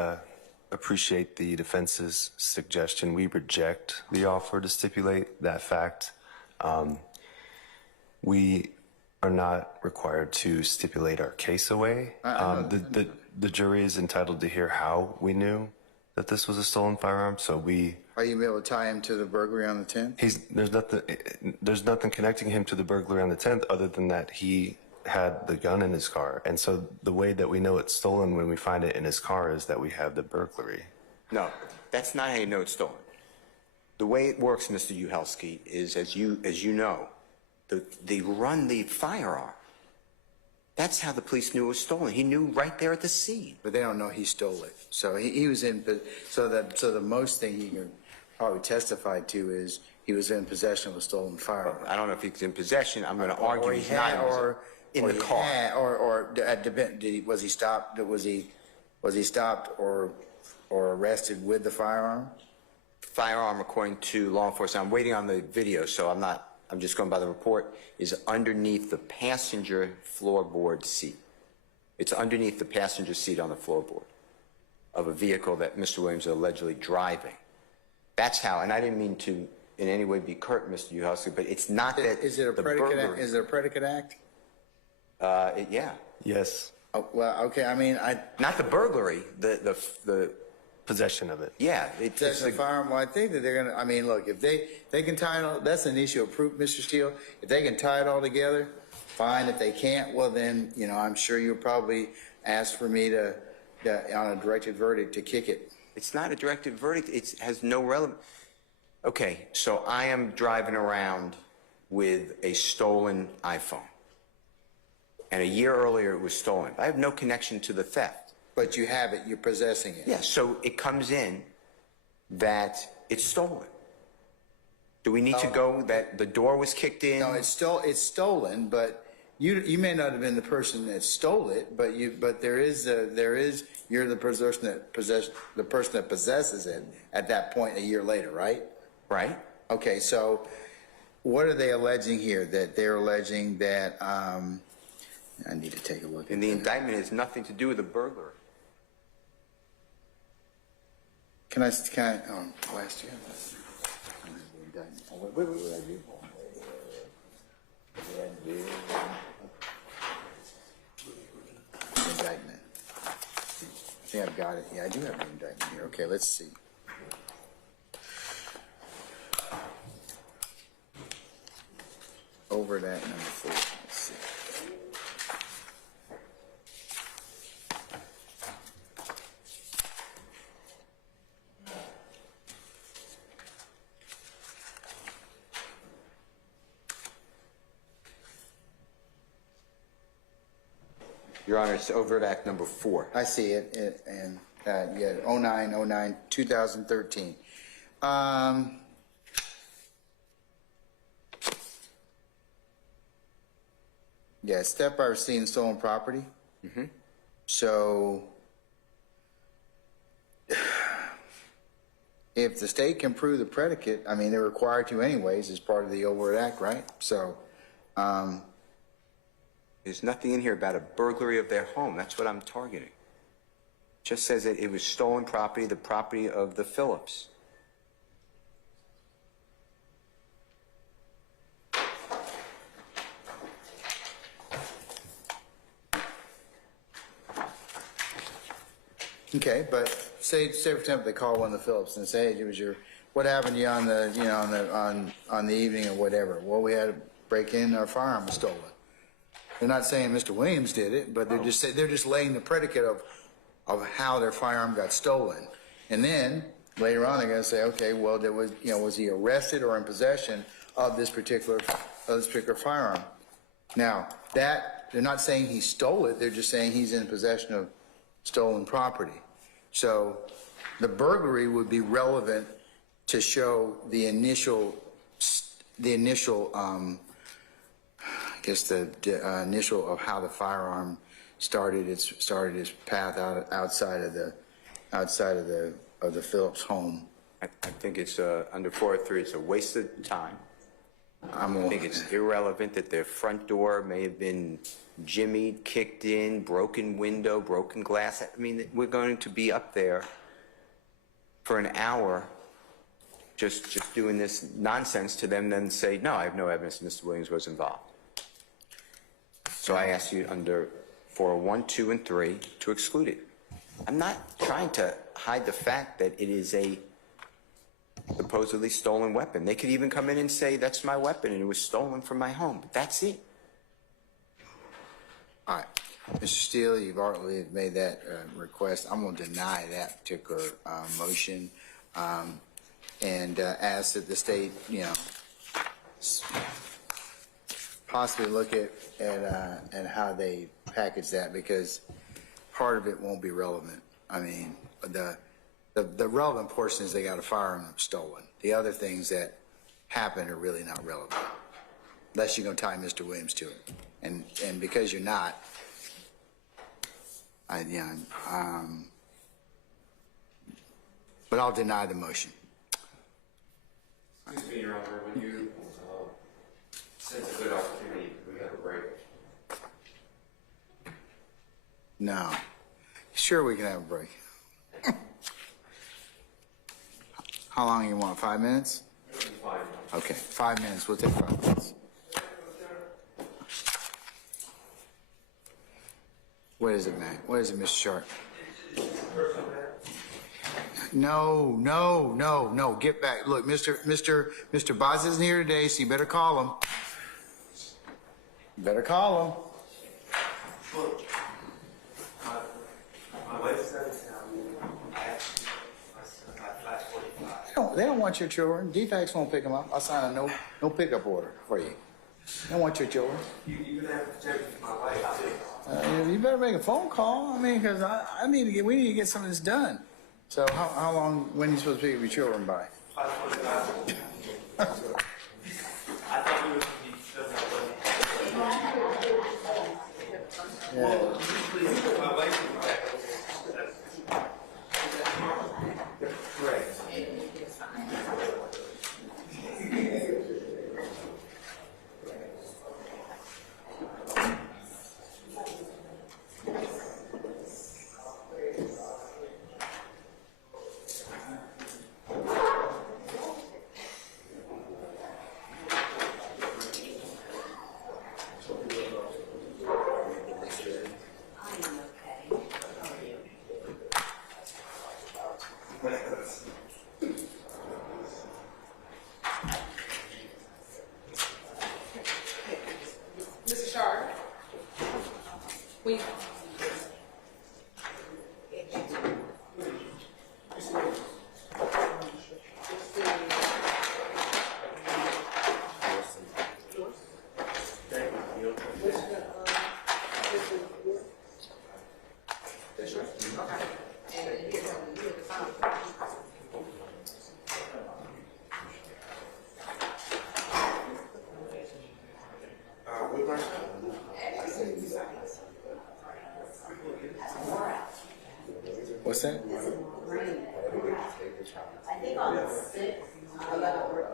appreciate the defense's suggestion. We reject the offer to stipulate that fact. We are not required to stipulate our case away. The jury is entitled to hear how we knew that this was a stolen firearm, so we... Are you able to tie him to the burglary on the 10th? There's nothing connecting him to the burglary on the 10th other than that he had the gun in his car. And so the way that we know it's stolen when we find it in his car is that we have the burglary. no, that's not how you know it's stolen. The way it works, Mr. Uhelski, is as you know, they run the firearm. That's how the police knew it was stolen. He knew right there at the scene. But they don't know he stole it. So he was in. So the most thing he can probably testify to is he was in possession of a stolen firearm. I don't know if he's in possession. I'm going to argue he's not in the car. Was he stopped? Was he stopped or arrested with the firearm? Firearm, according to law enforcement. I'm waiting on the video, so I'm just going by the report, is underneath the passenger floorboard seat. It's underneath the passenger seat on the floorboard of a vehicle that Mr. Williams is allegedly driving. That's how, and I didn't mean to in any way be curt, Mr. Uhelski, but it's not that Is it a predicate act? Yeah. Yes. Oh, well, okay. I mean, Not the burglary, the Possession of it. yeah. possession of firearm. Well, I think that they're gonna. I mean, look, if they can tie it all, that's an issue of proof, Mr. Steele. If they can tie it all together, fine. If they can't, well then, I'm sure you'll probably ask for me to on a directed verdict to kick it. It's not a directed verdict. It has no relevance. Okay, so I am driving around with a stolen iPhone. And a year earlier it was stolen. I have no connection to the theft. But you have it, you're possessing it. Yeah, so it comes in that it's stolen. Do we need to go that the door was kicked in? No, it's stolen, but you may not have been the person that stole it, but you're the person that possesses it at that point a year later, right? Right. Okay, so what are they alleging here? That they're alleging that I need to take a look at And the indictment has nothing to do with the burglary. Can I last year? What did I do? Indictment. I think I've got it. Yeah, I do have an indictment here. Okay, let's see. Over that number 4. Let's see. Your Honor, it's overt act number 4. I see it, and yeah, 09, 2013. Yeah, theft by receiving stolen property. Mm-hmm. So, if the state can prove the predicate, I mean, they're required to anyways as part of the overt act, right? So, There's nothing in here about a burglary of their home. That's what I'm targeting. Just says that it was stolen property, the property of the Phillips. Okay, but say for example, they call one of the Phillips and say, hey, it was your, what happened to you on the, you know, on the evening or whatever? Well, we had a break in, our firearm was stolen. They're not saying Mr. Williams did it, but they're just laying the predicate of how their firearm got stolen. And then later on, they're going to say, okay, well, there was, you know, was he arrested or in possession of this particular firearm? Now, that, they're not saying he stole it, they're just saying he's in possession of stolen property. So the burglary would be relevant to show the initial I guess the initial of how the firearm started its path outside of the Phillips home. I think it's under 403. It's a waste of time. I think it's irrelevant that their front door may have been jimmied, kicked in, broken window, broken glass. I mean, we're going to be up there for an hour just doing this nonsense to them, then say, no, I have no evidence that Mr. Williams was involved. So I ask you under 401, 2, and 3 to exclude it. I'm not trying to hide the fact that it is a supposedly stolen weapon. They could even come in and say, that's my weapon and it was stolen from my home. But that's it. All right. Mr. Steele, you've already made that request. I'm going to deny that particular motion and ask that the state, you know, possibly look at how they package that, because part of it won't be relevant. I mean, the relevant portion is they got a firearm that was stolen. The other things that happened are really not relevant, unless you're going to tie Mr. Williams to it. And because you're not, but I'll deny the motion. Excuse me, Your Honor, when you sense a good opportunity, we have a break. No. Sure, we can have a break. How long you want? 5 minutes? 5 minutes. Okay, 5 minutes. We'll take 5 minutes. What is it, Matt? What is it, Mr. Sharp? No. Get back. Look, Mr. Boz isn't here today, so you better call him. You better call him. Look, my wife's out of town. I have my son by 5:45. They don't want your children. DFACS won't pick them up. I'll sign a no pickup order for you. They don't want your children. You're gonna have to check with my wife too. You better make a phone call. I mean, because we need to get some of this done. So how long, when are you supposed to pick up your children by? 5:45. I thought we were going to be filming that. Yeah. Well, please, my wife will be back. Correct. Mr. Sharp, we. What's that? I think on the 6th, I got to work.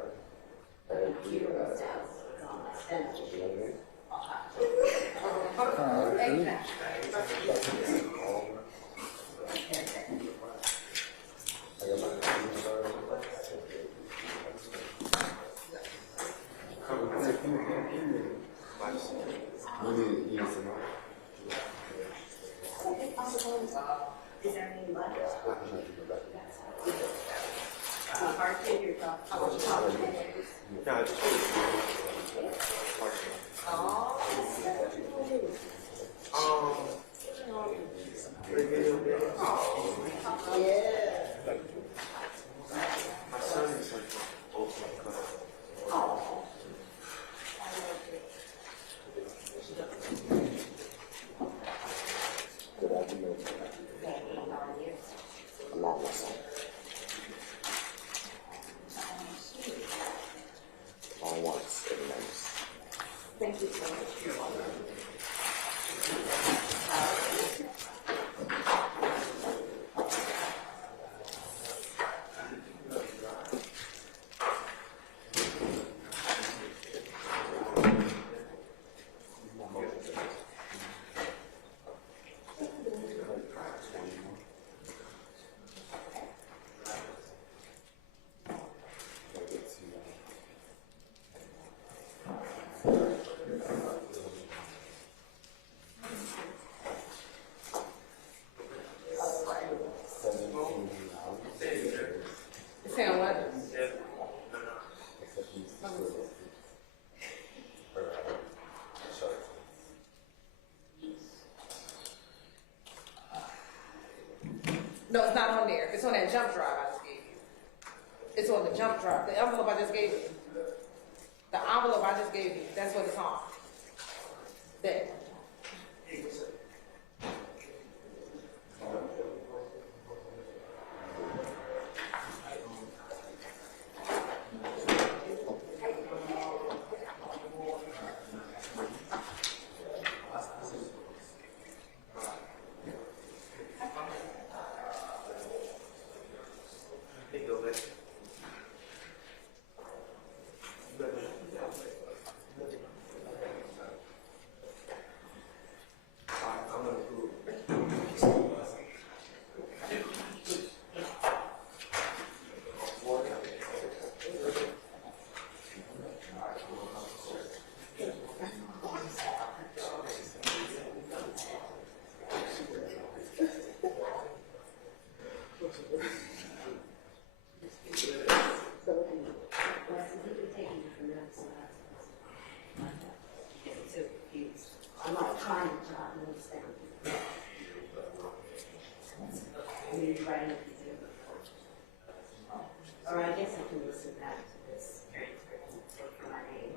Computer was down. It's on my schedule. I'll have to. Is there any left? Hard figure, how much hard figures? No, just my son is like the ultimate cook. Thank you so much. Saying what? No, it's not on there. It's on that jump drive I just gave you. It's on the jump drive. The envelope I just gave you. The envelope I just gave you. That's what it's on. There. I'm not trying to jot notes down. Maybe writing it down. Or I guess I can listen back to this transcript and look for my name.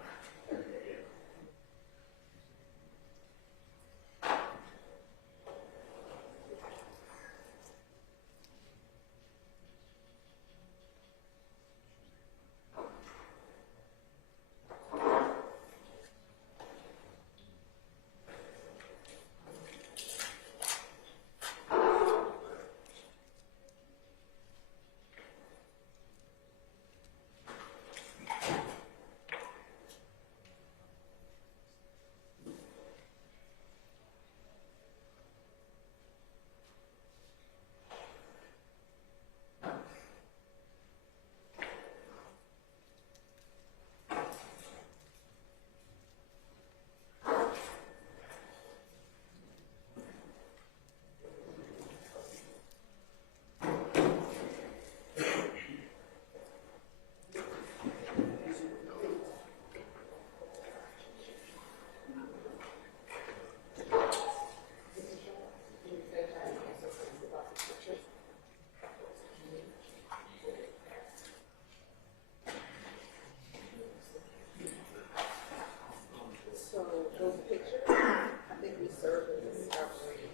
So those pictures, I think we served as discovery.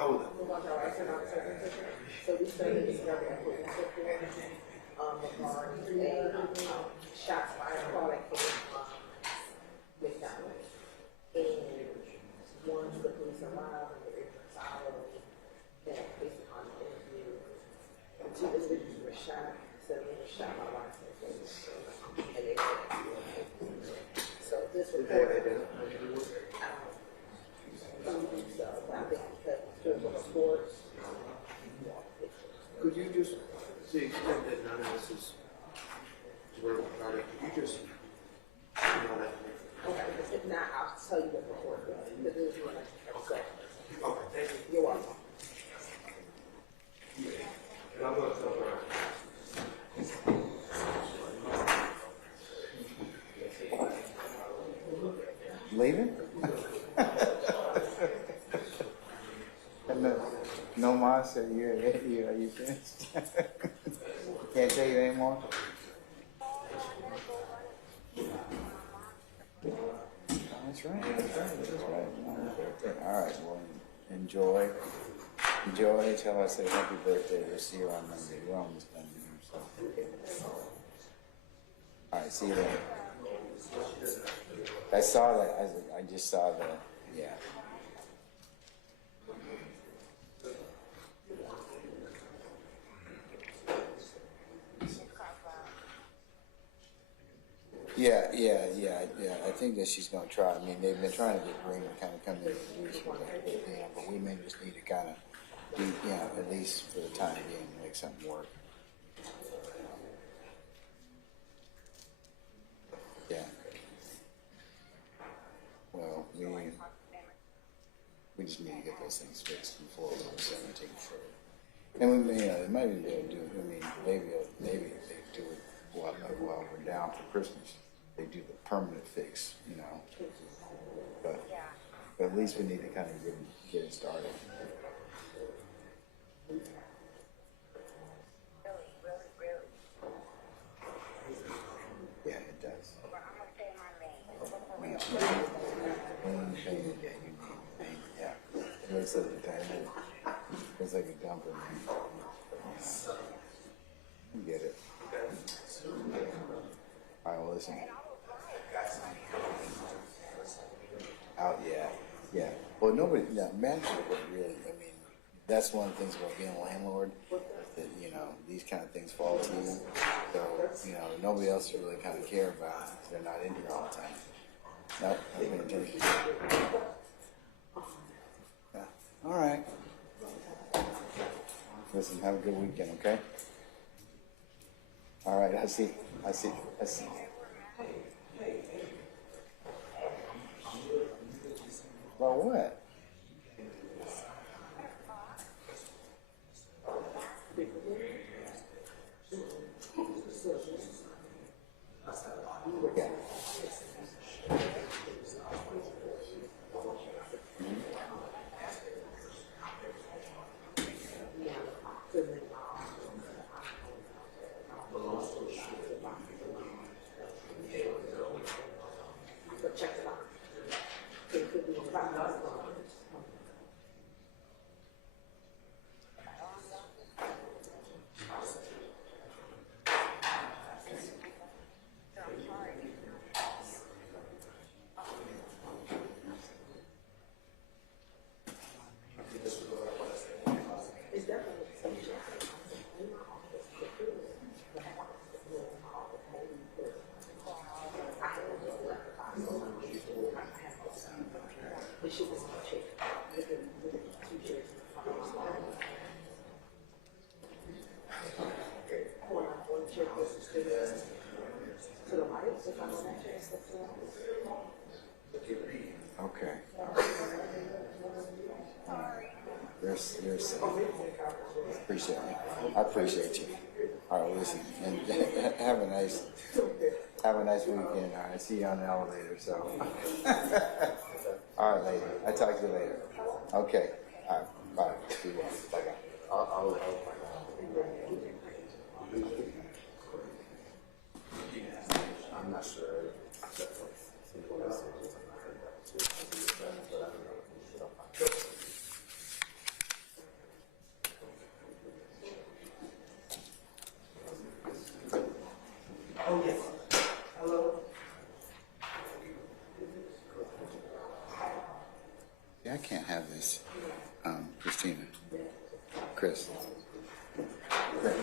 Oh, The ones that I sent out certain pictures. So we served as discovery of what we took for regarding a shots fired call that came from McDonald's. And once the police arrived and they were followed, that based upon the interview, the two individuals were shot, 7 were shot by live in the face. And they were. So this report, You just, you know, that. Okay, because if not, I'll tell you what the court does. Because it was your election. Okay, thank you. You're welcome. And I'm gonna tell her. Leaving? No, Ma said you finished? Can't tell you anymore? That's right. All right, well, enjoy. Tell us a happy birthday. We'll see you on Monday. We're almost done here, so. All right, see you later. I saw that. I just saw the, yeah. Yeah. I think that she's going to try. I mean, they've been trying to get Green to kind of come in and do something, but we may just need to kind of do, at least for the time being, make something work. Yeah. Well, we just need to get those things fixed before we're 17 for it. And we may, they might even be able to do it. I mean, maybe they do it while we're down for Christmas. They do the permanent fix, But at least we need to kind of get it started. Yeah, it does. Yeah. It looks like a diamond. Looks like a dumper, man. You get it. All right, well, listen. Out, yeah. Well, management would really, I mean, that's one of the things about being a landlord, that, these kind of things fall to you. So, nobody else really kind of care about it. They're not in here all the time. Not paying attention. Yeah. All right. Listen, have a good weekend, okay? All right, I see. Well, what? Yeah. Okay. You're safe. Appreciate it. I appreciate you. All right, listen, and have a nice weekend. All right, see you on the elevator. So, all right, lady. I talk to you later. Okay. All right. Bye. See you. Bye. I'm not sure. Oh, yes. Hello? Yeah, I can't have this, Christina. Chris. Great.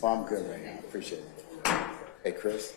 Well, I'm good right now. Appreciate it. Hey, Chris.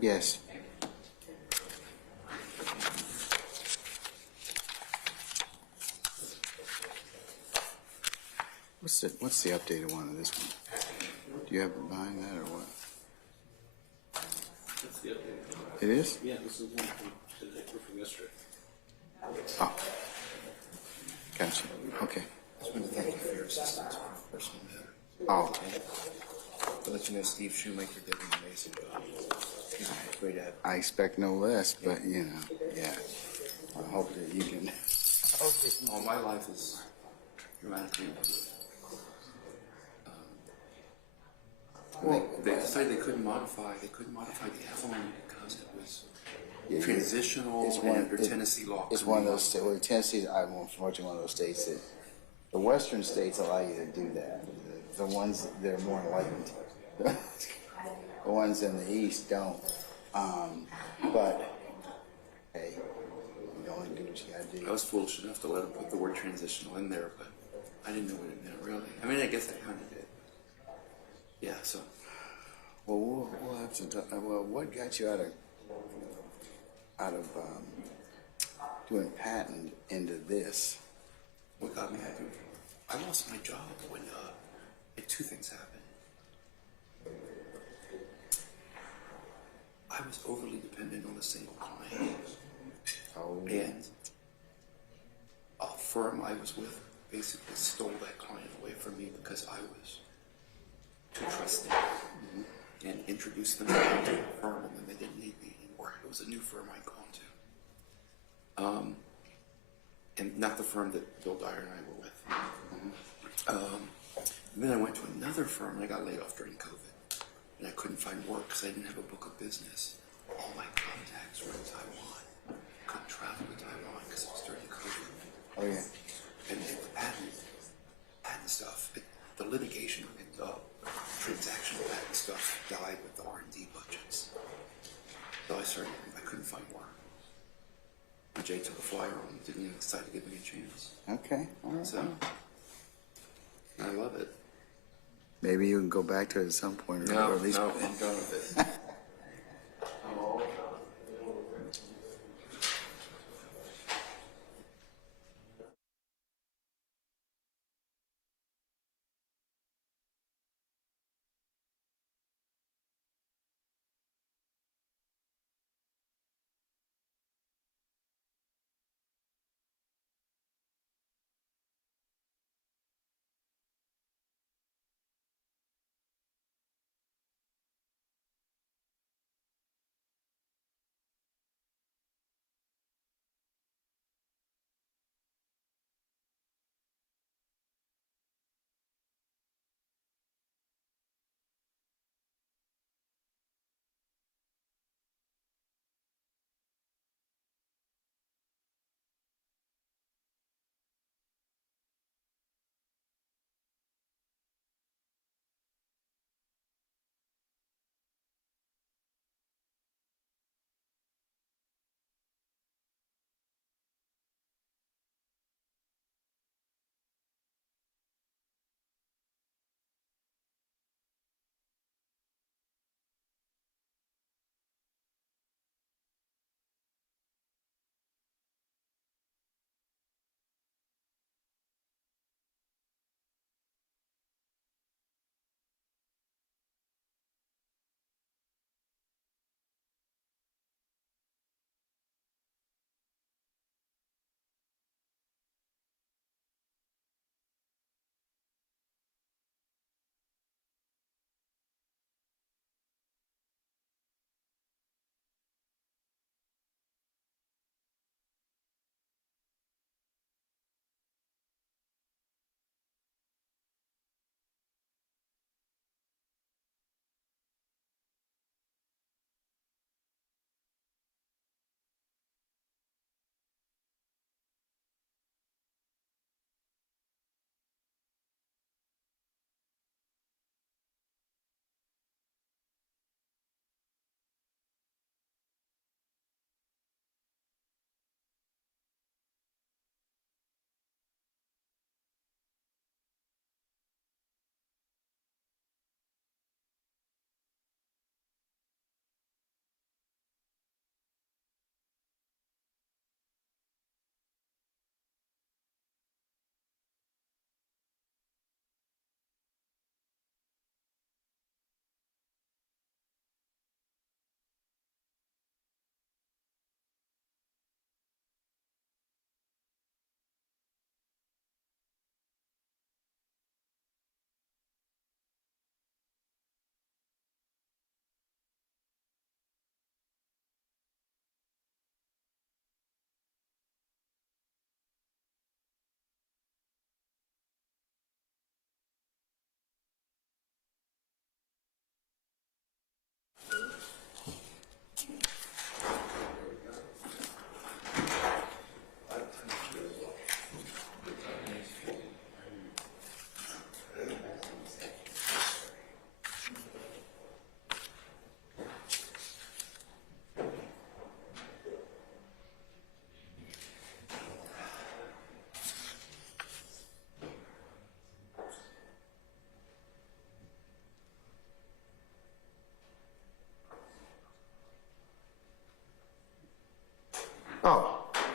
Yes. What's the updated one of this one? Do you have it behind that or what? That's the update. It is? Yeah, this is one from yesterday. Oh. Gotcha. Okay. Just want to thank you for your assistance on a personal matter. Oh. I'll let you know Steve Shoemaker did an amazing job. He's a great ad. I expect no less, but you know, yeah. I hope that you can. All my life is dramatically improved. Well, they decided they couldn't modify the F1 because it was transitional and under Tennessee law. It's one of those states. Well, Tennessee, I'm unfortunately one of those states that the western states allow you to do that. The ones that are more enlightened, the ones in the east don't. But hey, you only do what you gotta do. I was foolish enough to let him put the word transitional in there, but I didn't know what it meant really. I mean, I guess I kind of did. Yeah, so. Well, we'll have to. Well, what got you out of doing patent into this? What got me out of it? I lost my job when two things happened. I was overly dependent on a single client. Oh. And a firm I was with basically stole that client away from me because I was too trusting. And introduced them to the firm, and then they didn't need me anymore. It was a new firm I'd gone to. And not the firm that Bill Dyer and I were with. And then I went to another firm, and I got laid off during COVID. And I couldn't find work because I didn't have a book of business. All my contacts were in Taiwan. Couldn't travel to Taiwan because it was during COVID. Oh yeah. And the patent stuff, the litigation, the transactional patent stuff died with the R&D budgets. So I couldn't find work. And Jay took a flyer on me, didn't even decide to give me a chance. Okay. All right. So, I love it. Maybe you can go back to it at some point, or No, at least. I'm done with it.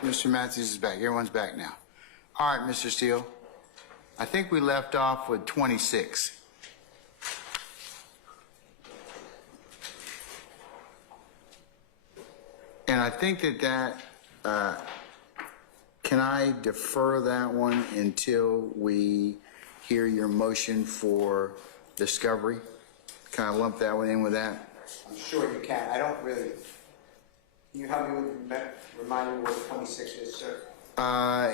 Mr. Matthews is back. Everyone's back now. All right, Mr. Steele. I think we left off with 26. And I think that can I defer that one until we hear your motion for discovery? Can I lump that one in with that? I'm sure you can. I don't really, can you help me with, remind me what 26 is, sir?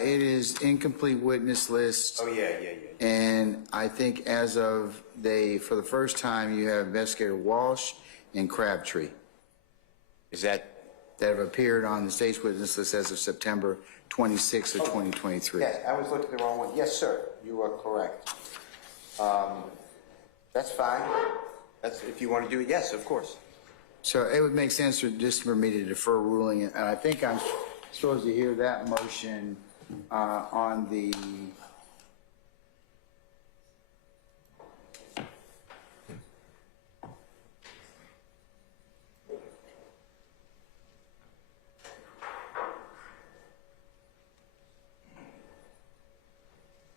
It is incomplete witness list. Oh, yeah. And I think as of for the first time, you have Investigator Walsh and Crabtree. Is that have appeared on the state's witness list as of September 26th of 2023. Yes, I was looking at the wrong one. Yes, sir, you are correct. That's fine. That's, if you want to do it, yes, of course. So it would make sense for me to defer ruling, and I think I'm supposed to hear that motion on the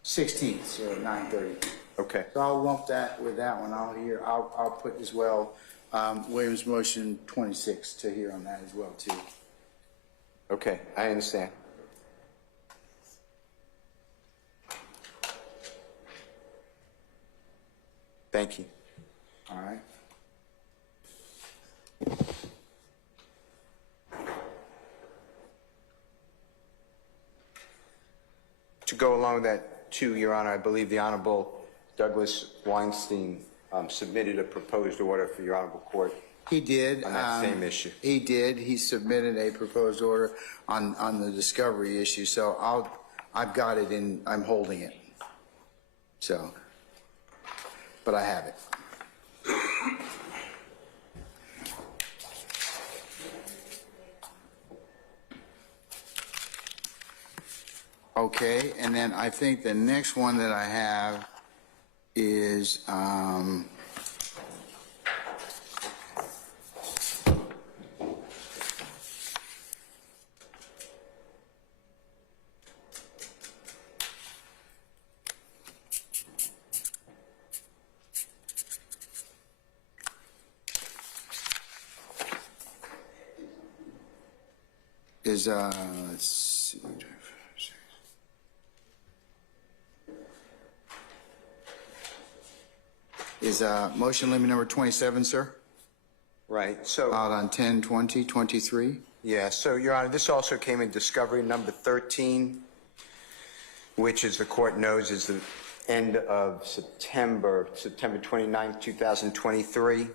$16th, so at 9:30. okay? So I'll lump that with that one. I'll put as well Williams' motion 26 to hear on that as well too. Okay, I understand. Thank you. All right. To go along with that, too, Your Honor, I believe the Honorable Douglas Weinstein submitted a proposed order for Your Honorable Court. He did. On that same issue. He did. He submitted a proposed order on the discovery issue. So I've got it in. I'm holding it. So, but I have it. Okay, and then I think the next one that I have is let's see. Is motion limit number 27, sir? Right. So Filed on 10/20/23. yeah. So Your Honor, this also came in discovery number 13, which, as the court knows, is the end of September 29th, 2023.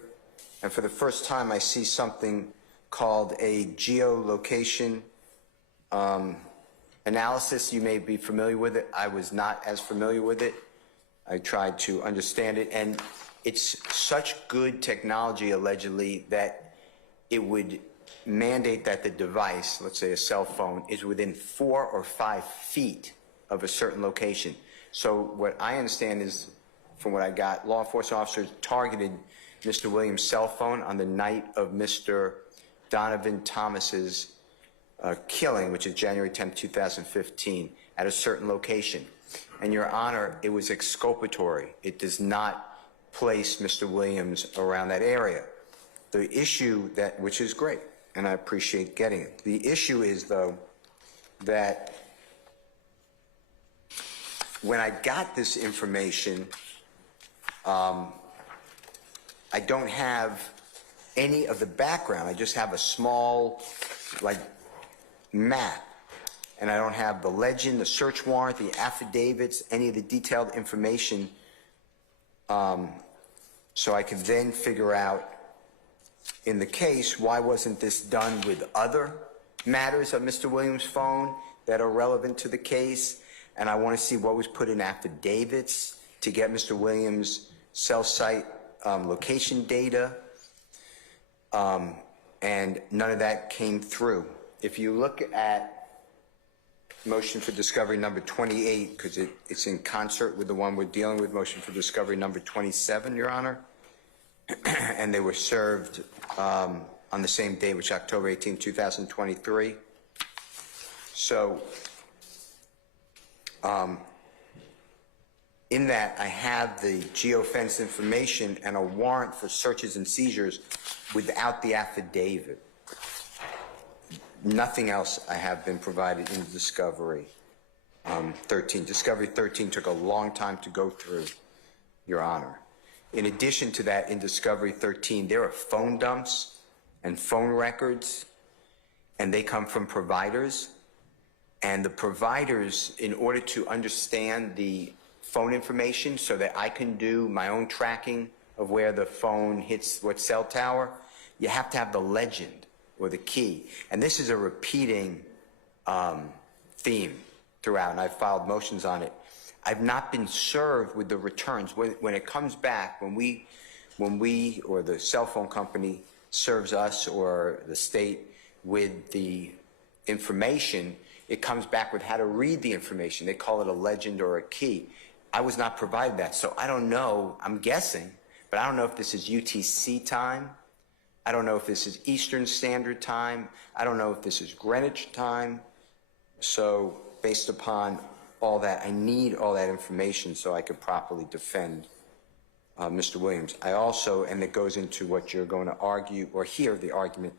And for the first time, I see something called a geolocation analysis. You may be familiar with it. I was not as familiar with it. I tried to understand it, and it's such good technology, allegedly, that it would mandate that the device, let's say a cell phone, is within 4 or 5 feet of a certain location. So what I understand is, from what I got, law enforcement officers targeted Mr. Williams' cell phone on the night of Mr. Donovan Thomas's killing, which is January 10th, 2015, at a certain location. And Your Honor, it was exculpatory. It does not place Mr. Williams around that area. The issue which is great, and I appreciate getting it. The issue is, though, that when I got this information, I don't have any of the background. I just have a small, map. And I don't have the legend, the search warrant, the affidavits, any of the detailed information, so I can then figure out, in the case, why wasn't this done with other matters of Mr. Williams' phone that are relevant to the case? And I want to see what was put in affidavits to get Mr. Williams' cell site location data, and none of that came through. If you look at motion for discovery number 28, because it's in concert with the one we're dealing with, motion for discovery number 27, Your Honor, and they were served on the same day, which is October 18, 2023. So, in that, I have the geofence information and a warrant for searches and seizures without the affidavit. Nothing else I have been provided in Discovery 13. Discovery 13 took a long time to go through, Your Honor. In addition to that, in Discovery 13, there are phone dumps and phone records, and they come from providers. And the providers, in order to understand the phone information so that I can do my own tracking of where the phone hits what cell tower, you have to have the legend or the key. And this is a repeating theme throughout, and I've filed motions on it. I've not been served with the returns. When it comes back, when we or the cell phone company serves us or the state with the information, it comes back with how to read the information. They call it a legend or a key. I was not provided that, so I don't know. I'm guessing, but I don't know if this is UTC time. I don't know if this is Eastern Standard Time. I don't know if this is Greenwich time. So based upon all that, I need all that information so I could properly defend Mr. Williams. I also, and it goes into what you're going to argue or hear the argument,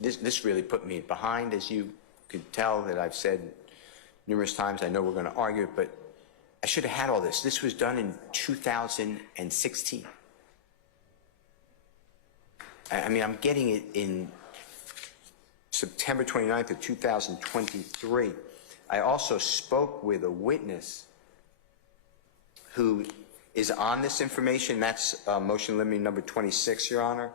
this really put me behind, as you could tell that I've said numerous times. I know we're going to argue it, but I should have had all this. This was done in 2016. I mean, I'm getting it in September 29th of 2023. I also spoke with a witness who is on this information. That's motion limiting number 26, Your Honor.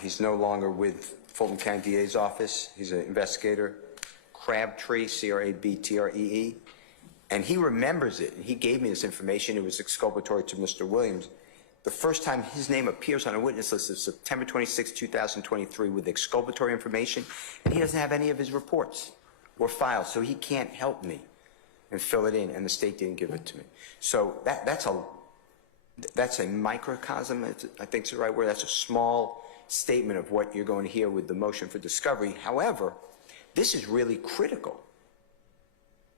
He's no longer with Fulton County DA's office. He's an investigator. Crabtree, C-R-A-B-T-R-E-E. And he remembers it. And he gave me this information. It was exculpatory to Mr. Williams. The first time his name appears on a witness list is September 26, 2023 with exculpatory information, and he doesn't have any of his reports or files, so he can't help me and fill it in, and the state didn't give it to me. So that's a microcosm, I think is the right word. That's a small statement of what you're going to hear with the motion for discovery. However, this is really critical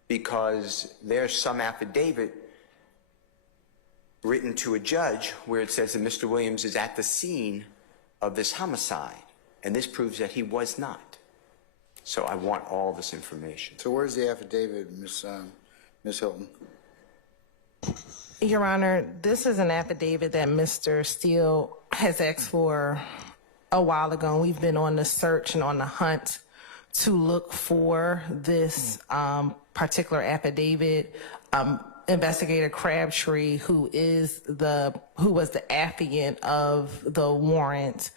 because there's some affidavit written to a judge where it says that Mr. Williams is at the scene of this homicide, and this proves that he was not. So I want all this information. So where's the affidavit, Ms. Hilton? Your Honor, this is an affidavit that Mr. Steele has asked for a while ago, and we've been on the search and on the hunt to look for this particular affidavit. Investigator Crabtree, who was the affiant of the warrant,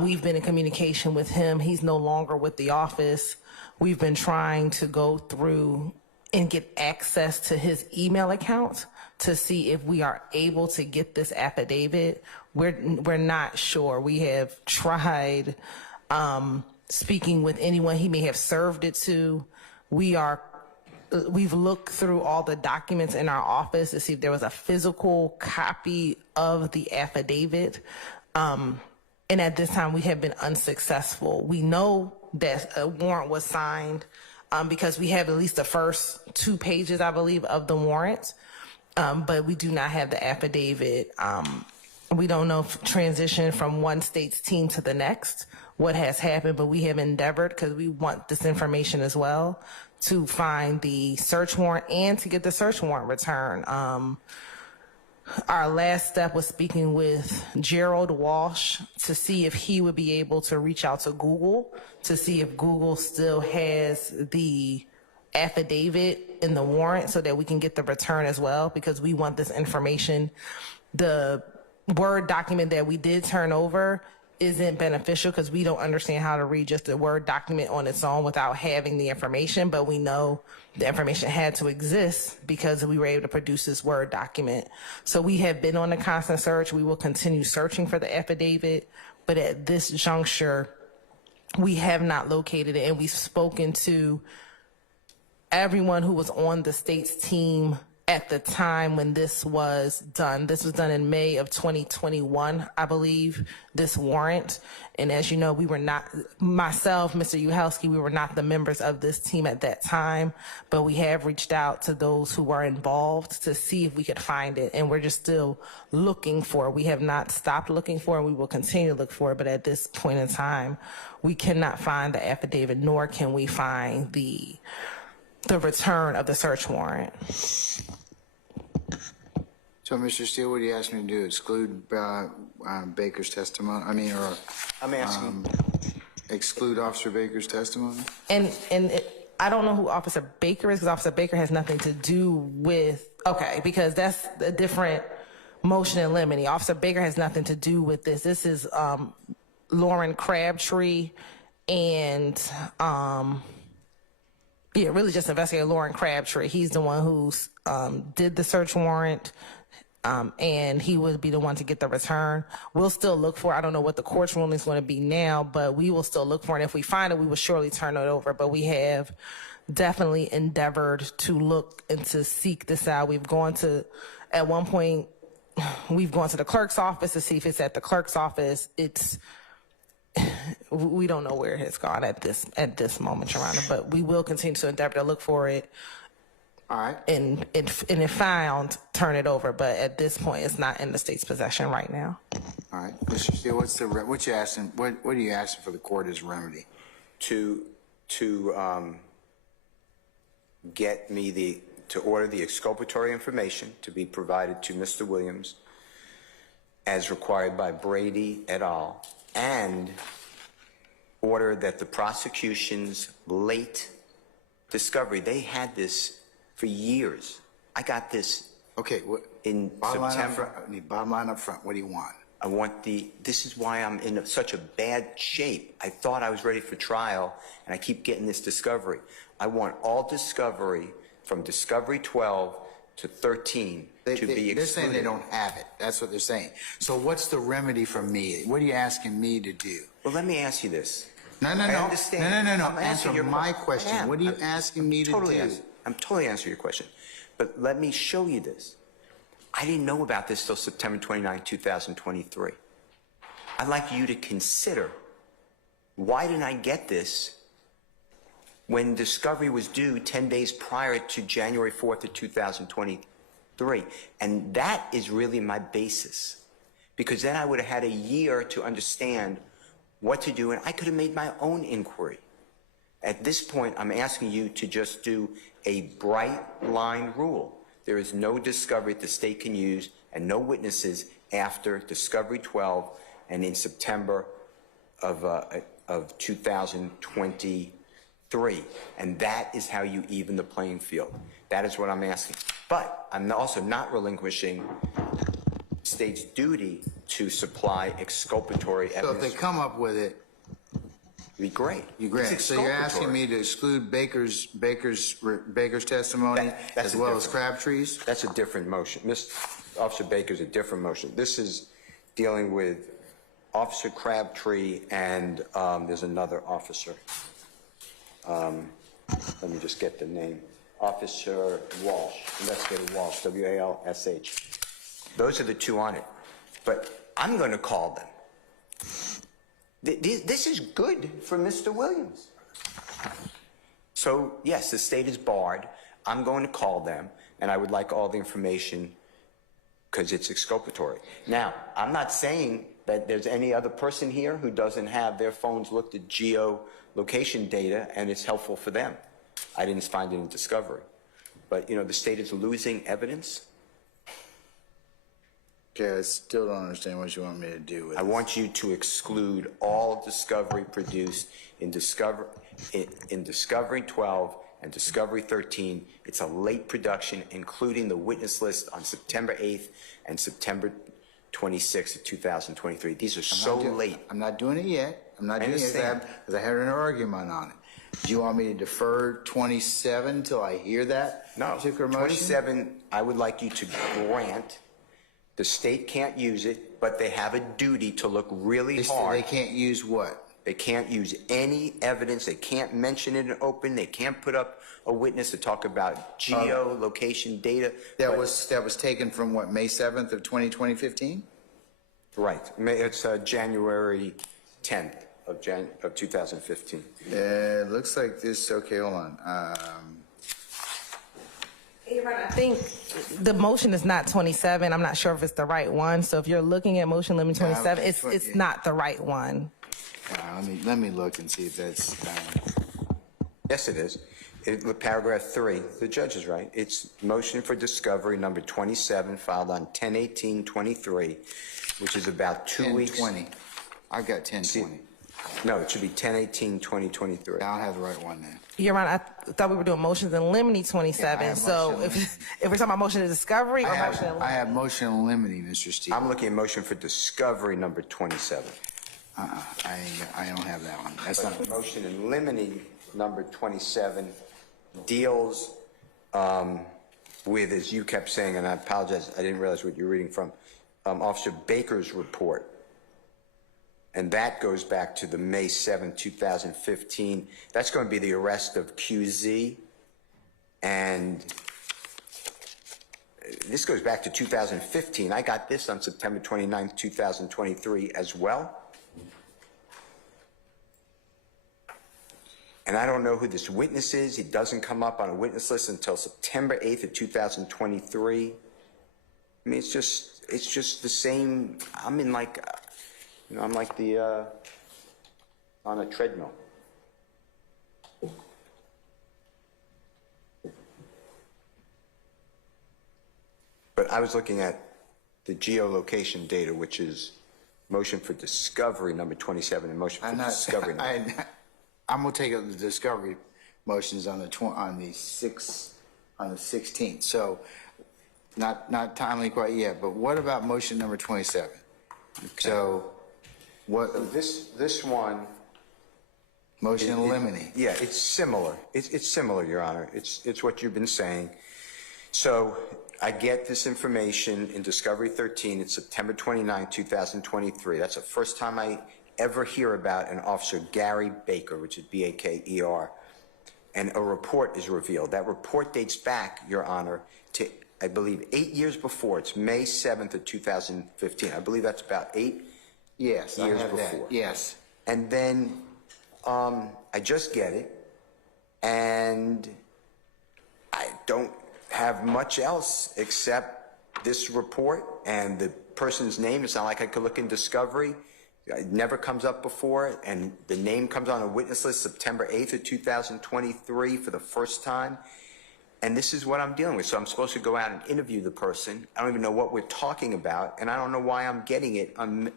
we've been in communication with him. He's no longer with the office. We've been trying to go through and get access to his email account to see if we are able to get this affidavit. We're not sure. We have tried speaking with anyone he may have served it to. We've looked through all the documents in our office to see if there was a physical copy of the affidavit. And at this time, we have been unsuccessful. We know that a warrant was signed because we have at least the first 2 pages, I believe, of the warrant, but we do not have the affidavit. We don't know if transition from one state's team to the next, what has happened, but we have endeavored, because we want this information as well, to find the search warrant and to get the search warrant returned. Our last step was speaking with Gerald Walsh to see if he would be able to reach out to Google to see if Google still has the affidavit in the warrant so that we can get the return as well, because we want this information. The Word document that we did turn over isn't beneficial because we don't understand how to read just a Word document on its own without having the information, but we know the information had to exist because we were able to produce this Word document. So we have been on a constant search. We will continue searching for the affidavit, but at this juncture, we have not located it, and we've spoken to everyone who was on the state's team at the time when this was done. This was done in May of 2021, I believe, this warrant. And as you know, we were not, myself, Mr. Uhelski, we were not the members of this team at that time, but we have reached out to those who were involved to see if we could find it. And we're just still looking for it. We have not stopped looking for it. We will continue to look for it. But at this point in time, we cannot find the affidavit, nor can we find the return of the search warrant. So, Mr. Steele, what do you ask me to do? Exclude Baker's testimony? I mean, or I'm asking. Exclude Officer Baker's testimony? I don't know who Officer Baker is, because Officer Baker has nothing to do with, okay, because that's a different motion in limine. Officer Baker has nothing to do with this. This is Lauren Crabtree and, really just investigator Lauren Crabtree. He's the one who did the search warrant, and he would be the one to get the return. We'll still look for it. I don't know what the court's ruling is going to be now, but we will still look for it. If we find it, we will surely turn it over. But we have definitely endeavored to look and to seek this out. We've gone to, at one point, we've gone to the clerk's office to see if it's at the clerk's office. We don't know where it has gone at this moment, Your Honor, but we will continue to endeavor to look for it. All right. And if found, turn it over. But at this point, it's not in the state's possession right now. All right, Mr. Steele, what you asking? What are you asking for the court as remedy? To get me to order the exculpatory information to be provided to Mr. Williams as required by Brady et al., and order that the prosecution's late discovery, they had this for years. I got this in September. Bottom line up front, what do you want? I want this is why I'm in such a bad shape. I thought I was ready for trial, and I keep getting this discovery. I want all discovery from discovery 12 to 13 to be excluded. They're saying they don't have it. That's what they're saying. So what's the remedy from me? What are you asking me to do? Well, let me ask you this. No. I understand. No. I'm Answer my question. What are you asking me to do? I'm totally answering your question. But let me show you this. I didn't know about this till September 29, 2023. I'd like you to consider, why didn't I get this when discovery was due 10 days prior to January 4th of 2023? And that is really my basis, because then I would have had a year to understand what to do, and I could have made my own inquiry. At this point, I'm asking you to just do a bright line rule. There is no discovery the state can use and no witnesses after discovery 12 and in September of 2023. And that is how you even the playing field. That is what I'm asking. But I'm also not relinquishing state's duty to supply exculpatory evidence. So if they come up with it, be great. So you're asking me to exclude Baker's testimony as well as Crabtree's? That's a different motion. Officer Baker's a different motion. This is dealing with Officer Crabtree and there's another officer. Let me just get the name. Officer Walsh, Investigator Walsh, W-A-L-S-H. Those are the two on it. But I'm going to call them. This is good for Mr. Williams. So, yes, the state is barred. I'm going to call them, and I would like all the information because it's exculpatory. Now, I'm not saying that there's any other person here who doesn't have their phones looked at geolocation data, and it's helpful for them. I didn't find it in discovery. But, the state is losing evidence. Okay, I still don't understand what you want me to do with I want you to exclude all discovery produced in Discovery 12 and Discovery 13. It's a late production, including the witness list on September 8th and September 26th of 2023. These are so late. I'm not doing it yet. I'm not doing it because I had an argument on it. Do you want me to defer 27 until I hear that particular motion? 27, I would like you to grant. The state can't use it, but they have a duty to look really hard. They can't use what? They can't use any evidence. They can't mention it in open. They can't put up a witness to talk about geolocation data. That was taken from what, May 7th of 2015? Right. It's January 10th of 2015. It looks like this, okay, hold on. I think the motion is not 27. I'm not sure if it's the right one. So if you're looking at motion limit 27, it's not the right one. Let me look and see if that's. Yes, it is. Paragraph 3, the judge is right. It's motion for discovery number 27 filed on 10/18/23, which is about 2 weeks. 10/20. I've got 10/20. No, it should be 10/18/2023. I don't have the right one now. Your Honor, I thought we were doing motions in limine 27. Yeah, so if we're talking about motion of discovery or motion in limine? I have motion in limine, Mr. Steve. I'm looking at motion for discovery number 27. I don't have that one. That's not. Motion in limine number 27 deals with, as you kept saying, and I apologize, I didn't realize what you're reading from, Officer Baker's report. And that goes back to the May 7, 2015. That's going to be the arrest of QZ. And this goes back to 2015. I got this on September 29, 2023 as well. And I don't know who this witness is. He doesn't come up on a witness list until September 8th of 2023. I mean, it's just the same. I'm in like, I'm like the, on a treadmill. But I was looking at the geolocation data, which is motion for discovery number 27 and motion for discovery number. I'm gonna take up the discovery motions on the 16th. So not timely quite yet. But what about motion number 27? Okay. So what? So this one. Motion in limine. Yeah, it's similar. It's similar, Your Honor. It's what you've been saying. So I get this information in Discovery 13. It's September 29, 2023. That's the first time I ever hear about an Officer Gary Baker, which is B-A-K-E-R, and a report is revealed. That report dates back, Your Honor, to, I believe, 8 years before. It's May 7th of 2015. I believe that's about 8 years I have before. that. Yes. And then I just get it, and I don't have much else except this report and the person's name. It's not like I could look in Discovery. It never comes up before, and the name comes on a witness list September 8th of 2023 for the first time. And this is what I'm dealing with. So I'm supposed to go out and interview the person. I don't even know what we're talking about, and I don't know why I'm getting it on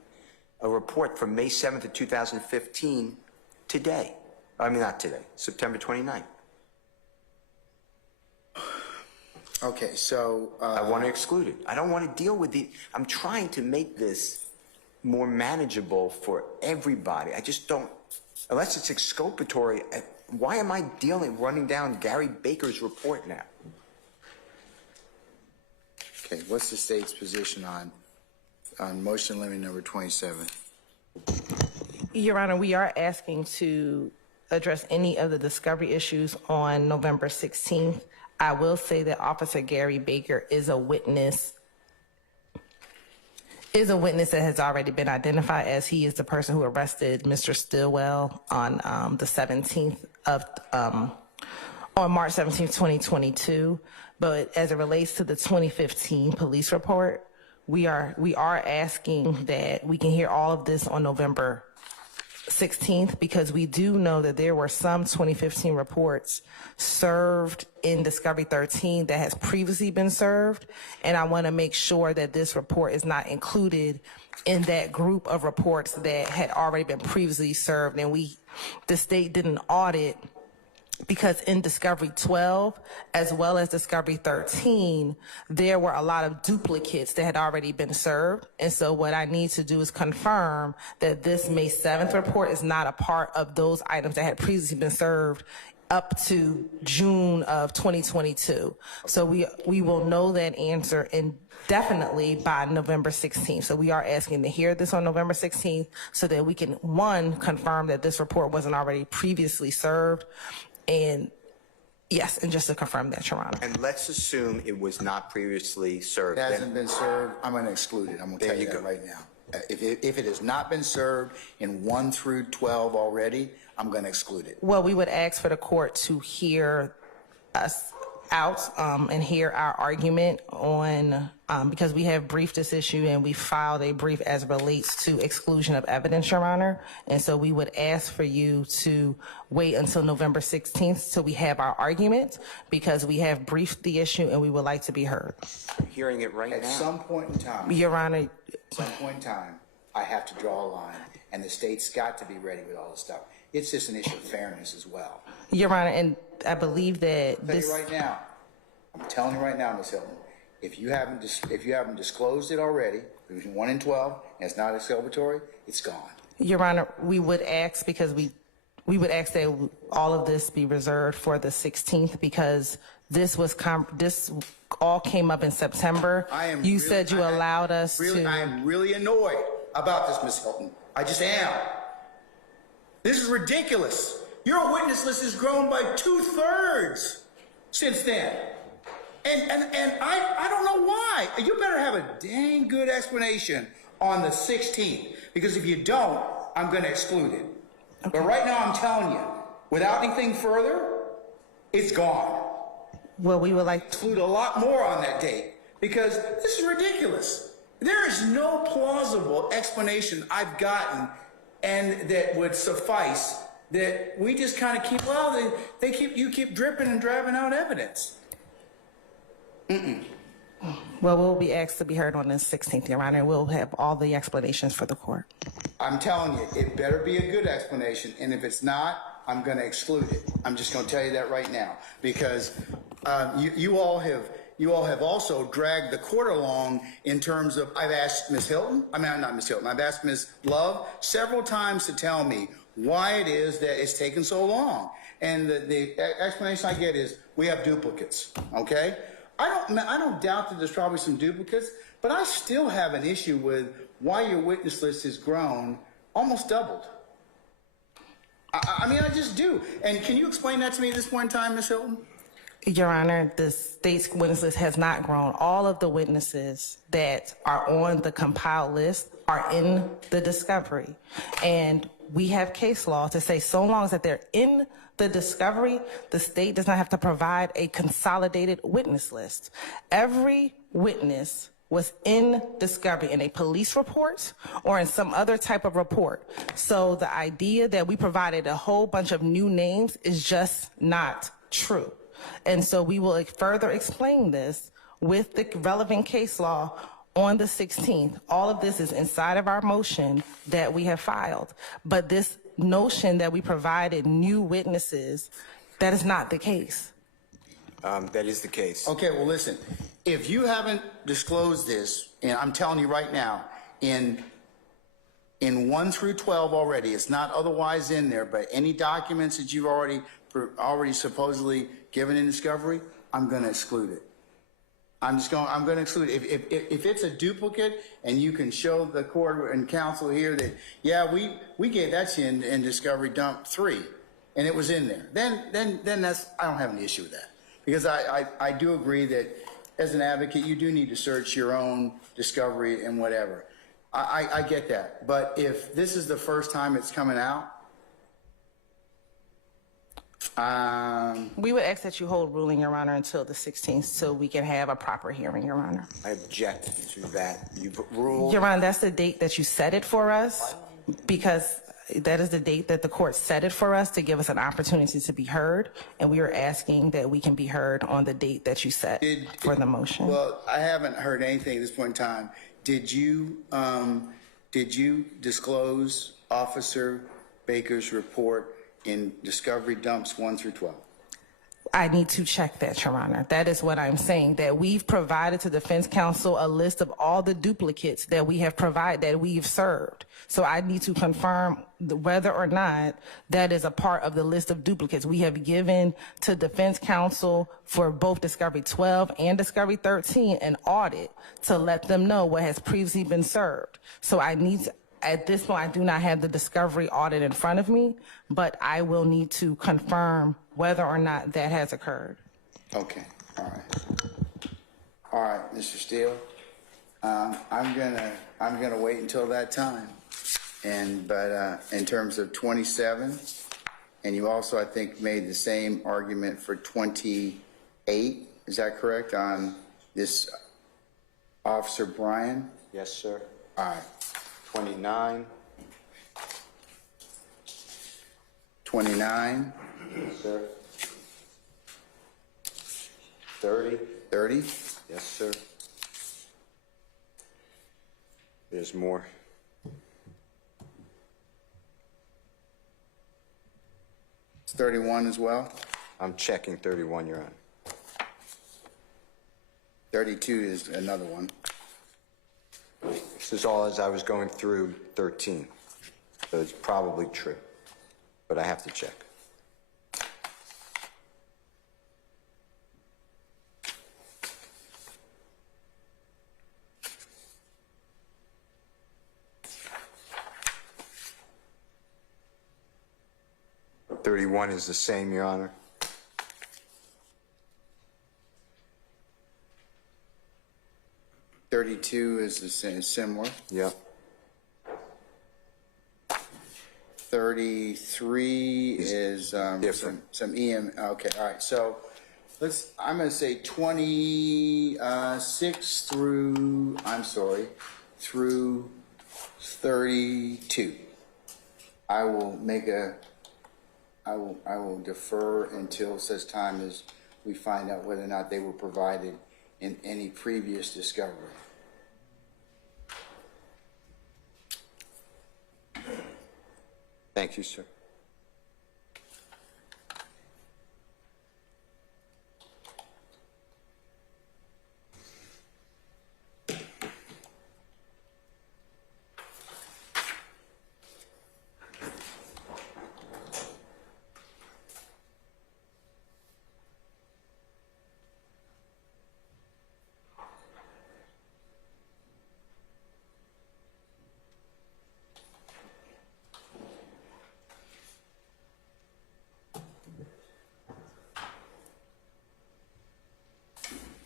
a report from May 7th of 2015 today. I mean, not today, September 29th. Okay, so I want to exclude it. I don't want to deal with the. I'm trying to make this more manageable for everybody. I just don't, unless it's exculpatory. Why am I running down Gary Baker's report now? Okay, what's the state's position on motion limit number 27? Your Honor, we are asking to address any of the discovery issues on November 16th. I will say that Officer Gary Baker is a witness that has already been identified, as he is the person who arrested Mr. Stillwell on the 17th of, on March 17th, 2022. But as it relates to the 2015 police report, we are asking that we can hear all of this on November 16th, because we do know that there were some 2015 reports served in Discovery 13 that has previously been served, and I want to make sure that this report is not included in that group of reports that had already been previously served. And the state did an audit, because in Discovery 12, as well as Discovery 13, there were a lot of duplicates that had already been served. And so what I need to do is confirm that this May 7th report is not a part of those items that had previously been served up to June of 2022. So we will know that answer indefinitely by November 16th. So we are asking to hear this on November 16th so that we can, one, confirm that this report wasn't already previously served, and yes, and just to confirm that, Your Honor. And let's assume it was not previously served. It hasn't been served, I'm going to exclude it. I'm going to tell you that right now. If it has not been served in 1 through 12 already, I'm going to exclude it. Well, we would ask for the court to hear us out and hear our argument on, because we have briefed this issue and we filed a brief as it relates to exclusion of evidence, Your Honor. And so we would ask for you to wait until November 16th till we have our argument, because we have briefed the issue and we would like to be heard. I'm hearing it right now. At some point in time, Your Honor. at some point in time, I have to draw a line, and the state's got to be ready with all this stuff. It's just an issue of fairness as well. Your Honor, and I believe that I'm telling you right now, Ms. Hilton, if you haven't disclosed it already, between 1 and 12, and it's not exculpatory, it's gone. Your Honor, we would ask, because we would ask that all of this be reserved for the 16th, because this all came up in September. You said you allowed us to. I am really annoyed about this, Ms. Hilton. I just am. This is ridiculous. Your witness list has grown by 2/3 since then. And I don't know why. You better have a dang good explanation on the 16th, because if you don't, I'm going to exclude it. Okay. But right now, I'm telling you, without anything further, it's gone. Well, we would like to exclude a lot more on that date, because this is ridiculous. There is no plausible explanation I've gotten and that would suffice, that we just kind of keep, you keep dripping and drabbing out evidence. Well, we'll be asked to be heard on the 16th, Your Honor. We'll have all the explanations for the court. I'm telling you, it better be a good explanation, and if it's not, I'm going to exclude it. I'm just going to tell you that right now, because you all have also dragged the court along in terms of, I've asked Ms. Hilton, not Ms. Hilton, I've asked Ms. Love several times to tell me why it is that it's taken so long. And the explanation I get is, we have duplicates, okay? I don't doubt that there's probably some duplicates, but I still have an issue with why your witness list has grown, almost doubled. I just do. And can you explain that to me at this point in time, Ms. Hilton? Your Honor, the state's witness list has not grown. All of the witnesses that are on the compiled list are in the discovery. And we have case law to say so long as that they're in the discovery, the state does not have to provide a consolidated witness list. Every witness was in discovery in a police report or in some other type of report. So the idea that we provided a whole bunch of new names is just not true. And so we will further explain this with the relevant case law on the 16th. All of this is inside of our motion that we have filed. But this notion that we provided new witnesses, that is not the case. That is the case. Okay, well, listen, if you haven't disclosed this, and I'm telling you right now, in 1 through 12 already, it's not otherwise in there, but any documents that you've already supposedly given in discovery, I'm going to exclude it. I'm going to exclude it. If it's a duplicate and you can show the court and counsel here that, yeah, we gave that to you in discovery dump 3 and it was in there, then that's, I don't have any issue with that. Because I do agree that as an advocate, you do need to search your own discovery and whatever. I get that. But if this is the first time it's coming out, we would ask that you hold ruling, Your Honor, until the 16th so we can have a proper hearing, Your Honor. I object to that. You've ruled. Your Honor, that's the date that you set it for us, because that is the date that the court set it for us to give us an opportunity to be heard, and we are asking that we can be heard on the date that you set for the motion. Well, I haven't heard anything at this point in time. Did you disclose Officer Baker's report in discovery dumps 1 through 12? I need to check that, Your Honor. That is what I'm saying, that we've provided to defense counsel a list of all the duplicates that we have provided, that we've served. So I need to confirm whether or not that is a part of the list of duplicates we have given to defense counsel for both Discovery 12 and Discovery 13 an audit to let them know what has previously been served. So I need to, at this point, I do not have the discovery audit in front of me, but I will need to confirm whether or not that has occurred. Okay, all right. All right, Mr. Steele, I'm gonna wait until that time. But in terms of 27, and you also, I think, made the same argument for 28, is that correct, on this Officer Bryan? Yes, sir. All right. 29. 29. Yes, sir. 30. 30. Yes, sir. There's more. It's 31 as well. I'm checking 31, Your Honor. 32 is another one. This is all as I was going through 13. So it's probably true, but I have to check. "31 is the same, Your Honor. "32 is the same, similar. Yep. 33 is different. some EM. Okay, all right. So I'm going to say 26 through, through 32. I will defer until such time as we find out whether or not they were provided in any previous discovery. Thank you, sir.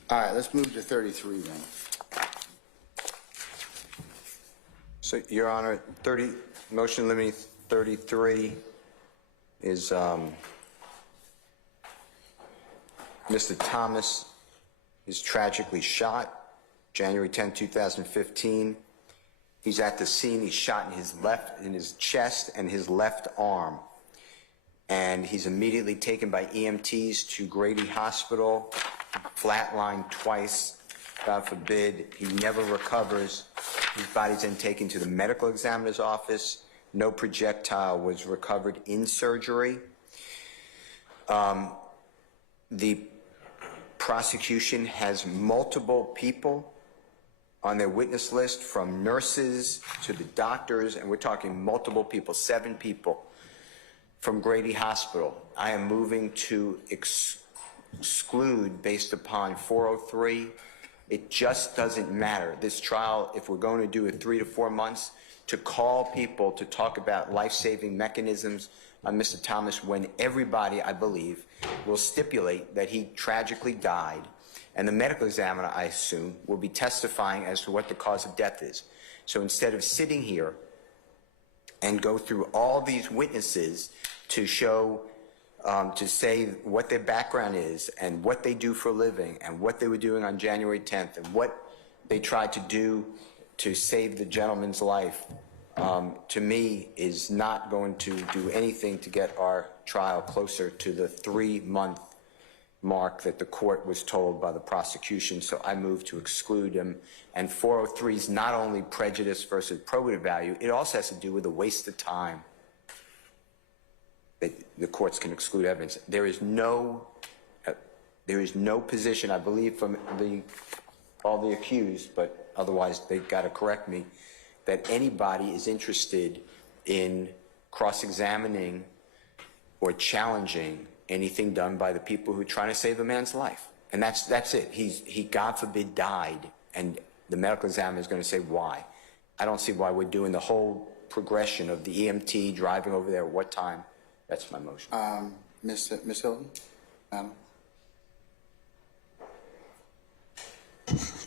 All right, let's move to 33 then. So, Your Honor, motion limiting 33 is Mr. Thomas is tragically shot January 10, 2015. He's at the scene. He's shot in his chest and his left arm. And he's immediately taken by EMTs to Grady Hospital, flatlined twice, God forbid. He never recovers. His body's then taken to the medical examiner's office. No projectile was recovered in surgery. The prosecution has multiple people on their witness list, from nurses to the doctors, and we're talking multiple people, 7 people from Grady Hospital. I am moving to exclude based upon 403. It just doesn't matter. This trial, if we're going to do it 3 to 4 months, to call people to talk about life-saving mechanisms on Mr. Thomas, when everybody, I believe, will stipulate that he tragically died, and the medical examiner, I assume, will be testifying as to what the cause of death is. So instead of sitting here and go through all these witnesses to show, to say what their background is and what they do for a living and what they were doing on January 10th and what they tried to do to save the gentleman's life, to me, is not going to do anything to get our trial closer to the 3-month mark that the court was told by the prosecution. So I move to exclude him. And 403 is not only prejudice versus probative value, it also has to do with a waste of time that the courts can exclude evidence. There is no, There is no position, I believe, from all the accused, but otherwise they've got to correct me, that anybody is interested in cross-examining or challenging anything done by the people who are trying to save a man's life. And that's it. He, God forbid, died, and the medical examiner is going to say why. I don't see why we're doing the whole progression of the EMT driving over there at what time. That's my motion. Ms. Hilton? Madam?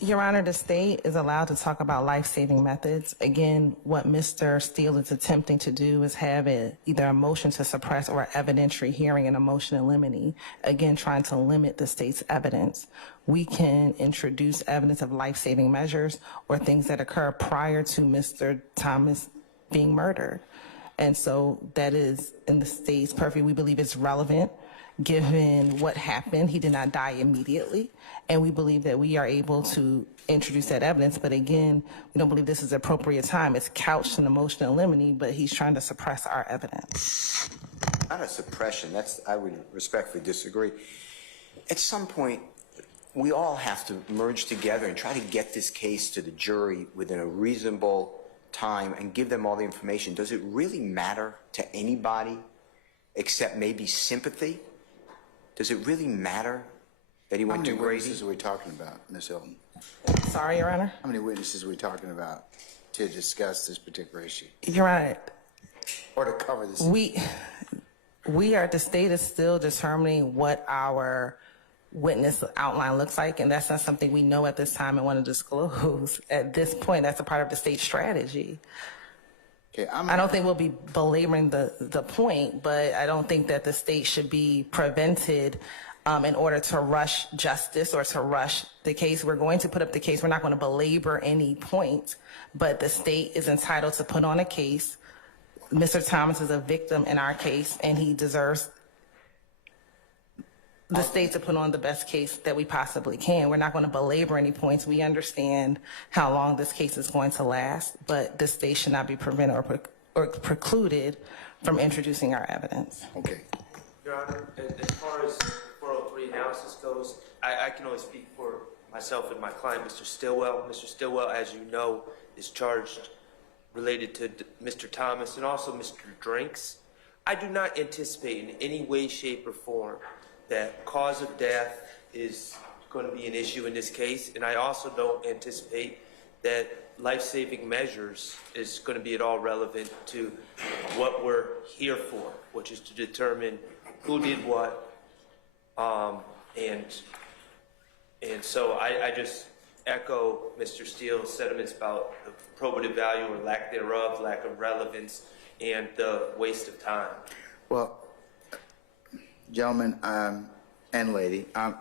Your Honor, the state is allowed to talk about life-saving methods. Again, what Mr. Steele is attempting to do is have either a motion to suppress or an evidentiary hearing and a motion in limine, again, trying to limit the state's evidence. We can introduce evidence of life-saving measures or things that occur prior to Mr. Thomas being murdered. And so that is in the state's purview. We believe it's relevant given what happened. He did not die immediately. And we believe that we are able to introduce that evidence. But again, we don't believe this is the appropriate time. It's couched in a motion in limine, but he's trying to suppress our evidence. Not a suppression. I would respectfully disagree. At some point, we all have to merge together and try to get this case to the jury within a reasonable time and give them all the information. Does it really matter to anybody except maybe sympathy? Does it really matter that he went to Grady? How many witnesses are we talking about, Ms. Hilton? Sorry, Your Honor? How many witnesses are we talking about to discuss this particular issue? Your Honor, or to cover this? The state is still determining what our witness outline looks like, and that's not something we know at this time and want to disclose. At this point, that's a part of the state strategy. Okay, I don't think we'll be belaboring the point, but I don't think that the state should be prevented in order to rush justice or to rush the case. We're going to put up the case. We're not going to belabor any point, but the state is entitled to put on a case. Mr. Thomas is a victim in our case, and he deserves the state to put on the best case that we possibly can. We're not going to belabor any points. We understand how long this case is going to last, but the state should not be prevented or precluded from introducing our evidence. Okay. Your Honor, as far as 403 analysis goes, I can only speak for myself and my client, Mr. Stillwell. Mr. Stillwell, as you know, is charged related to Mr. Thomas and also Mr. Drinks. I do not anticipate in any way, shape, or form that cause of death is going to be an issue in this case, and I also don't anticipate that life-saving measures is going to be at all relevant to what we're here for, which is to determine who did what, and so I just echo Mr. Steele's sentiments about the probative value or lack thereof, lack of relevance, and the waste of time. Well, gentlemen and lady, I'm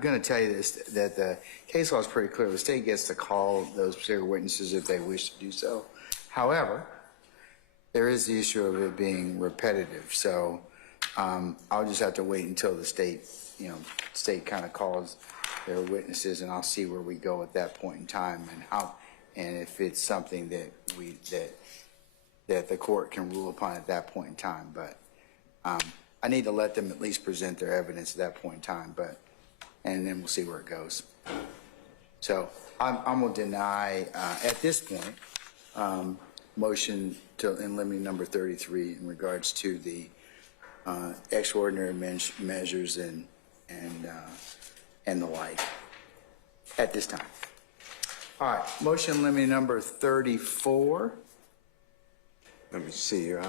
going to tell you this, that the case law is pretty clear. The state gets to call those particular witnesses if they wish to do so. However, there is the issue of it being repetitive. So I'll just have to wait until the state kind of calls their witnesses, and I'll see where we go at that point in time and if it's something that the court can rule upon at that point in time. But I need to let them at least present their evidence at that point in time, and then we'll see where it goes. So I'm going to deny, at this point, motion in limine number 33 in regards to the extraordinary measures and the like at this time. All right, motion limine number 34. Let me see here.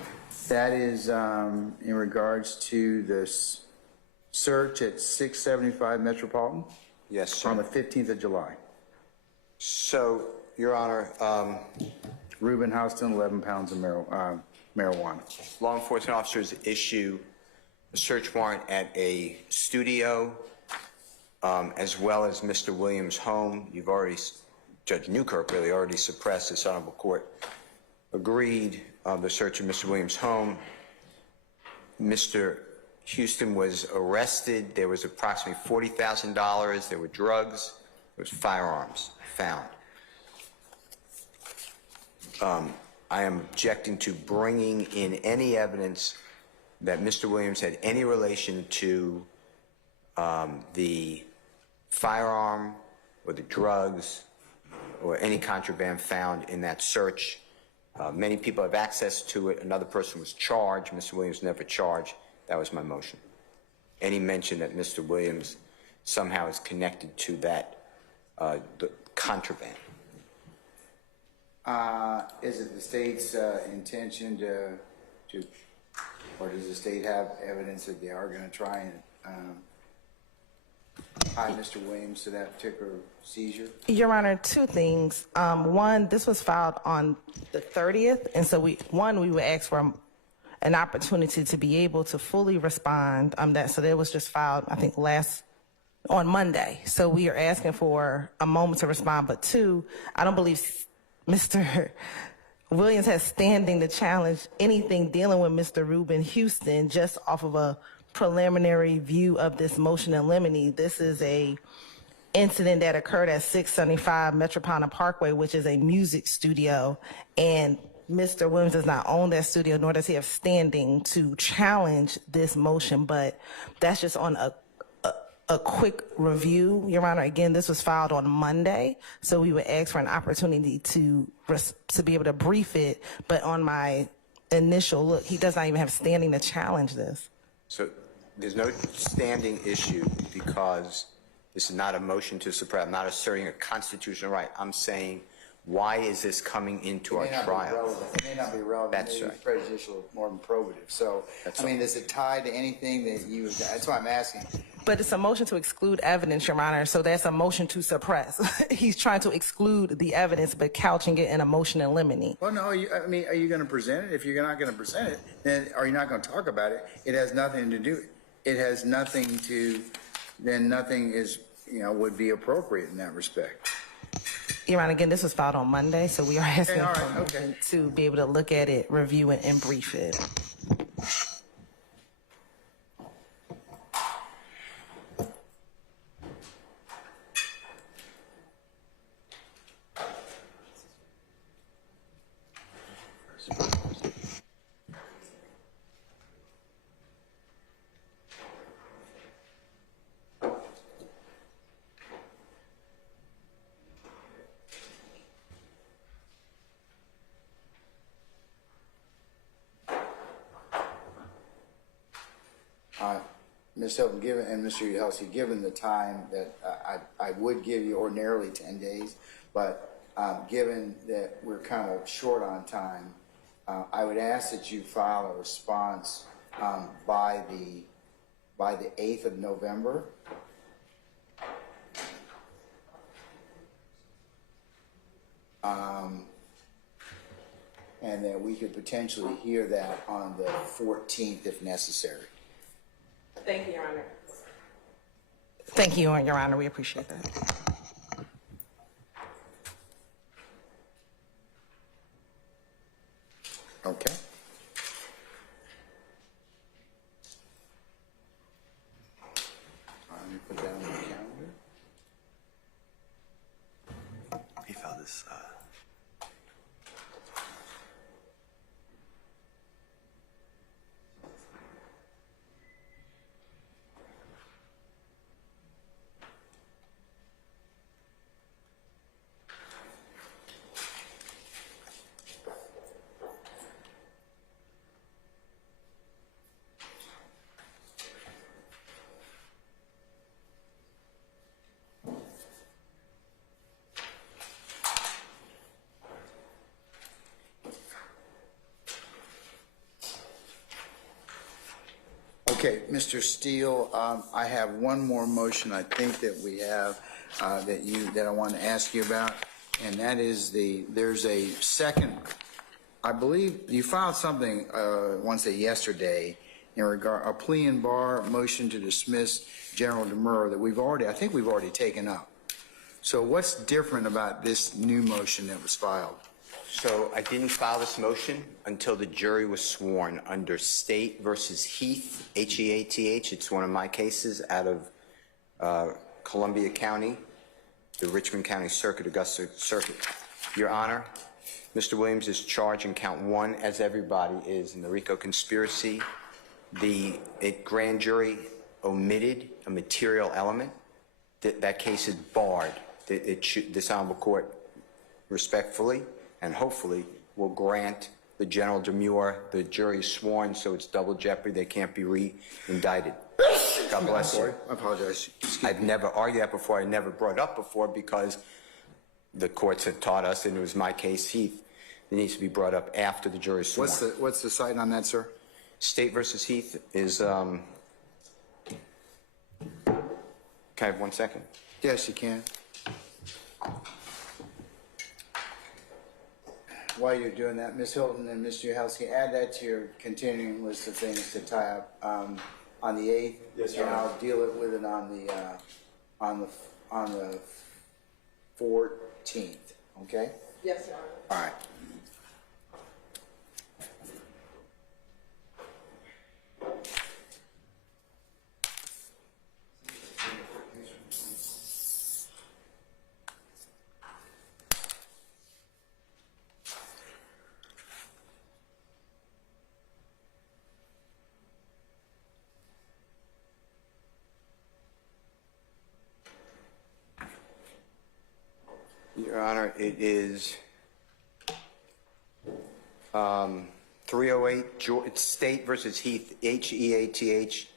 That is in regards to this search at 675 Metropolitan? Yes, sir. On the 15th of July. So, Your Honor, Reuben Houston, 11 pounds of marijuana. Law enforcement officers issue a search warrant at a studio as well as Mr. Williams' home. You've already, Judge Newkirk really already suppressed this honorable court. Agreed the search of Mr. Williams' home. Mr. Houston was arrested. There was approximately $40,000. There were drugs. There was firearms found. I am objecting to bringing in any evidence that Mr. Williams had any relation to the firearm or the drugs or any contraband found in that search. Many people have access to it. Another person was charged. Mr. Williams never charged. That was my motion. Any mention that Mr. Williams somehow is connected to that the contraband. Is it the state's intention to, or does the state have evidence that they are going to try and tie Mr. Williams to that particular seizure? Your Honor, two things. One, this was filed on the 30th, and so we would ask for an opportunity to be able to fully respond. So that was just filed, I think, on Monday. So we are asking for a moment to respond. But two, I don't believe Mr. Williams has standing to challenge anything dealing with Mr. Reuben Houston just off of a preliminary view of this motion in limine. This is a incident that occurred at 675 Metropolitan Parkway, which is a music studio, and Mr. Williams does not own that studio, nor does he have standing to challenge this motion. But that's just on a quick review, Your Honor. Again, this was filed on Monday, so we would ask for an opportunity to be able to brief it. But on my initial look, he does not even have standing to challenge this. So there's no standing issue because this is not a motion to suppress. I'm not asserting a constitutional right. I'm saying, why is this coming into our trial? It may not be relevant. That's Maybe right. it's prejudicial more than probative. So, That's I mean, right. does it tie to anything that you, that's why I'm asking. But it's a motion to exclude evidence, Your Honor, so that's a motion to suppress. He's trying to exclude the evidence, but couching it in a motion in limine. Well, no, I mean, are you going to present it? If you're not going to present it, then are you not going to talk about it? It has nothing to do, it has nothing to, then nothing is, would be appropriate in that respect. Your Honor, again, this was filed on Monday, so we are asking all right, for a motion to be able to look at it, review it, and brief it. Ms. Hilton, given, and Mr. Helsey, given the time that I would give you ordinarily 10 days, but given that we're kind of short on time, I would ask that you file a response by the 8th of November. And that we could potentially hear that on the 14th if necessary. Thank you, Your Honor. Thank you, Your Honor. We appreciate that. Okay. Let me put that on the calendar. He filed this. Okay, Mr. Steele, I have one more motion I think that we have that I want to ask you about, and that is there's a second, I believe you filed something, I want to say yesterday, in regard, a plea and bar motion to dismiss General Demurrer that I think we've already taken up. So what's different about this new motion that was filed? So I didn't file this motion until the jury was sworn under State versus Heath, H-E-A-T-H. It's one of my cases out of Columbia County, the Richmond County Circuit, Augusta Circuit. Your Honor, Mr. Williams is charged in count 1, as everybody is, in the RICO conspiracy. The grand jury omitted a material element, that case is barred. This honorable court respectfully and hopefully will grant the general demure. The jury is sworn, so it's double jeopardy. They can't be re-indicted. God bless you. I apologize. I've never argued that before. I never brought it up before because the courts have taught us, and it was my case, Heath, it needs to be brought up after the jury is sworn. What's the cite on that, sir? State versus Heath is, can I have 1 second? Yes, you can. While you're doing that, Ms. Hilton and Mr. Yahowski, add that to your continuing list of things to tie up on the 8th. Yes, and I'll deal with it on the 14th. Okay. Yes, sir. All right. Your Honor, it is 308, it's State versus Heath, H-E-A-T-H.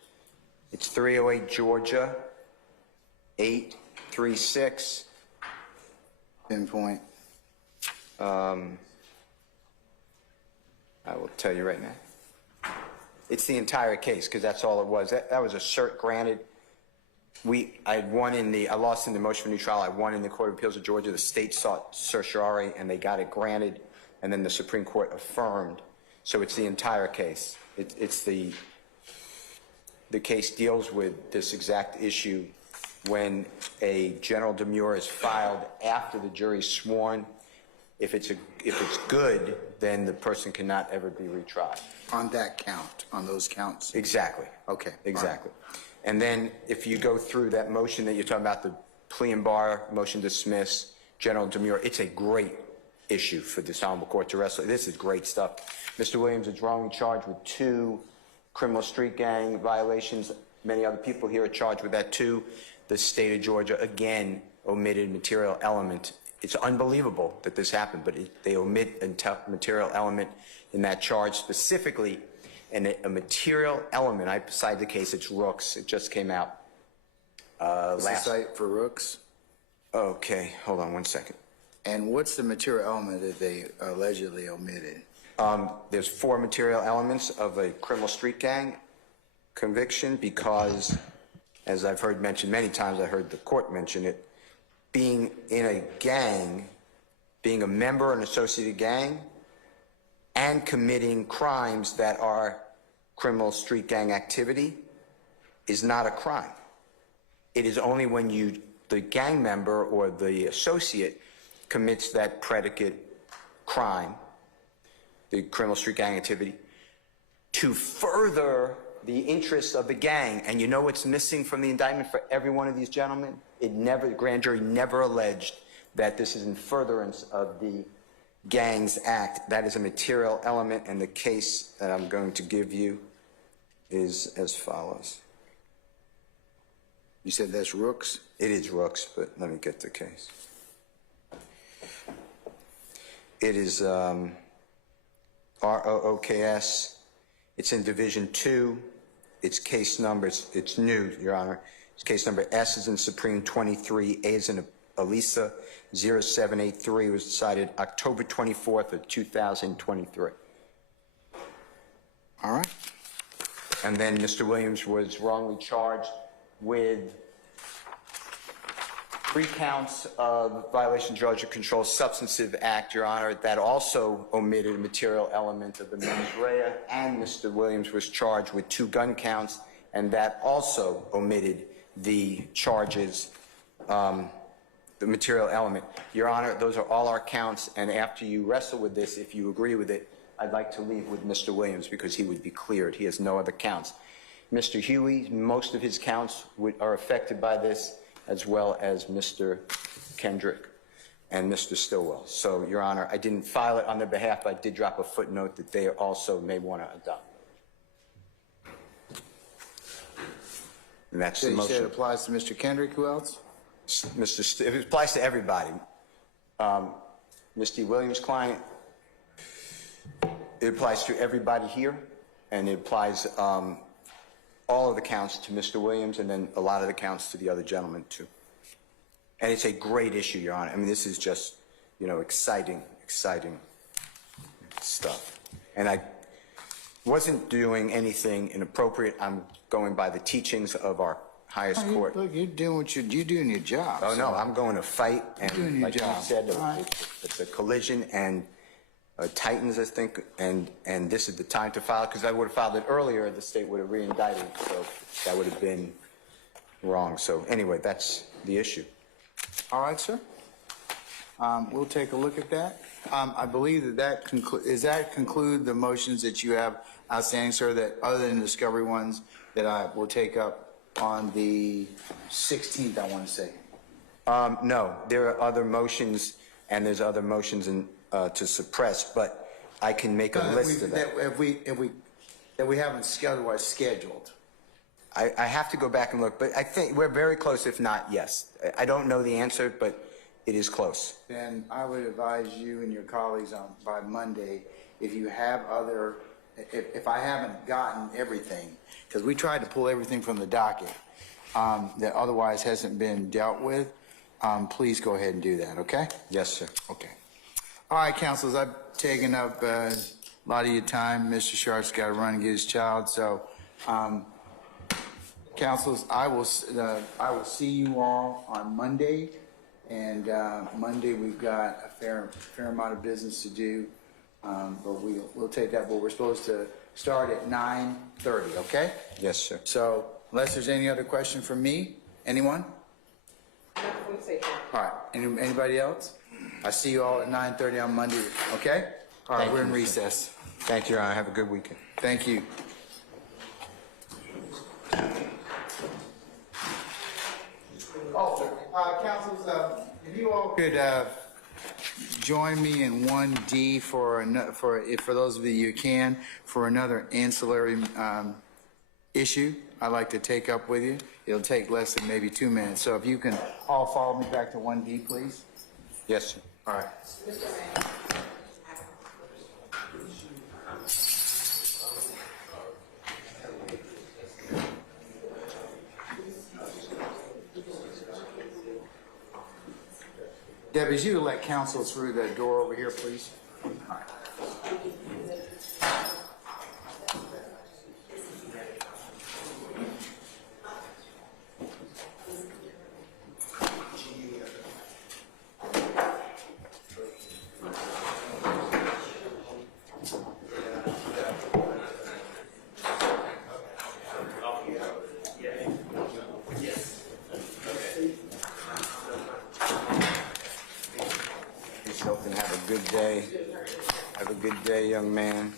It's 308 Georgia, 836. Pinpoint. I will tell you right now. It's the entire case, because that's all it was. That was a cert granted. I lost in the motion for new trial. I won in the Court of Appeals of Georgia. The state sought certiorari, and they got it granted, and then the Supreme Court affirmed. So it's the entire case. It's the case deals with this exact issue when a general demure is filed after the jury's sworn. If it's good, then the person cannot ever be retried. On that count, on those counts? Exactly. Okay. Exactly. And then if you go through that motion that you're talking about, the plea and bar, motion to dismiss, general demure, it's a great issue for this honorable court to wrestle. This is great stuff. Mr. Williams is wrongly charged with 2 criminal street gang violations. Many other people here are charged with that too. The state of Georgia, again, omitted material element. It's unbelievable that this happened, but they omit a material element in that charge specifically. And a material element, I cite the case, it's Rooks. It just came out What's the cite for Rooks? Okay, hold on 1 second. And what's the material element that they allegedly omitted? There's 4 material elements of a criminal street gang conviction because, as I've heard mentioned many times, I heard the court mention it, being in a gang, being a member of an associated gang, and committing crimes that are criminal street gang activity is not a crime. It is only when the gang member or the associate commits that predicate crime, the criminal street gang activity, to further the interests of the gang. And you know what's missing from the indictment for every one of these gentlemen? The grand jury never alleged that this is in furtherance of the Gangs Act. That is a material element, and the case that I'm going to give you is as follows. You said that's Rooks? It is Rooks, but let me get the case. It is ROOKS. It's in Division 2. It's case numbers. It's new, Your Honor. It's case number S is in Supreme 23, A is in Elisa 0783. Was decided October 24th of 2023. All right. And then Mr. Williams was wrongly charged with 3 counts of violation of Georgia Controlled Substances Act, Your Honor. That also omitted a material element of the mens rea, and Mr. Williams was charged with 2 gun counts, and that also omitted the charges, the material element. Your Honor, those are all our counts, and after you wrestle with this, if you agree with it, I'd like to leave with Mr. Williams because he would be cleared. He has no other counts. Mr. Huey, most of his counts are affected by this, as well as Mr. Kendrick and Mr. Stillwell. So, Your Honor, I didn't file it on their behalf, but I did drop a footnote that they also may want to adopt. And that's So the you said it motion. applies to Mr. Kendrick, who else? It applies to everybody. Mr. Williams' client, it applies to everybody here, and it applies all of the counts to Mr. Williams, and then a lot of the counts to the other gentleman, too. And it's a great issue, Your Honor. I mean, this is just, exciting stuff. And I wasn't doing anything inappropriate. I'm going by the teachings of our highest court. Look, you're doing you're doing your job. Oh, no, I'm going to fight, You're doing and your like you job. said, All right. it's a collision, and Titans, I think, and this is the time to file, because I would have filed it earlier, the state would have re-indicted, so that would have been wrong. So anyway, that's the issue. All right, sir. We'll take a look at that. I believe that conclude the motions that you have outstanding, sir, that other than the discovery ones that I will take up on the 16th, I want to say. No, there are other motions, and there's other motions to suppress, but I can make a list of that. That we haven't otherwise scheduled. I have to go back and look, but I think we're very close, if not, yes. I don't know the answer, but it is close. Then I would advise you and your colleagues by Monday, if you have if I haven't gotten everything, because we tried to pull everything from the docket that otherwise hasn't been dealt with, please go ahead and do that, okay? Yes, sir. Okay. All right, councilors, I've taken up a lot of your time. Mr. Sharp's got to run and get his child, so councilors, I will see you all on Monday, and Monday we've got a fair amount of business to do, but we'll take that. But we're supposed to start at 9:30, okay? Yes, sir. So unless there's any other question from me, anyone? All right. Anybody else? I see you all at 9:30 on Monday. Okay. All right. We're in recess. Thank you, Your Honor. Have a good weekend. Thank you. Councils, if you all could join me in 1D for those of you who can, for another ancillary issue I'd like to take up with you. It'll take less than maybe 2 minutes. So if you can all follow me back to 1D, please. Yes, sir. All right. Debbie, is you let counsel through the door over here, please? All right. Have a good day. Have a good day, young man.